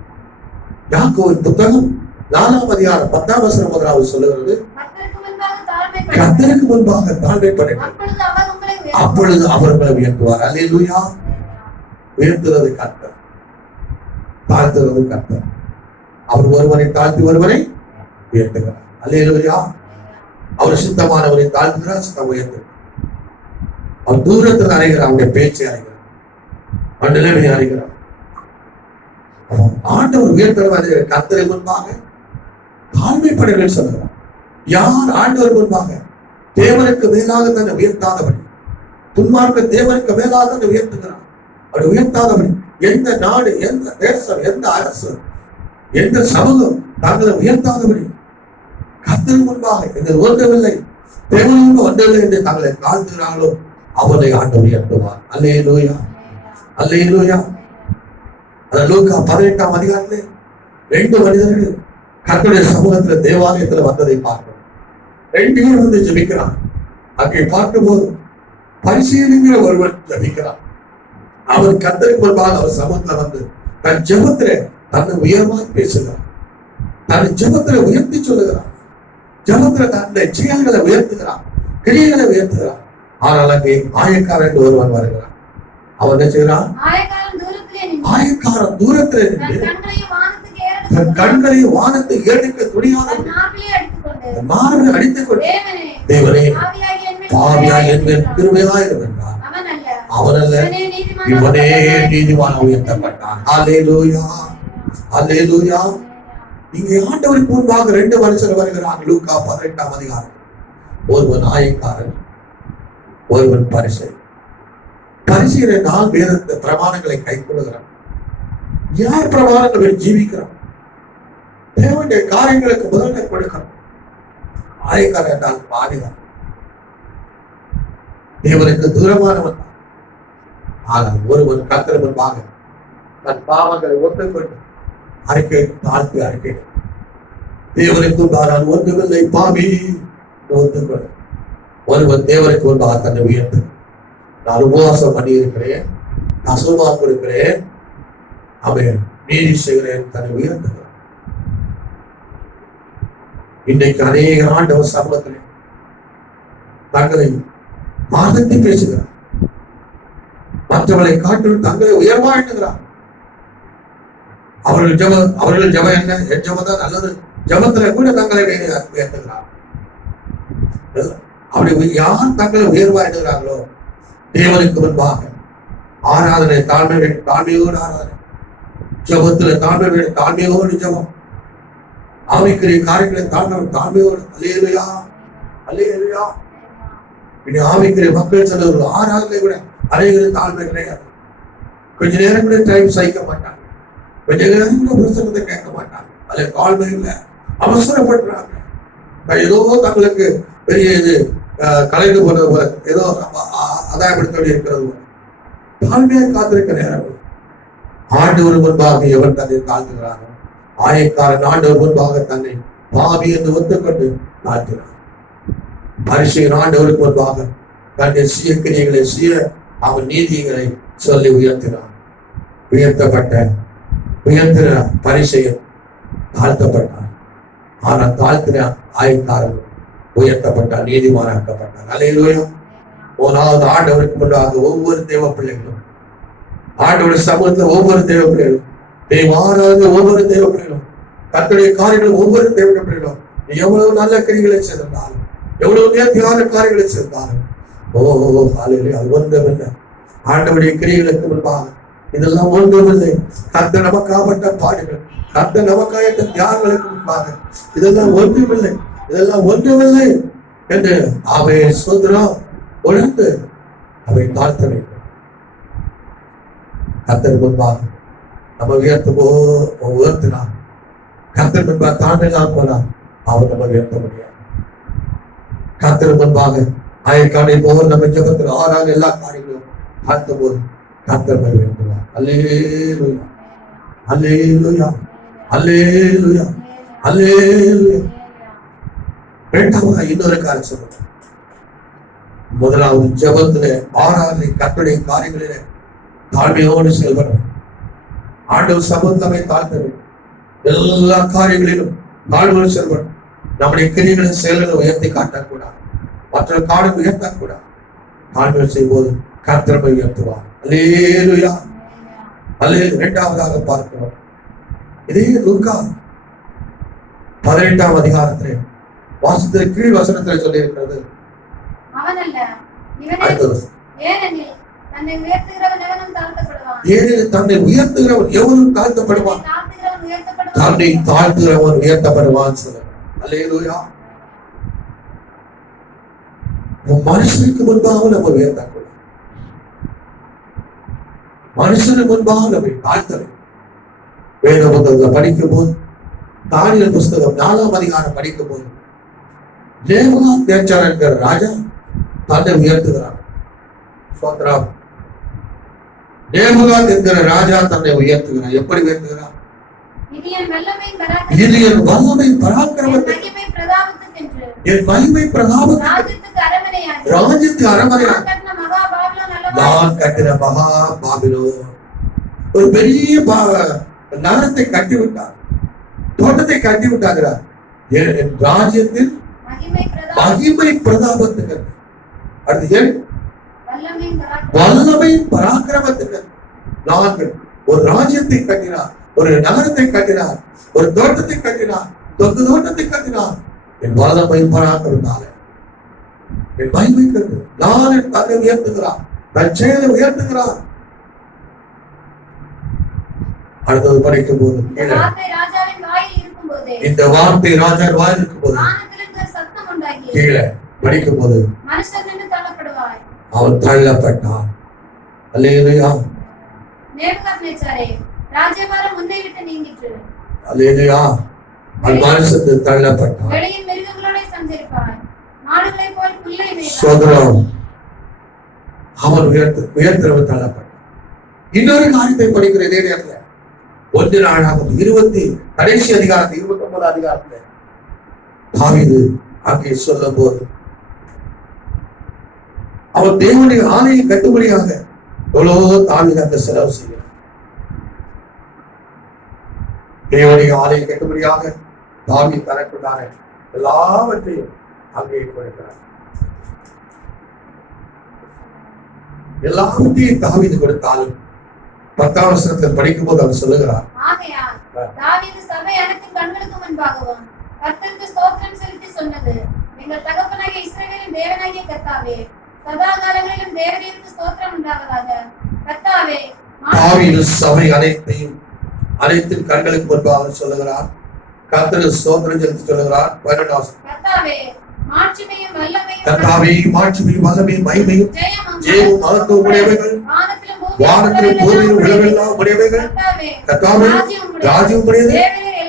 யாக்கோபின் புத்தகம் 4ஆம் அதிகாரம் 10ஆம் வசனம் முதலாவது சொல்லுகிறது, கர்த்தருக்கு முன்பாக தாழ்மைப்பட அப்பொழுது அவர் உங்களை உயர்த்துவார். அல்லேலூயா. உயர்த்துவது கர்த்தர், தாழ்த்துவது கர்த்தர். அவர் ஒருவரை தாழ்த்தி ஒருவரை உயர்த்துகிறார். அல்லேலூயா. அவர் சுத்தமானவரை தாழ்த்துகிறார், சுத்தம் உயர்த்துகிறார். அவர் தூரத்தில் அறைகிறார், அவருடைய பேச்சை அறைகிறார், அவன் நிலைமையை அறிகிறார். ஆண்டவர் உயர்த்தவர் கர்த்தரை முன்பாக தாழ்மைப்படங்கள் சொல்லுகிறார். யார் ஆண்டவர் முன்பாக தேவனுக்கு மேலாக தன்னை உயர்த்தாதபடி, துன்மார்க்க தேவனுக்கு மேலாக தன்னை உயர்த்துகிறார். அப்படி உயர்த்தாதபடி எந்த நாடு, எந்த தேசம், எந்த அரசு, எந்த சமூகம் தங்களை உயர்த்தாதபடி கர்த்தர் முன்பாக எங்கள் ஒன்றவில்லை, தேவனுக்கு ஒன்றவில்லை என்று தங்களை தாழ்த்துகிறார்களோ அவனை ஆண்டவர் உயர்த்துவார். அல்லேலூயா, அல்லேலூயா. லூக்கா 18ஆம் அதிகாரத்திலே 2 மனிதர்கள் கர்த்தருடைய சமூகத்துல தேவாலயத்துல வந்ததை பார்க்கிறோம். 2 பேர் வந்து ஜெபிக்கிறார். அங்கே பார்க்கும்போது பரிசீலிங்கிற ஒருவர் ஜெபிக்கிறார். அவர் கர்த்தருக்கு முன்பாக அவர் சமூகத்துல வந்து தன் ஜெபத்திலே தன்னை உயர்வாய் பேசுகிறான். தன்னை ஜெபத்துல உயர்த்தி சொல்லுகிறான். ஜெபத்துல தன்னை செயல்களை உயர்த்துகிறான், கிரியைகளை உயர்த்துகிறான். ஆனால் அங்கே ஆயக்காரன் ஒருவன் வருகிறான். அவன் என்ன செய்கிறான்? ஆயக்காரன் தூரத்திலே நின்று தன் கண்களை வானத்தை ஏடுக்க துணியாக மார்பை அடித்துக் கொண்டு, தேவனே பாவியாய் என் மேல் கிருபையாயிரும் என்றான். அவன் அல்ல, இவனே நீதிமான் உயர்த்தப்பட்டான். அல்லேலூயா, அல்லேலூயா. இங்கே ஆண்டவருக்கு முன்பாக 2 மனுஷர் வருகிறார்கள். லூக்கா 18ஆம் அதிகாரம். ஒருவன் ஆயக்காரன், ஒருவன் பரிசேயன். பரிசேயனை நான் வேதத்தை பிரமாணங்களை கைக்கொள்கிறான். யார் பிரமாணங்களை ஜீவிக்கிறான்? தேவனுடைய காரியங்களுக்கு முதல்ல கொடுக்கணும். ஆயக்காரன் என்றால் பாவிதான், தேவனுக்கு தூரமானவன். ஆனால் ஒருவன் கர்த்தர் முன்பாக தன் பாவங்களை ஒட்டுக்கொண்டு அறிக்கை தாழ்த்தி அறிக்கை, தேவனுக்கு நான் ஒன்றுமில்லை பாவி ஒத்துக்கொண்டு ஒருவன் தேவனுக்கு முன்பாக தன்னை உயர்த்து, நான் உபவாசம் பண்ணி இருக்கிறேன், நான் சுகமாக இருக்கிறேன், அவன் நீதி செய்கிறேன், தன்னை உயர்த்துகிறான். இன்றைக்கு அநேக ஆண்டவர் சமூகத்திலே தங்களை மாதத்தை பேசுகிறார். மற்றவர்களை காட்டிலும் தங்களை உயர்வா எண்ணுகிறார். அவர்கள் ஜெபம் என்ன? என் ஜெபம் தான் நல்லது. ஜெபத்துல கூட தங்களை உயர்த்துகிறார். அப்படி யார் தங்களை உயர்வா எண்ணுகிறார்களோ தேவனுக்கு முன்பாக ஆராதனை தாழ்மையோடு ஆராதனை, ஜெபத்துல தாழ்மையோடு ஜெபம், ஆவிக்குரிய காரியங்களை தாழ்மையோடு. அல்லேலூயா, அல்லேலூயா. இனி ஆவிக்குரிய மக்கள் சிலர் ஆராதனை கூட அனைவரும் தாழ்மை கிடையாது. கொஞ்ச நேரம் கூட டைம் சகிக்க மாட்டாங்க, கொஞ்ச நேரம் கூட புருஷனத்தை கேட்க மாட்டாங்க. அதுல தாழ்மை இல்லை, அவசரப்படுறாங்க. ஏதோ தங்களுக்கு பெரிய இது கலைந்து போனது போல, ஏதோ அதாயப்படுத்த இருக்கிறது போல தாழ்மையை காத்திருக்க நேரம். ஆண்டவர் முன்பாக எவர் தன்னை தாழ்த்துகிறாரோ, ஆயக்காரன் ஆண்டவர் முன்பாக தன்னை பாவி என்று ஒத்துக்கொண்டு தாழ்த்தினார். பரிசேயன் ஆண்டவருக்கு முன்பாக தன்னுடைய சுய கிரியைகளை அவன் நீதிகளை சொல்லி உயர்த்தினான். உயர்த்தின பரிசேயன் தாழ்த்தப்பட்டான். ஆனால் தாழ்த்தின ஆயக்காரன் உயர்த்தப்பட்டான், நீதிமானாக்கப்பட்டான். அல்லேலூயா. முதலாவது ஆண்டவருக்கு முன்பாக ஒவ்வொரு தேவ பிள்ளைகளும், ஆண்டவருடைய சமூகத்தில் ஒவ்வொரு தேவ பிள்ளைகளும், தெய்வாராத ஒவ்வொரு தேவ பிள்ளைகளும், கர்த்தருடைய காரியங்கள் ஒவ்வொரு தேவ பிள்ளைகளும் எவ்வளவு நல்ல கிரிகளை செய்திருந்தாலும், எவ்வளவு நேர்த்தியான காரியங்களை செய்திருந்தாலும், அல்லேலூயா, அது ஒன்றுமில்லை. ஆண்டவருடைய கிரியைகளுக்கு முன்பாக இதெல்லாம் ஒன்றுமில்லை. கர்த்தர் நமக்காகப்பட்ட பாடுகள், கர்த்தர் நமக்காக தியாகங்களுக்கு முன்பாக இதெல்லாம் ஒன்றுமில்லை, இதெல்லாம் ஒன்றுமில்லை என்று அவை சோதரம் உணர்ந்து அவை தாழ்த்த வேண்டும். கர்த்தர் முன்பாக நம்ம உயர்த்தினார். கர்த்தர் முன்பாக தாழ்மையெல்லாம் போனால் அவர் நம்ம உயர்த்த முடியாது. கர்த்தர் முன்பாக ஆயக்கானை போல் நம்ம ஜெபத்தில் ஆறாக எல்லா காரியங்களும் பார்த்த போது கர்த்தர் உயர்த்துவார். அல்லேலூயா, அல்லேலூயா, அல்லேலூயா, அல்லேலூயா. இரண்டாவது இன்னொரு காரியம் சொல்றேன். முதலாவது ஜெபத்துல ஆறாவது கர்த்தருடைய காரியங்களிலே தாழ்மையோடு செல்வனும், ஆண்டவர் சமூகத்தை தாழ்த்த வேண்டும். எல்லா காரியங்களிலும் தாழ்வோடு செல்வனும். நம்முடைய கிரியைகளின் செயல்களை உயர்த்தி காட்டக்கூடாது, மற்ற காலம் உயர்த்தக்கூடாது. தாழ்மை செய்யும்போது கர்த்தரை உயர்த்துவார். அல்லேலூயா, அல்லேலூயா. இரண்டாவதாக பார்க்கிறோம், இதே லூக்கா 18ஆம் அதிகாரத்திலே வாசத்திலே கீழ் வசனத்திலே சொல்லி இருக்கிறது. ஏனெனில் தன்னை உயர்த்துகிறவன் எவனும் தாழ்த்தப்படுவான், தன்னை தாழ்த்துகிறவன் உயர்த்தப்படுவான். அல்லேலூயா. மனுஷனுக்கு முன்பாக நம்ம உயர்த்தக்கூடாது, மனுஷனுக்கு முன்பாக நம்ம தாழ்த்தணும். வேத புத்தகத்தை படிக்கும் போது, தானியேல் புஸ்தகம் 4ஆம் அதிகாரம் படிக்கும் போது, நேபுகாத்நேச்சார் என்கிற ராஜா தன்னை உயர்த்துகிறார். நேபுகாத் என்கிற ராஜா தன்னை உயர்த்துகிறார். எப்படி உயர்த்துகிறார்? கிதியோன் வல்லமை பராக்கிரமத்தை, என் மகிமை பிரதாபத்துக்கு, ராஜ்யத்து அரமனையாக நான் கட்டின மகா பாபிலோன். ஒரு பெரிய நகரத்தை கட்டி விட்டார், தோட்டத்தை கட்டி விட்டாகிறார். என் ராஜ்யத்தில் மகிமை பிரதாபத்துக்கு, அடுத்து என் வல்லமை பராக்கிரமத்துக்கு. நாங்கள் ஒரு ராஜ்யத்தை கட்டினார், ஒரு நகரத்தை கட்டினார், ஒரு தோட்டத்தை கட்டினார், தொங்கு தோட்டத்தை கட்டினார். என் வல்லமை பராக்கிரமத்தால என் மகிமை கட்டு. நான் என் தன்னை உயர்த்துகிறான், தன் செயலை உயர்த்துகிறான். அடுத்தது படிக்கும் போது இந்த வார்த்தை ராஜா வாயில் இருக்கும் போது கீழே படிக்கும் போது அவன் தள்ளப்பட்டான். அல்லேலூயா, அல்லேலூயா. அவன் மனுஷத்து தள்ளப்பட்டான். சோதரம் அவன் உயர்த்தரவு தள்ளப்பட்டான். இன்னொரு காரியத்தை படிக்கிற இதே நேரத்தில் 1 நாளாகும் 20 கடைசி அதிகாரத்தில் 29 அதிகாரத்தில் தாவீது அங்கே சொல்லும் போது அவன் தேவனுடைய ஆணையை கட்டுப்படியாக எவ்வளவோ தாவீது அங்க செலவு செய்கிறார். தேவனுடைய ஆணையை கட்டுப்படியாக தாவீது தனக்குள்ளான எல்லாவற்றையும் அங்கே கொடுக்கிறார். எல்லாவற்றையும் தாவீது கொடுத்தாலும் 10ஆம் வசனத்தில் படிக்கும் போது அவர் சொல்லுகிறார், தாவீது சபை அனைத்தின் கண்களுக்கு முன்பாகவும் கர்த்தருக்கு ஸ்தோத்திரம் செலுத்தி சொன்னது, எங்கள் தகப்பனாகிய இஸ்ரவேலின் தேவனாகிய கர்த்தாவே, சதா காலங்களிலும் தேவனுக்கு ஸ்தோத்திரம் உண்டாவதாக. கர்த்தாவே, தாவீது சபை அனைத்தின் கண்களுக்கு முன்பாக சொல்லுகிறார், கர்த்தருக்கு ஸ்தோத்திரம் செலுத்தி சொல்லுகிறார். 12ஆம் வசனம், கர்த்தாவே மாட்சிமையும் வல்லமையும், கர்த்தாவே மாட்சிமையும் வல்லமையும் மகிமையும் ஜெயமும் மகத்துவம் உடையவைகள், வானத்திலும் பூமியிலும் உலகெல்லாம் உடையவைகள், கர்த்தாவே ராஜ்யம் உடையது,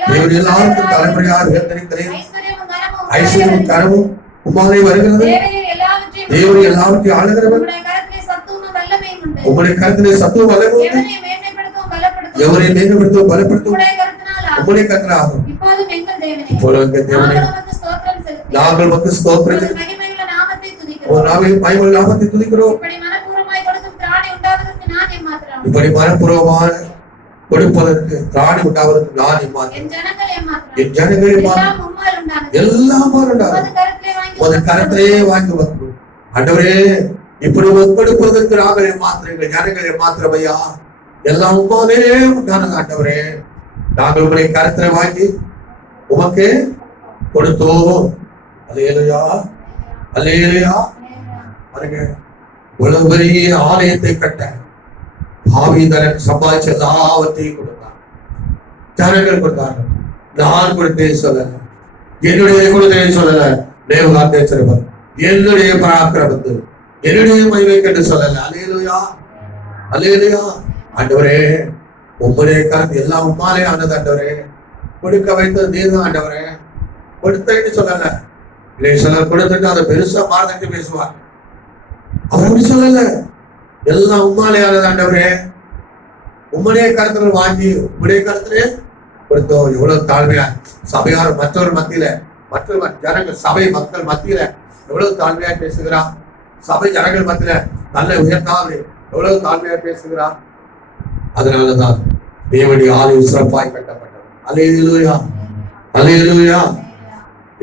தேவன் எல்லாருக்கும் தலைமுறையாக உயர்ந்திருக்கிறேன், ஐஸ்வர்யமும் கனமும் உம்மாலே வருகிறது, தேவன் எல்லாவற்றையும் ஆளுகிறவர், உம்முடைய கருத்திலே சத்துவம் வல்லமை உண்டு, எவரை மேம்படுத்தவும் பலப்படுத்தவும் உம்முடைய கர்த்தராகும். இப்பொழுது எங்கள் தேவனே, நாங்கள் உமக்கு ஸ்தோத்திரம் நாமத்தை துதிக்கிறோம். இப்படி மனப்பூர்வமாக கொடுப்பதற்கு திராணி உண்டாவதற்கு நான் என் ஜனங்கள் எல்லாம் ஒரு கரத்திலேயே வாங்கி வந்து ஆண்டவரே, இப்படி கொடுப்பதற்கு நாங்கள் ஏமாத்திரம், எங்கள் ஜனங்கள் ஏமாத்திரம் ஐயா, எல்லாம் உமாலே உண்டானது. ஆண்டவரே, நாங்கள் உங்களுடைய கரத்திலே வாங்கி உமக்கு கொடுத்தோம். அல்லேலூயா, அல்லேலூயா. பாருங்க, இவ்வளவு பெரிய ஆலயத்தை கட்ட தாவீதன் சம்பாதிச்ச எல்லாவற்றையும் கொடுத்தார், ஜனங்கள் கொடுத்தார்கள். நான் கொடுத்தேன் சொல்லல, என்னுடைய கொடுத்தேன் சொல்லல, நேபுகாத்நேச்சர் என்னுடைய பராக்கிரமத்து என்னுடைய மகிமை கண்டு சொல்லல. அல்லேலூயா, அல்லேலூயா. ஆண்டவரே, உம்முடைய கருத்து எல்லாம் உம்மாலே ஆனது. ஆண்டவரே, கொடுக்க வைத்தது நீதான். ஆண்டவரே, கொடுத்தேன்னு சொல்லல, இல்லை சிலர் கொடுத்துட்டு அதை பெருசா பார்த்துட்டு பேசுவார். அவர் அப்படி சொல்லல, எல்லாம் உம்மாலே ஆனது. ஆண்டவரே, உம்முடைய கருத்துல வாங்கி உம்முடைய கருத்திலே கொடுத்தோம். எவ்வளவு தாழ்மையா சபையார் மற்றவர் மத்தியில, மற்ற ஜனங்கள் சபை மக்கள் மத்தியில எவ்வளவு தாழ்மையா பேசுகிறார். சபை ஜனங்கள் மத்தியில நல்ல உயர்த்தாவே எவ்வளவு தாழ்மையா பேசுகிறார். அதனாலதான் தேவனுடைய ஆலயம் சிறப்பாய் கட்டப்பட்டது. அல்லேலூயா, அல்லேலூயா.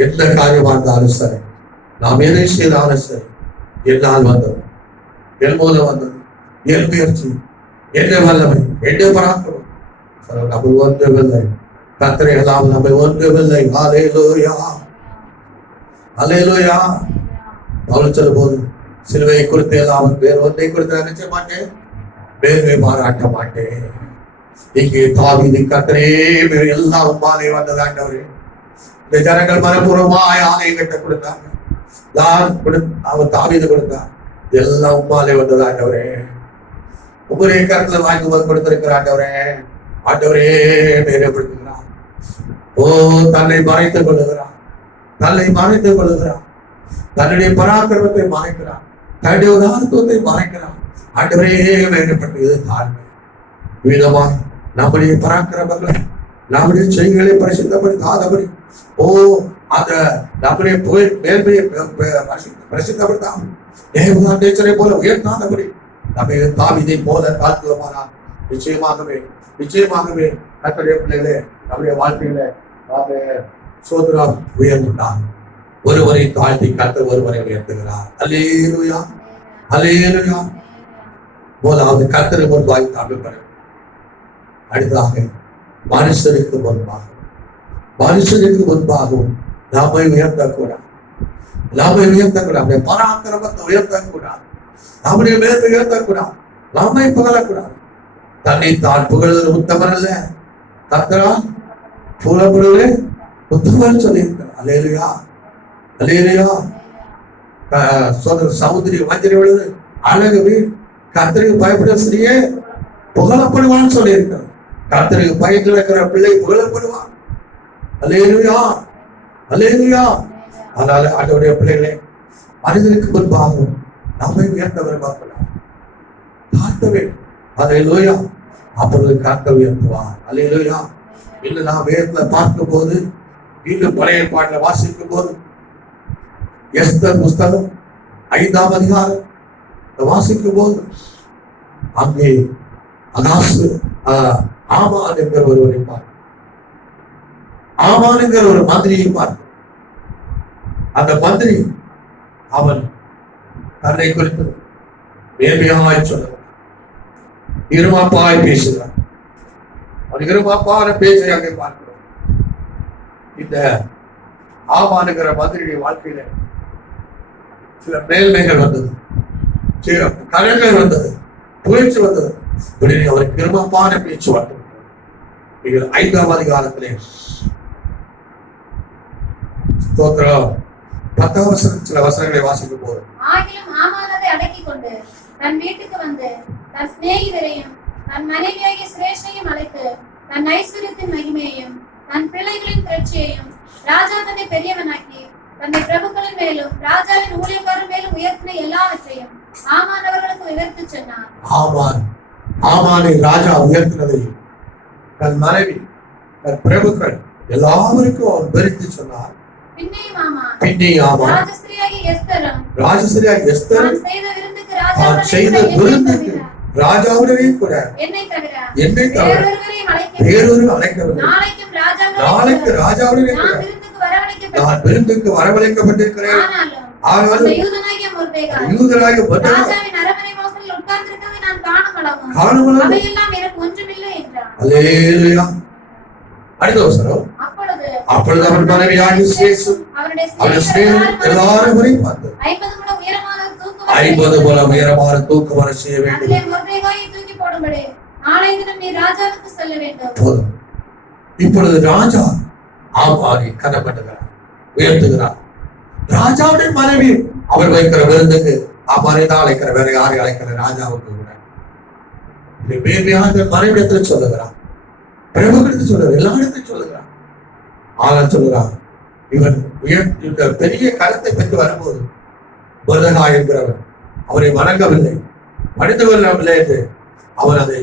எந்த காரியமா இருந்தாலும் சரி, நாம் எதை செய்தாலும் சரி, என்னால் வந்தது, என் மூலம் வந்தது, என் முயற்சி, என்ன வல்லமை, என்ன பராக்கிரமம், நம்ம ஒன்றுமில்லை. கர்த்தரை எல்லாம் நம்ம ஒன்றுமில்லை. அல்லேலூயா, அல்லேலூயா. பவுல் சொல்லும் போது, சிலுவையை குறித்து எல்லாம் வேறு ஒன்றை குறித்து நினைச்ச மாட்டேன், வேர்வை பாராட்ட மாட்டேன். இங்கே தாவீது கர்த்தரே எல்லாம் உம்மாலே வந்தது. ஆண்டவரே, இந்த ஜனங்கள் மனப்பூர்வமாய் ஆலயம் கட்ட கொடுத்தாங்க, அவர் தாவீது கொடுத்தார், எல்லாம் உம்மாலே வந்தது. ஆண்டவரே, உங்களுடைய கருத்துல வாங்கி கொடுத்திருக்கிற ஆண்டவரே, ஆண்டவரே மேம்படுத்துகிறார். ஓ, தன்னை மறைத்துக் கொள்ளுகிறார், தன்னை மறைத்துக் கொள்ளுகிறார், தன்னுடைய பராக்கிரமத்தை மறைக்கிறார், தன்னுடைய உதாரணத்தை மறைக்கிறார். ஆண்டவரே மேம்படுத்துகிறது தாழ்மை. விதமாய் நம்முடைய பராக்கிரமங்களை, நம்முடைய செய்திகளை பரிசுத்தப்படுத்தாதபடி, ஓ, அந்த நம்முடைய மேன்மையை பரிசுத்தப்படுத்தாமல் நேபுகாத்நேச்சரை போல உயர்த்தாதபடி, நம்ம தாவீதை போல தாழ்த்துவமானால் நிச்சயமாகவே நிச்சயமாகவே கர்த்தருடைய பிள்ளைகளே நம்முடைய வாழ்க்கையில சோதரா உயர்ந்துட்டார். ஒருவரை தாழ்த்தி கர்த்தர் ஒருவரை உயர்த்துகிறார். அல்லேலூயா அல்லேலூயா. முதலாவது கர்த்தருக்கு முன்பாய் தாழ்மைப்பட, அடுத்ததாக மனுஷருக்கு முன்பாகவும் நாமை உயர்த்தக்கூடாது. நாமை உயர்த்தக்கூடாது. நம்முடைய பராக்கிரமத்தை உயர்த்தக்கூடாது. நம்முடைய மேன்மை உயர்த்தக்கூடாது. நாமை புகழக்கூடாது. தன்னை தான் புகழ்வது உத்தமர் அல்ல, கர்த்தரா புகழப்படுவதே உத்தமர் சொல்லியிருக்கிறார். அல்லேலூயா அல்லேலூயா. சமுதிரி வஞ்சனை விழுது அழகு வீண், கர்த்தருக்கு பயப்பட ஸ்திரியே புகழப்படுவான்னு சொல்லியிருக்கிறார். கர்த்தருக்கு பயந்து இருக்கிற பிள்ளை புகழப்படுவான். அல்லேலூயா அல்லேலூயா. அதனால ஆண்டவருடைய பிள்ளைகளே, மனிதனுக்கு முன்பாகவும் நம்மை உயர்த்தவர் பார்க்கலாம், தாழ்த்தவே. அல்லேலூயா. அப்பொழுது கர்த்தர் உயர்த்துவார். அல்லேலூயா. இன்னும் நான் வேதத்துல பார்க்கும் போது, இன்னும் பழைய பாடல வாசிக்கும் போது, எஸ்தர் புஸ்தகம் 5ஆம் அதிகாரம் வாசிக்கும் போது, அங்கே அகாசு ஆமான் என்கிற ஒருவரை பார்க்க, ஆமான் என்கிற ஒரு மந்திரியை பார்க்க, அந்த மந்திரி அவன் தன்னை குறித்து மேன்மையாய் சொல்ல இருமாப்பாய் பேசுகிறான். அவன் இருமாப்பான பேச்சை அங்கே பார்க்கிறோம். இந்த ஆமானுங்கிற மந்திரியுடைய வாழ்க்கையில சில மேல்மைகள் வந்தது, சில கரங்கள் வந்தது, புகழ்ச்சி வந்தது. உடனே அவருக்கு இருமாப்பான பேச்சு வாழ்க்கை. நீங்கள் 5ஆம் அதிகாரத்திலே ஸ்தோத்திரம் 10ஆம் வசனம் சில வசனங்களை வாசிக்கும் போது, ஆகிலும் ஆமான் அதை அடக்கிக் கொண்டு தன் வீட்டுக்கு வந்து தன் சிநேகிதரையும் தன் மனைவியாகிய சிரேஷையும் அழைத்து தன் ஐஸ்வர்யத்தின் மகிமையையும் தன் பிள்ளைகளின் திரட்சியையும் ராஜா தன்னை பெரியவனாக்கி தன்னை பிரபுக்களின் மேலும் ராஜாவின் ஊழியக்காரர் மேலும் உயர்த்தின எல்லாவற்றையும் ஆமான் அவர்களுக்கு விவரித்து சொன்னார். ஆமானை ராஜா உயர்த்தினதை தன் மனைவி தன் பிரபுக்கள் எல்லாருக்கும் அவர் விவரித்து சொன்னார். பின்னையும் ஆமான் ராஜஸ்திரியாகிய எஸ்தரும் தான் செய்த விருந்துக்கு ராஜாவுடனே கூட என்னை தவிர வேறொரு அழைக்கவில்லை. நாளைக்கு ராஜாவுடனே கூட நான் விருந்துக்கு வரவழைக்கப்பட்டிருக்கிறேன். ஆனாலும் யூதனாகிய அல்லேலூயா. அடுத்த வசனம், அப்பொழுது அவன் மனைவியாகிய சேஷம் அவருடைய சிநேகிதர் எல்லாரும் வரை பார்த்து 50 முழம் உயரமான தூக்கு வர செய்ய வேண்டும். போதும். இப்பொழுது ராஜா ஆமானை கனப்படுகிறார், உயர்த்துகிறார். ராஜாவுடைய மனைவி அவர் வைக்கிற விருந்துக்கு ஆமானை தான் அழைக்கிற, வேற யாரையும் அழைக்கிற ராஜாவுக்கு கூட மேன்மையான மனைவிடத்தில் சொல்லுகிறார், பிரபுகளுக்கு சொல்லுகிறார், எல்லா இடத்தையும் சொல்லுகிறார். ஆனால் சொல்லுகிறார், இவன் இந்த பெரிய கருத்தை பெற்று வரும்போது மொர்தெகாய் என்கிறவன் அவரை வணங்கவில்லை, மனித கொள்ளவில்லை என்று அவன் அதை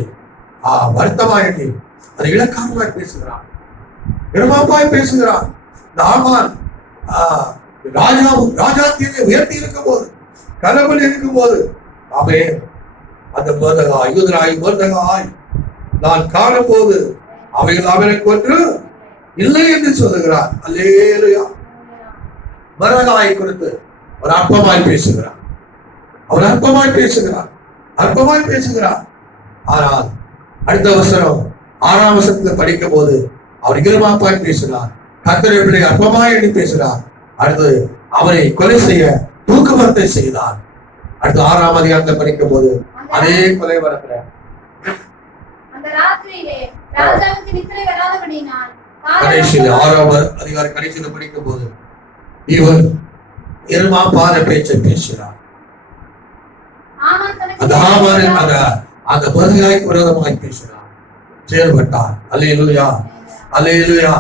வருத்தமாய் எண்ணி அதை இலக்காரமாய் பேசுகிறான், இருமாப்பாய் பேசுகிறான். ஆமான் ராஜாத்தியை உயர்த்தி இருக்கும் போது, கனவில் இருக்கும் போது, அவே அந்த மொர்தெகாய் மொர்தெகாய் நான் காணும் போது அவைகள் அவனுக்கு ஒன்று இல்லை என்று சொல்லுகிறார். அல்லேலூயா. மொர்தெகாயை குறித்து ஒரு அற்பமாய் பேசுகிறார், அவர் அற்பமாய் பேசுகிறார். ஆனால் அடுத்த வசனம் 6ஆம் வசனத்தில் படிக்கும் போது அவர் இருமாப்பாய் பேசுகிறார், கர்த்தருடைய பிள்ளை அற்பமாய் எண்ணி பேசுகிறார். அடுத்து அவரை கொலை செய்ய தூக்குமரத்தை செய்தார். அடுத்து 6ஆம் அதிகாரத்தில் படிக்கும் போது அதே கொலை வரத்துல கடைசியில் 6ஆம் அதிகாரம் கடைசியில் படிக்கும் போது இவர் இருமாப்பான பேச்சை பேசுகிறார். அந்த ஆமானின் அந்த மொர்தெகாய்க்கு விரோதமாய் பேசுகிறார், செயல்பட்டார். அல்லேலூயா அல்லேலூயா,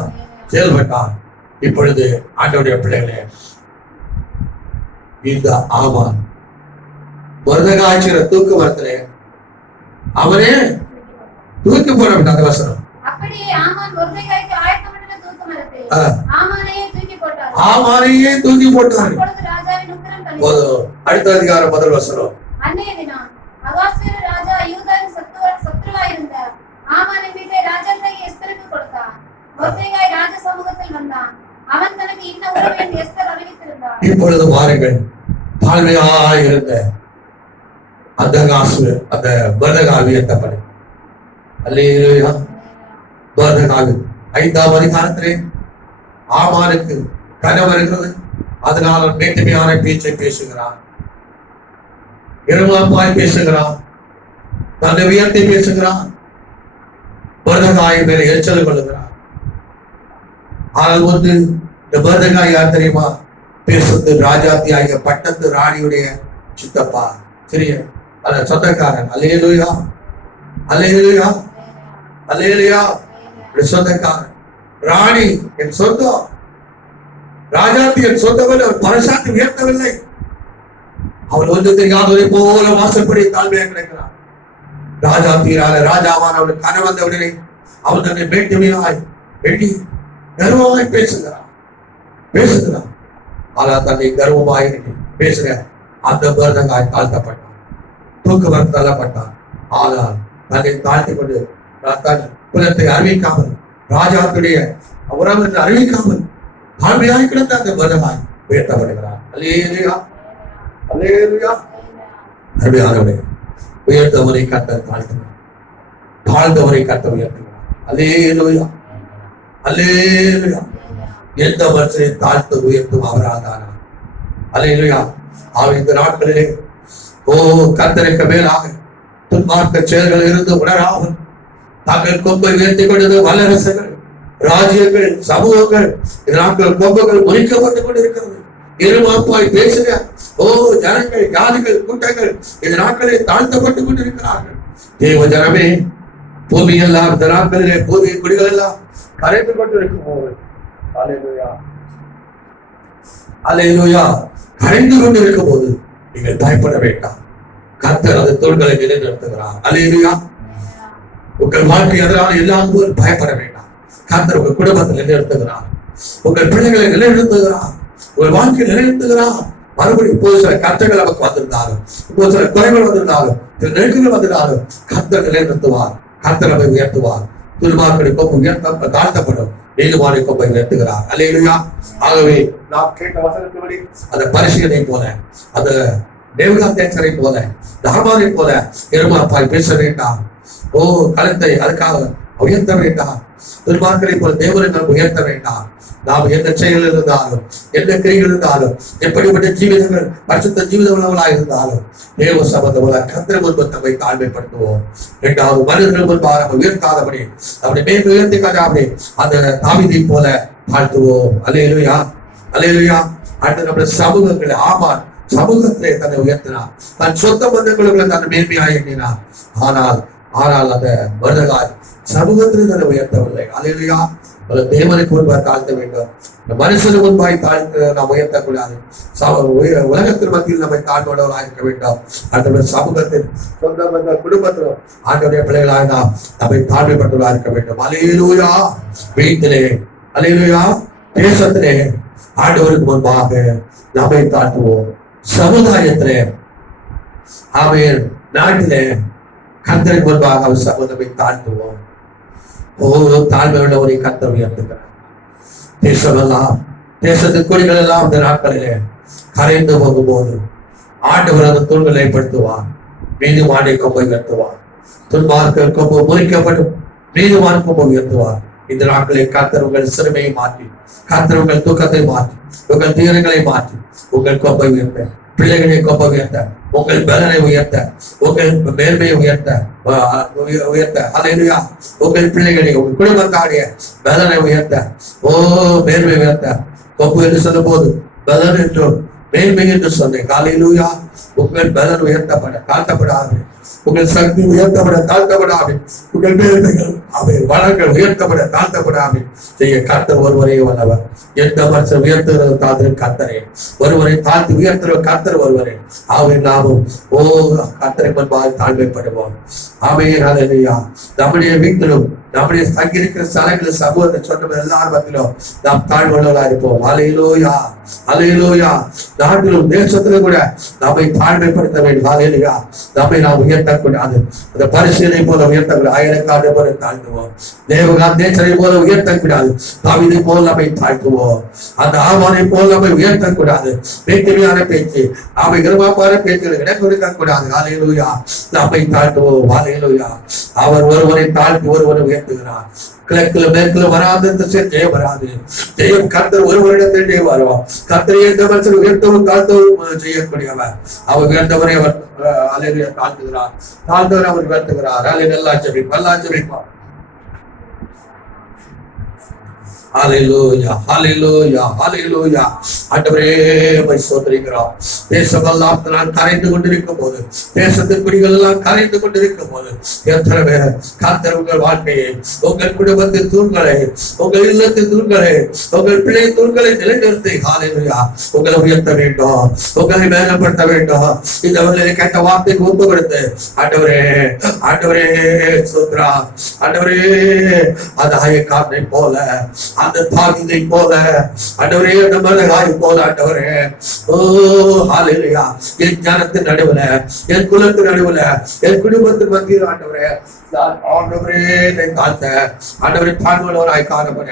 செயல்பட்டார். இப்பொழுது ஆண்டவருடைய பிள்ளைகளே, இந்த ஆமான் மொர்தெகாய் தூக்கு மரத்திலே அவனே தூக்கி போடப்பட்ட அந்த வசனம். ஆமானையே தூக்கி போட்டார். அடுத்த அதிகாரம் முதல் வசனம். அன்றைய தினம் அகாஸ்வேரு ராஜா யூதாவின் சத்துருவாயிருந்த என்று எஸ்தர் அறிவித்திருந்தார். இப்பொழுது பாருங்கள், தாழ்மையாய் இருந்த அந்த காசு அந்த மர்தகால் உயர்த்தப்படும். அல்லேலூயா. மர்தகால் 5ஆம் அதிகாரத்திலே ஆமானுக்கு கனவு வருகிறது. அதனால மேட்டுமையான பேச்சை பேசுகிறான், இருமாப்பாய் பேசுகிறான், தன்னை உயர்த்தி பேசுகிறான், மர்தகாய் மேல எரிச்சல் கொள்ளுகிறான். ஆனால் வந்து இந்த மர்தகாய் யார் தெரியுமா? பேசுறது ராஜாத்தி ஆகிய பட்டத்து ராணியுடைய சித்தப்பா, சிறிய அத சொந்தக்காரன். அல்லேலூயா, அல்லேலூயா, அல்லேலூயா. சொந்தக்காரன் ராணி என் சொந்தம், ராஜாத்தி என் சொந்தவன். அவர் பரசாத்தி உயர்த்தவில்லை. அவள் வந்து தெரியாதவரை போல வாசப்படி தாழ்மையாக கிடைக்கிறார். ராஜாத்தியால ராஜாவான் அவனுக்கு கனவு வந்த உடனே அவன் தன்னை மேட்டுமையாய் வெள்ளி கர்வமாய் பேசுகிறான். ஆனால் தன்னை கர்வமாய் பேசுற அந்த மர்தகாய் தாழ்த்தப்பட்டான், தூக்குவர் தள்ளப்பட்டான். ஆனால் தன்னை தாழ்த்தி கொண்டு தன் குலத்தை அறிவிக்காமல், ராஜாத்துடைய உறவு என்று அறிவிக்காமல் தாழ்மையாய் கிடந்த அந்த மர்தகாய் உயர்த்தப்படுகிறார். அல்லேலூயா, அல்லேலூயா. அருமையானவரே, உயர்ந்தவரை கர்த்தர் தாழ்த்தினார், தாழ்ந்தவரை கர்த்தர் உயர்த்துகிறார். அல்லேலூயா, அல்லேலூயா. எந்த மனுஷனை தாழ்த்து உயர்த்தும் அவரால் தானா? அல்லேலூயா. இந்த நாட்களிலே கர்த்தருக்கு மேலாக துன்மார்க்க செயல்கள் இருந்து உணராமல் தாங்கள் கொம்பை உயர்த்தி கொண்டது வல்லரசுகள், ராஜ்யங்கள், சமூகங்கள். இந்த நாட்கள் கொம்புகள் முறிக்கப்பட்டுக் கொண்டிருக்கிறது. இருமாப்பாய் பேசுக ஜனங்கள், ஜாதிகள், கூட்டங்கள் இந்த நாட்களில் தாழ்த்தப்பட்டுக் கொண்டிருக்கிறார்கள். தேவ ஜனமே, பூமி எல்லாம் இந்த நாட்களிலே பூமி குடிகள் எல்லாம் கரைந்து கொண்டிருக்கும் போது அல்லேலூயா, கரைந்து கொண்டிருக்கும் போது நீங்கள் பயப்பட வேண்டாம். கர்த்தர் அந்த தோள்களை நிலைநிறுத்துகிறார். அல்லேலூயா. உங்கள் வாழ்க்கை அதனால எல்லாம் போல் பயப்பட வேண்டாம். கர்த்தர் உங்கள் குடும்பத்தில் நிலைநிறுத்துகிறார், உங்கள் பிள்ளைகளை நிலைநிறுத்துகிறார், உங்கள் வாழ்க்கையை நிலைநிறுத்துகிறார். மறுபடியும் இப்போது சில கஷ்டங்கள் நமக்கு வந்திருந்தாலும், இப்போது சில குறைகள் வந்திருந்தாலும், சில நெருக்கங்கள் வந்திருந்தாலும் கர்த்தர் நிலைநிறுத்துவார், கர்த்தர் நம்மை உயர்த்துவார். துன்மார்க்கனை கொம்பு உயர்த்த தாழ்த்தப்படும், நீதிமானை கொம்பை உயர்த்துகிறார். அல்லேலூயா. ஆகவே நாம் கேட்ட வசனத்தின்படி அந்த பரிசீலனை போல, அந்த நேபுகாத்நேச்சரை போல, நாமானை போல இருமாப்பாய் பேச வேண்டாம். கலத்தை அதுக்காக உயர்த்த வேண்டாம். துன்மார்க்கனை போல தேவனை நாம் உயர்த்த வேண்டாம். நாம் எந்த செயல் இருந்தாலும், எந்த கிரிகள் இருந்தாலும், எப்படிப்பட்ட ஜீவிதங்கள் பரிசுத்த ஜீவிதங்களாக இருந்தாலும் தேவ சம்பந்தமாக கர்த்தர் முன்பு நம்மை தாழ்மைப்படுத்துவோம். இரண்டாவது, மனிதர்கள் முன்பாக நம்ம உயர்த்தாதபடி அப்படி மேம்பு உயர்த்தி காட்டாபடி அந்த தாவீதை போல தாழ்த்துவோம். அல்லேலூயா, அல்லேலூயா. அடுத்து நம்முடைய சமூகங்களை ஆமான் சமூகத்திலே தன்னை உயர்த்தினார், தன் சொந்த பந்தங்களுக்குள்ள தன்னை மேன்மையாக எண்ணினார். ஆனால் அந்த மர்தகாய் சமூகத்திலே தன்னை உயர்த்தவில்லை. அல்லேலூயா. தேவனுக்கு முன்பாக தாழ்த்த வேண்டும், மனுஷனுக்கு முன்பாய் தாழ்த்த நாம் உயர்த்தக்கூடாது. உலகத்தின் மத்தியில் நம்மை தாழ்வுள்ளவர்களாக இருக்க வேண்டும். அந்த சமூகத்தில் சொந்த பந்த குடும்பத்திலும் ஆண்டவருடைய பிள்ளைகளாக நாம் நம்மை தாழ்மைப்பட்டவர்களாக இருக்க வேண்டும். அல்லேலூயா. வீட்டிலே, அல்லேலூயா, தேசத்திலே ஆண்டவருக்கு முன்பாக நம்மை தாழ்த்துவோம். சமுதாயத்திலே, ஆமென், நாட்டிலே கர்த்தருக்கு முன்பாக அவர் சமூகத்தை தாழ்த்துவோம். தாழ்மை உள்ளவரை கர்த்தர் உயர்த்துகிறார். தேசமெல்லாம், தேசத்தின் கொடிகள் எல்லாம் இந்த நாட்களிலே கரைந்து போகும்போது ஆண்டவர் அந்த தூண்களை ஏற்படுத்துவார். நீதிமானை கொம்பை உயர்த்துவார். துன்மார்க்கர் கொம்பு முறிக்கப்படும், நீதிமான் கொம்பை உயர்த்துவார். இந்த நாட்களில் கர்த்தர் உங்கள் சிறுமையை மாற்றி, கர்த்தர் உங்கள் தூக்கத்தை மாற்றி, உங்கள் தீரங்களை மாற்றி உங்கள் கொம்பை உயர்த்த, பிள்ளைகளை கொம்பை உயர்த்த, உங்கள் பலனை உயர்த்த, உங்கள் மேன்மையை உயர்த்த, அல்லேலூயா. உங்கள் பிள்ளைகளை, உங்கள் குடும்பத்தாடைய பலனை உயர்த்த, மேன்மை உயர்த்த. கொம்பு என்று சொல்லும் போது பலன் என்றும் மேன்மை என்று சொன்னேன். அல்லேலூயா. உங்கள் பலன் உயர்த்தப்பட தாழ்த்தப்படாது, உங்கள் சக்தி உயர்த்தப்பட தாழ்த்தப்படாது, உங்கள் மேன்மைகள் அவை வளங்கள் உயர்த்தப்பட தாழ்த்தப்படாது செய்ய கர்த்தர் ஒருவரே வல்லவர். எந்த மனுஷன் உயர்த்துகிறது தாழ்த்து கர்த்தரே, ஒருவரை தாழ்த்தி உயர்த்துகிற கர்த்தர் ஒருவரே. அவை நாமும் கர்த்தரை முன்பாக தாழ்மைப்படுவோம். ஆமென். அல்லேலூயா. நம்முடைய வீட்டிலும் நம்முடைய தங்கியிருக்கிற ஸ்தலங்களில் சமூகத்தை சொன்ன எல்லாரும் மத்தியிலும் நாம் தாழ்வுள்ளவர்களா இருப்போம். ஹல்லேலூயா, ஹல்லேலூயா. நாட்டிலும் தேசத்திலும் கூட நம்மை தாழ்மைப்படுத்த வேண்டும். ஹல்லேலூயா. நம்மை நாம் உயர்த்தக்கூடாது. அந்த பரிசீலனை போல உயர்த்தக்கூடாது. ஆயிரக்காடு போல தாழ்த்துவோம். தேவகாந்தேசனை போல உயர்த்தக்கூடாது. தாவீதை போல நம்மை தாழ்த்துவோம். அந்த ஆமானை போல நம்மை உயர்த்தக்கூடாது. வேற்றுமையான பேச்சு, நாம கிருபாப்பான பேச்சுகளை இடம் கொடுக்க கூடாது. ஹல்லேலூயா. நம்மை தாழ்த்துவோம். ஹல்லேலூயா. அவர் ஒருவரை தாழ்த்தி ஒருவரை உயர்த்துகிறார். கிழக்குல மேற்குல வராது, ஜெயம் வராது. ஜெயம் கர்த்தர் ஒருவரிடத்திலே வரும். கர்த்தரை எந்த மனுஷன் உயர்த்தவும் தாழ்த்தவும் செய்யக்கூடியவர். அவர் உயர்ந்தவரை அவர் ஹல்லேலூயா தாழ்த்துகிறார். தாழ்ந்தவரை அவர் உயர்த்துகிறார். ஹல்லேலூயா. ஜெபிப்போம். ஹல்லேலூயா, ஹல்லேலூயா, ஹல்லேலூயா. ஆண்டவரே உம்மை ஸ்தோத்திரிக்கிறோம். தேசமெல்லாம் நான் கரைந்து கொண்டிருக்கும் போது, தேசத்தின் குடிகள் எல்லாம் கரைந்து கொண்டிருக்கும் போது, எத்தனை பேர் கர்த்தர் உங்கள் வாழ்க்கையை, உங்கள் குடும்பத்தின் தூண்களை, உங்கள் இல்லத்தின் தூண்களை, உங்கள் பிள்ளை தூண்களை நிலைநிறுத்தி ஹல்லேலூயா உங்களை உயர்த்த வேண்டும், உங்களை மேலப்படுத்த வேண்டும். இந்த வேளையிலே கேட்ட வார்த்தைக்கு ஒப்பு கொடுத்து ஆண்டவரே, ஆண்டவரே ஸ்தோத்திரா, ஆண்டவரே அந்த ஆயக்காரனை போல, அந்த தாவீதை போல, ஆண்டவரே அந்த மரகாய் போல, ஆண்டவரே ஓ ஹல்லேலூயா என் ஜனத்தின் நடுவுல, என் குலத்தின் நடுவுல, என் குடும்பத்தின் மத்தியில் ஆண்டவரே ஆண்டவரே தாழ்த்த, ஆண்டவரே தாழ்வுள்ளவராய் காணப்பட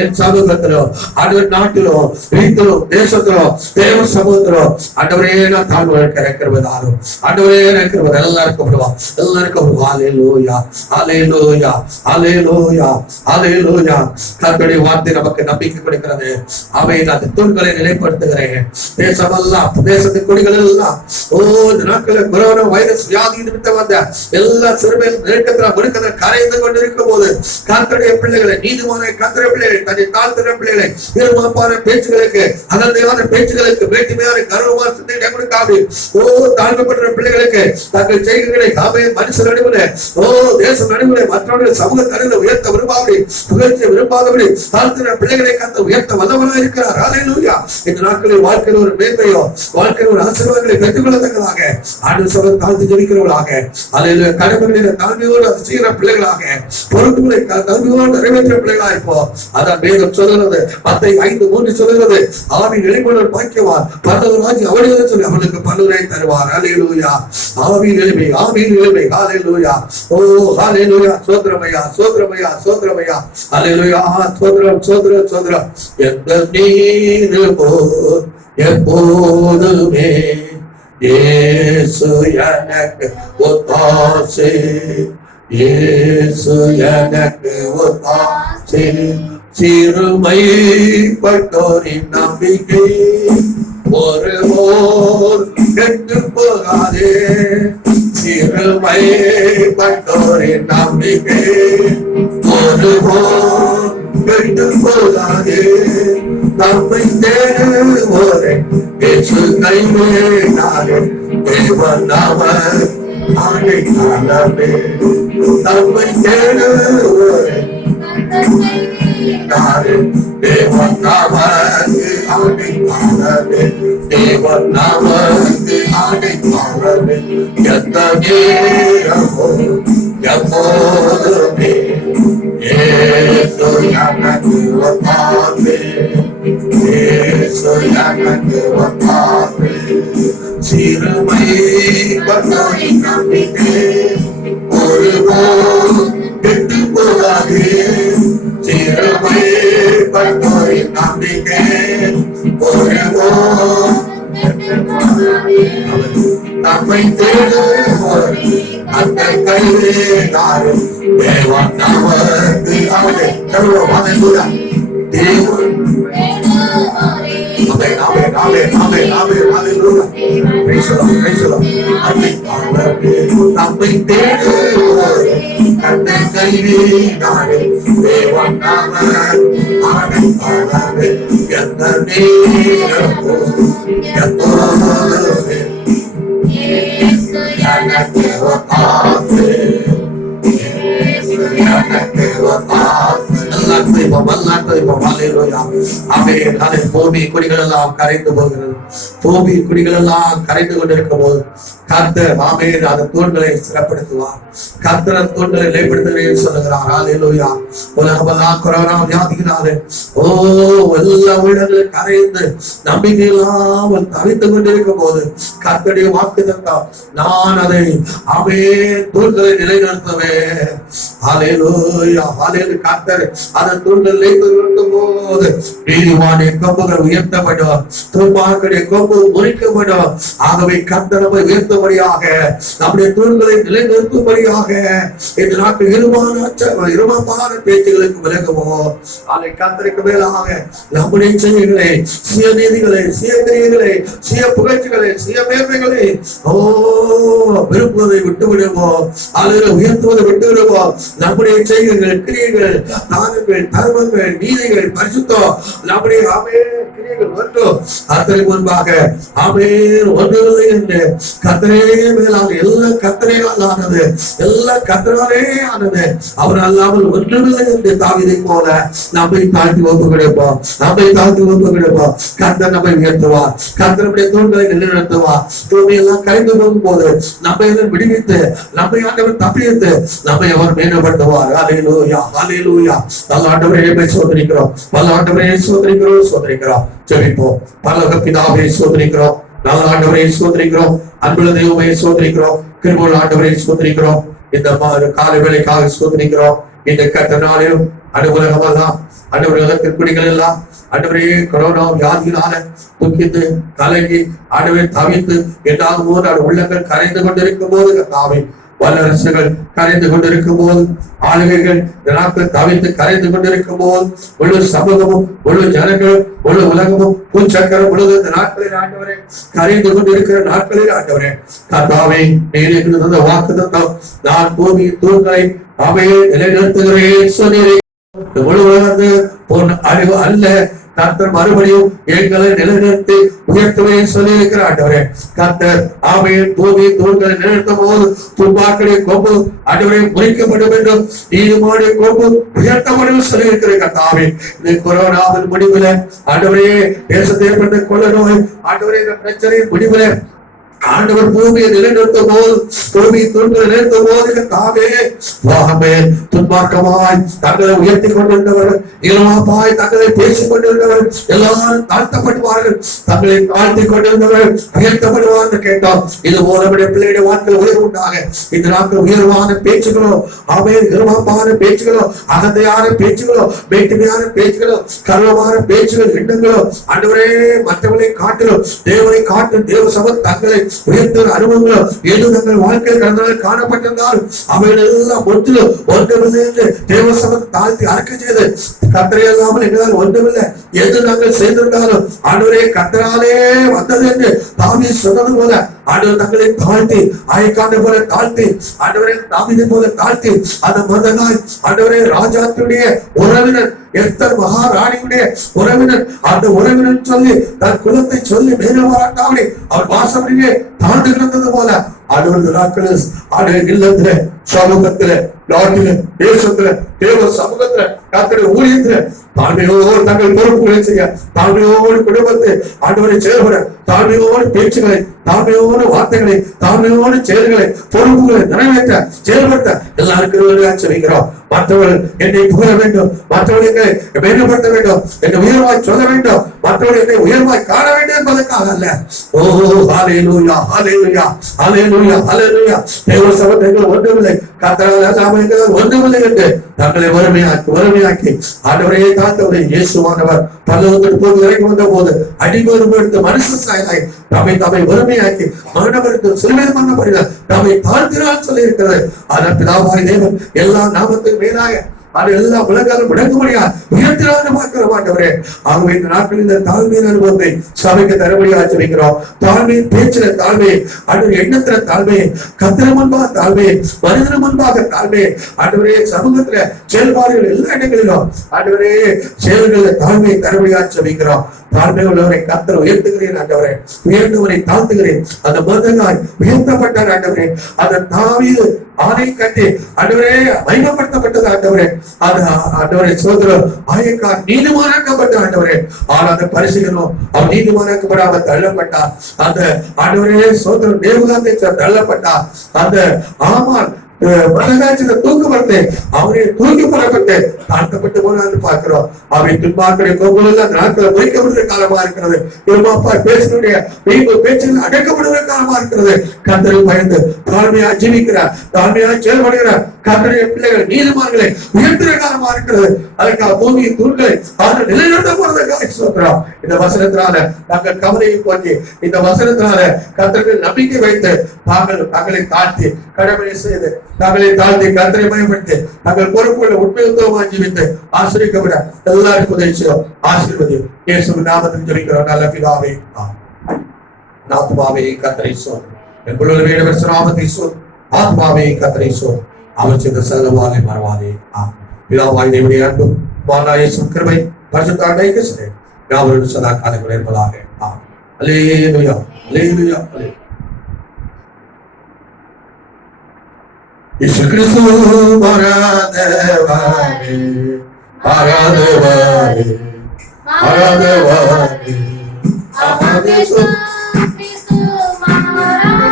என் சமூகத்திலோ, ஆண்டவர் நாட்டிலோ, வீட்டிலோ, தேசத்திலோ, தேவ சமூகத்திலோ ஆண்டவரே நான் தாழ்வுகளுக்கு இறக்கிறதாலும் ஆண்டவரே இறக்கிறது எல்லாருக்கும் விடுவோம், எல்லாருக்கும் விடுவோம். ஹல்லேலூயா, ஹல்லேலூயா, ஹல்லேலூயா, ஹல்லேலூயா. கர்த்தருடைய வார்த்தை நமக்கு நம்பிக்கை கொடுக்கிறது. அவை அந்த தூண்களை நிலைப்படுத்துகிறேன். தேசமெல்லாம், தேசத்தின் கொடிகள் எல்லாம் ஓ இந்த நாட்களில் கொரோனா வைரஸ் வியாதி நிமித்தம் வந்த எல்லா சிறுமையில் நெருக்கத்தில் முடுக்கத்தில் கரைந்து கொண்டிருக்கும் போது கர்த்தருடைய பிள்ளைகளை, நீதிமான கர்த்தருடைய பிள்ளைகளை, தன்னை தாழ்த்துகிற பிள்ளைகளை, இருமாப்பான பேச்சுகளுக்கு, அகந்தையான பேச்சுகளுக்கு, வேற்றுமையான கர்வமான சிந்தனை கொடுக்காது. ஓ தாழ்மைப்பட்ட பிள்ளைகளுக்கு தங்கள் செய்கைகளை மனுஷன் நடுவில், ஓ தேச நடுவில், மற்றவர்கள் சமூக நடுவில் உயர்த்த விரும்பாதபடி, புகழ்ச்சியை விரும்பாதபடி தாழ்த்துகிற பிள்ளைகளை கர்த்தர் உயர்த்த வல்லவனாக இருக்கிறார். ஹல்லேலூயா. இந்த நாட்களில் வாழ்க்கையில் ஒரு மேன்மையோ, வாழ்க்கையில் ஒரு ஆசீர்வாதங்களை பெற்றுக் கொள்ளத்தக்கதாக ஆண்டு சொல்ல தாழ்த்து ஜெபிக்கிறவர்களாக, ஹல்லேலூயா கடமைகளில் தாழ்மையோடு அதை செய்கிற பிள்ளைகளாக, பொறுப்புகளை தாழ்மையோடு நிறைவேற்ற பிள்ளைகளாக இருப்போம். அதான் வேதம் சொல்லுகிறது, 10:5-3 சொல்லுகிறது, ஆவியின் எளிமையுள்ள பாக்கியவான் பரலோக ராஜ்யம் அவனுடைய சொல்லி அவனுக்கு பல்லுரை தருவார். ஹல்லேலூயா. ஆவியின் எளிமை, ஆவியின் எளிமை. ஹல்லேலூயா. ஓ ஹல்லேலூயா. சோத்ரமையா, சோத்ரமையா, சோத்ரமையா. ஹல்லேலூயா. சோத்ரம், சோத்ரம், சோத்ரம். எந்த நீரு போல் எப்போதுமே இயேசு எனக்கு ஒத்தாசை, இயேசு எனக்கு ஒத்தாசை. சிறுமைப்பட்டோரின் நம்பிக்கை ஒருபோல் கெட்டு போகாதே. சிறுமைப்பட்டோரின் நம்பிக்கை ஒருபோல் கெட்டு போகாதே. நம்மை தேடுவோரை இயேசு கைவிடாதே. தேவன் அவர் அடைக்கலமே. நம்மை தேடுவோரை தேவன் நமக்கு அடைக்கலமே. தேவன் நமக்கு அடைக்கலமே. எந்த நேரமும் எப்போதுமே இயேசு எனக்கு ஒத்தாசை, இயேசு எனக்கு ஒத்தாசை. சிறுமைப்பட்டோரின் நம்பிக்கை ஒருபோல் கெட்டு போகாதே. சிறுமைப்பட்டோரின் நம்பிக்கை ஒருபோல் நம்மை தேடுவோர் அந்த கைவிடாதே. தேவன் நமக்கு அவனை தருவோம். ஹல்லேலூயா. தேவன் நம்மை தேடுவோர் அந்த கைவிடாதே. தேவன் நமக்கு அடைக்கலமே. எந்த நேரமும் எப்போதுமே எனக்கு ஒத்தாசை, எனக்கு ஒத்தாசை. எல்லாத்தையும் துதிப்போம். ஹalleluya. ஆமென். அதே பூமி குடிகள் எல்லாம் கரைந்து போகிறது. பூமி குடிகள் எல்லாம் கரைந்து கொண்டிருக்கும் போது கர்த்தர் ஆமென் அந்த தூண்களை சிறப்படுத்துவார். கர்த்தர் அந்த தூண்களை நிலைப்படுத்துகிறேன் சொல்லுகிறார். ஹalleluya. உலகமெல்லாம் கொரோனா வியாதியினாலே எல்லா உயிர்களும் கரைந்து நம்பிக்கையில்லாமல் தவித்துக் கொண்டிருக்கும் போது கர்த்தருடைய வாக்குத்தத்தம் நான் அதை ஆமென் தூண்களை நிலைநிறுத்துவேன். ஹalleluya. ஹalleluya. கர்த்தர் அந்த தூண்களை நிலைநிறுத்தும் போது நீதிமானுடைய கொம்புகள் உயர்த்தப்படும், துன்மார்க்கனுடைய கொம்பு முறிக்கப்படும். ஆகவே கர்த்தர் நம்மை உயர்த்தும்படியாக நம்முடைய தூண்களை நிலைநிறுத்தும்படியாக இந்த நாட்டில் இருமமான பேச்சுகளுக்கு விலகுவோம். அதை கர்த்தருக்கு மேலாக நம்முடைய செய்திகளை, சுய நீதிகளை, சுய கிரியைகளை, சுய புகழ்ச்சிகளை, சுய மேன்மைகளை விரும்புவதை விட்டு விடுவோம். அதில் உயர்த்துவதை விட்டு விடுவோம். நம்முடைய செய்திகள், கிரியைகள், தானங்கள், தர்மங்கள், நீதிகள், பரிசுத்தம் நம்முடைய கிரியைகள் ஒன்றும் கர்த்தரை முன்பாக ஒன்றுமில்லை என்று கர்த்தரே மேலாக எல்லாம் கர்த்தரையால் ஆனது, எல்லாம் கர்த்தராலே ஆனது, அவர் அல்லாமல் ஒன்றுமில்லை என்று தாவீதை போல நம்மை தாழ்த்தி ஒப்பு கிடைப்போம். நம்மை தாழ்த்தி ஒப்பு கிடைப்போம். கர்த்தர் நம்மை உயர்த்துவார். கர்த்தர் நம்முடைய தூண்களை நிலைநிறுத்துவார். பூமியெல்லாம் கரைந்து போகும் போது நம்மை விடுவித்து நம்மை ஆண்டவர் தப்பித்து நம்மை அவர் மேம்படுத்துவார். ஹalleluya. ஹalleluya. ஆண்டவரே சோதரிக்கிறோம். ஆண்டவரே சோதரிக்கிறோம். ஜெபிப்போம். பரலோக பிதாவே சோதரிக்கிறோம். நல்ல ஆண்டவரே சோதரிக்கிறோம். அன்புள்ள தெய்வமே சோதரிக்கிறோம். கிருபையுள்ள ஆண்டவரே சோதரிக்கிறோம். இந்த காலை வேளைக்காக சோதரிக்கிறோம். இந்த கர்த்தர் நாளிலும் அனுபவமெல்லாம் ஆண்டவரே குடிகள் எல்லாம் ஆண்டவரே கொரோனா வியாதியினால துக்கித்து கலங்கி ஆண்டவரே தவித்து என்னாகும் போது உள்ளங்கள் கரைந்து கொண்டிருக்கும் போது கர்த்தாவே வல்லரசுகள் கரைந்து கொண்டிருக்கும் போது, ஆளுகைகள் நாட்கள் தவித்து கரைந்து கொண்டிருக்கும் போது, முழு சமூகமும் முழு ஜனங்களும் முழு உலகமும் பூச்சக்கரம் முழு இந்த நாட்களில் ஆண்டவரே கரைந்து கொண்டிருக்கிற நாட்களில் ஆண்டவரே கர்த்தாவே நீர் வாக்கு தத்தம் நான் பூமியின் தூண்களை அவையை நிலைநிறுத்துகிறேன் சொன்னீரே. முழு உலகத்து பொன் அறிவு அல்ல, கர்த்தர் மறுபடியும் எங்களை நிலைநிறுத்தி உயர்த்தவே சொல்லி இருக்கிற ஆண்டவரே கர்த்தர் ஆமையின் பூமியின் தூண்களை நிலைநிறுத்தும் போது துன்மார்க்கனுடைய கொம்பு ஆண்டவரே முறிக்கப்படும் என்றும் நீதிமானுடைய கொம்பு உயர்த்தப்படும் சொல்லி இருக்கிற கர்த்தாவே இந்த கொரோனாவின் முடிவில் ஆண்டவரே தேசத்தை ஏற்பட்ட கொள்ள நோய் ஆண்டவரே இந்த பிரச்சனையின் முடிவில் ஆண்டவர் பூமியை நிலைநிறுத்தும் போது பூமி தூண்களை நிறுத்தும் போது தாவே துன்மார்க்கமாய் தங்களை உயர்த்தி கொண்டிருந்தவர்கள் இளமாப்பாய் தங்களை பேசிக் கொண்டிருந்தவர்கள் எல்லாரும் தாழ்த்தப்படுவார்கள். தங்களை தாழ்த்தி கொண்டிருந்தவர்கள் உயர்த்தப்படுவார்கள் கேட்டோம். இது போல பிள்ளையுடைய வாழ்க்கையில் உயர்வு உண்டாக இந்த நாட்கள் உயர்வான பேச்சுகளோ இளமாப்பான பேச்சுகளோ அகந்தையான பேச்சுகளோ மேட்டுமையான பேச்சுகளோ கர்வமான பேச்சுகள் எண்ணங்களோ ஆண்டவரே மற்றவர்களை காட்டிலும் தேவனை காட்டும் தேவ சபை தங்களை உயர்த்த அனுபவங்களோ ஏதோ தங்கள் வாழ்க்கையில் கடந்தால் காணப்பட்டிருந்தாலும் அவைகள் எல்லாம் ஒன்றிலும் ஒன்றுமில்லை என்று தேவ சபத்தை தாழ்த்தி அறக்க செய்து கர்த்தரை இல்லாமல் எங்களால் ஒன்றுமில்லை எது நாங்கள் செய்திருந்தாலும் ஆண்டவரே கர்த்தராலே வந்தது என்று தாவீது சொன்னது போல ஆண்டவர் தங்களை தாழ்த்தி ஆயக்காண்ட போல தாழ்த்தி ஆண்டவரே தாவீதை போல தாழ்த்தி அந்த மதனாய் ஆண்டவரே ராஜாத்துடைய உறவினர் எஸ்தர் மகாராணியுடைய உறவினர் அந்த உறவினர் சொல்லி தன் குலத்தை சொல்லி மேலவராட்டாவடி அவர் வாசப்படியே தாழ்ந்து கிடந்தது போல ஆண்டவர் நாட்களில் ஆண்டவர் இல்லத்துல சமூகத்துல நாட்டில தேசத்துல தேவ சமூகத்துல கர்த்தருடைய ஊழியத்துல தாழ்மையோடு தங்கள் பொறுப்புகளை செய்ய தாழ்மையோடு குடும்பத்தை ஆண்டவரை செயல்பட தாழ்மையோடு பேச்சுகளை தாழ்மையோடு வார்த்தைகளை தாழ்மையோடு செயல்களை பொறுப்புகளை நிறைவேற்ற செயல்படுத்த எல்லாருக்கும் சொல்லிக்கிறோம். மற்றவர்கள் என்னை புகழ வேண்டும், மற்றவர்களை மேம்படுத்த வேண்டும், என்னை உயர்வாய் சொல்ல வேண்டும், மற்றவர்கள் என்னை உயர்வாய் காண வேண்டும் என்பதற்காக அல்ல. ஓ ஹல்லேலூயா ஹல்லேலூயா ஹல்லேலூயா ஹல்லேலூயா. தேவ சபைகள் ஒன்றுமில்லை கர்த்தரால் ஒன்றுமில்லை என்று தங்களை வறுமையாக்கி ஆண்டவரையே தாழ்த்தவரை இயேசுவானவர் பல்லவத்திற்கு போது இறங்கி வந்த போது அடிமரும்பு எடுத்து மனுஷ சாயலாய் தம்மை வறுமையாக்கி மரணவருக்கு சிலுவையில் மரணப்படுகிறார் தம்மை தாழ்த்தினால் சொல்லி இருக்கிறது. அதன் பிதாவாய் தேவன் எல்லா நாமத்துக்கும் மேலாக அது எல்லா உலகாலும் விளங்கும்படியா உயர்த்தினாலும் பார்க்கிற மாட்டவரே. ஆகவே இந்த நாட்களில் இந்த தாழ்மையின் அனுபவத்தை சபைக்கு தரபடியா ஆச்சரிக்கிறோம். தாழ்மையின் பேச்சில தாழ்மையை அன்று எண்ணத்தில தாழ்மையை கத்திர முன்பாக தாழ்மையை மனிதன முன்பாக தாழ்மையை ஆண்டவரே சமூகத்துல செயல்பாடுகள் எல்லா இடங்களிலும் ஆண்டவரே செயல்களில் தாழ்மையை தரபடியா ஆச்சரிக்கிறோம். தாழ்மை உள்ளவரை கர்த்தர் உயர்த்துகிறேன் ஆண்டவரே, உயர்ந்தவரை தாழ்த்துகிறேன். அந்த மதனாய் உயர்த்தப்பட்டார் ஆண்டவரே. அந்த தாவீது ஆணை கட்டி ஆண்டவரே மகிமைப்படுத்தப்பட்டது ஆண்டவரே. அது ஆண்டவரே சோதரர் ஆயக்கார் நீதிமானாக்கப்பட்ட ஆண்டவரே. ஆனால் அந்த பரிசுகனும் அவன் நீதிமானாக்கப்படாம தள்ளப்பட்டார். அந்த ஆண்டவரே சோதரர் நேபுகாத்தை தள்ளப்பட்டார். அந்த ஆமான் தூக்கப்பட்டு அவனை தூக்கி போடப்பட்டு தாழ்த்தப்பட்டு போனான்னு பார்க்கிறோம். அவை துன்பாக்களுடைய கோபுரம் நாட்களை முறிக்கப்படுகிற காலமா இருக்கிறது. அப்பா பேசினுடைய பேச்சில் அடக்கப்படுகிற காலமா இருக்கிறது. கர்த்தரை பயந்து தாழ்மையா ஜீவிக்கிறார், தாழ்மையா செயல்படுகிறார். கர்த்தருடைய பிள்ளைகள் நீதிமான்களை உயர்த்துகிற காலமா இருக்கிறது. அதற்காக பூமியின் தூண்களை அவர்கள் நிலைநிறுத்த போறதுக்காக சொல்கிறோம். இந்த வசனத்தினால நாங்கள் கவலையை போக்கி, இந்த வசனத்தினால கர்த்தருக்கு நம்பிக்கை வைத்து தங்களை தாழ்த்தி கடமையை செய்து தங்களை தாழ்த்தி கர்த்தரை பயன்படுத்தி தங்கள் பொறுப்புகளை உண்மையுத்தவமாக ஜீவித்து ஆசிரியக்கப்பட எல்லாருக்கும் உதவி செய்யும். ஆசீர்வதியும் இயேசுவின் நாமத்தில் ஜெபிக்கிறோம் நல்ல பிதாவே. ஆத்மாவே கர்த்தரை சோர், என் வேடவர் நாமத்தை சோர். ஆத்மாவே கர்த்தரை சோர், அவர் செய்த சகலவாலை மறவாதே. பிதாவாய் தேவனுடைய அன்பும் இயேசு கிருபை பரிசுத்த ஆண்டவருடைய கிருபை யாவரோடும் சதா காலங்கள் இருப்பதாக. அல்லேலூயா அல்லேலூயா. இயேசு கிறிஸ்து மரணவாரே மரணவாரே மரணவாரே இயேசு கிறிஸ்து மரணவாரே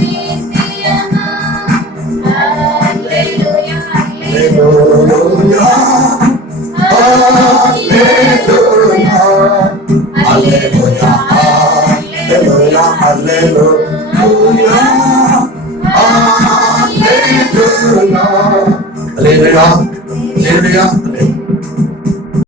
நித்தியமா. அல்லேலூயா அல்லேலூயா அல்லேலூயா அல்லேலூயா அல்லேலூயா அல்லேலூயா அல்லேலூயா.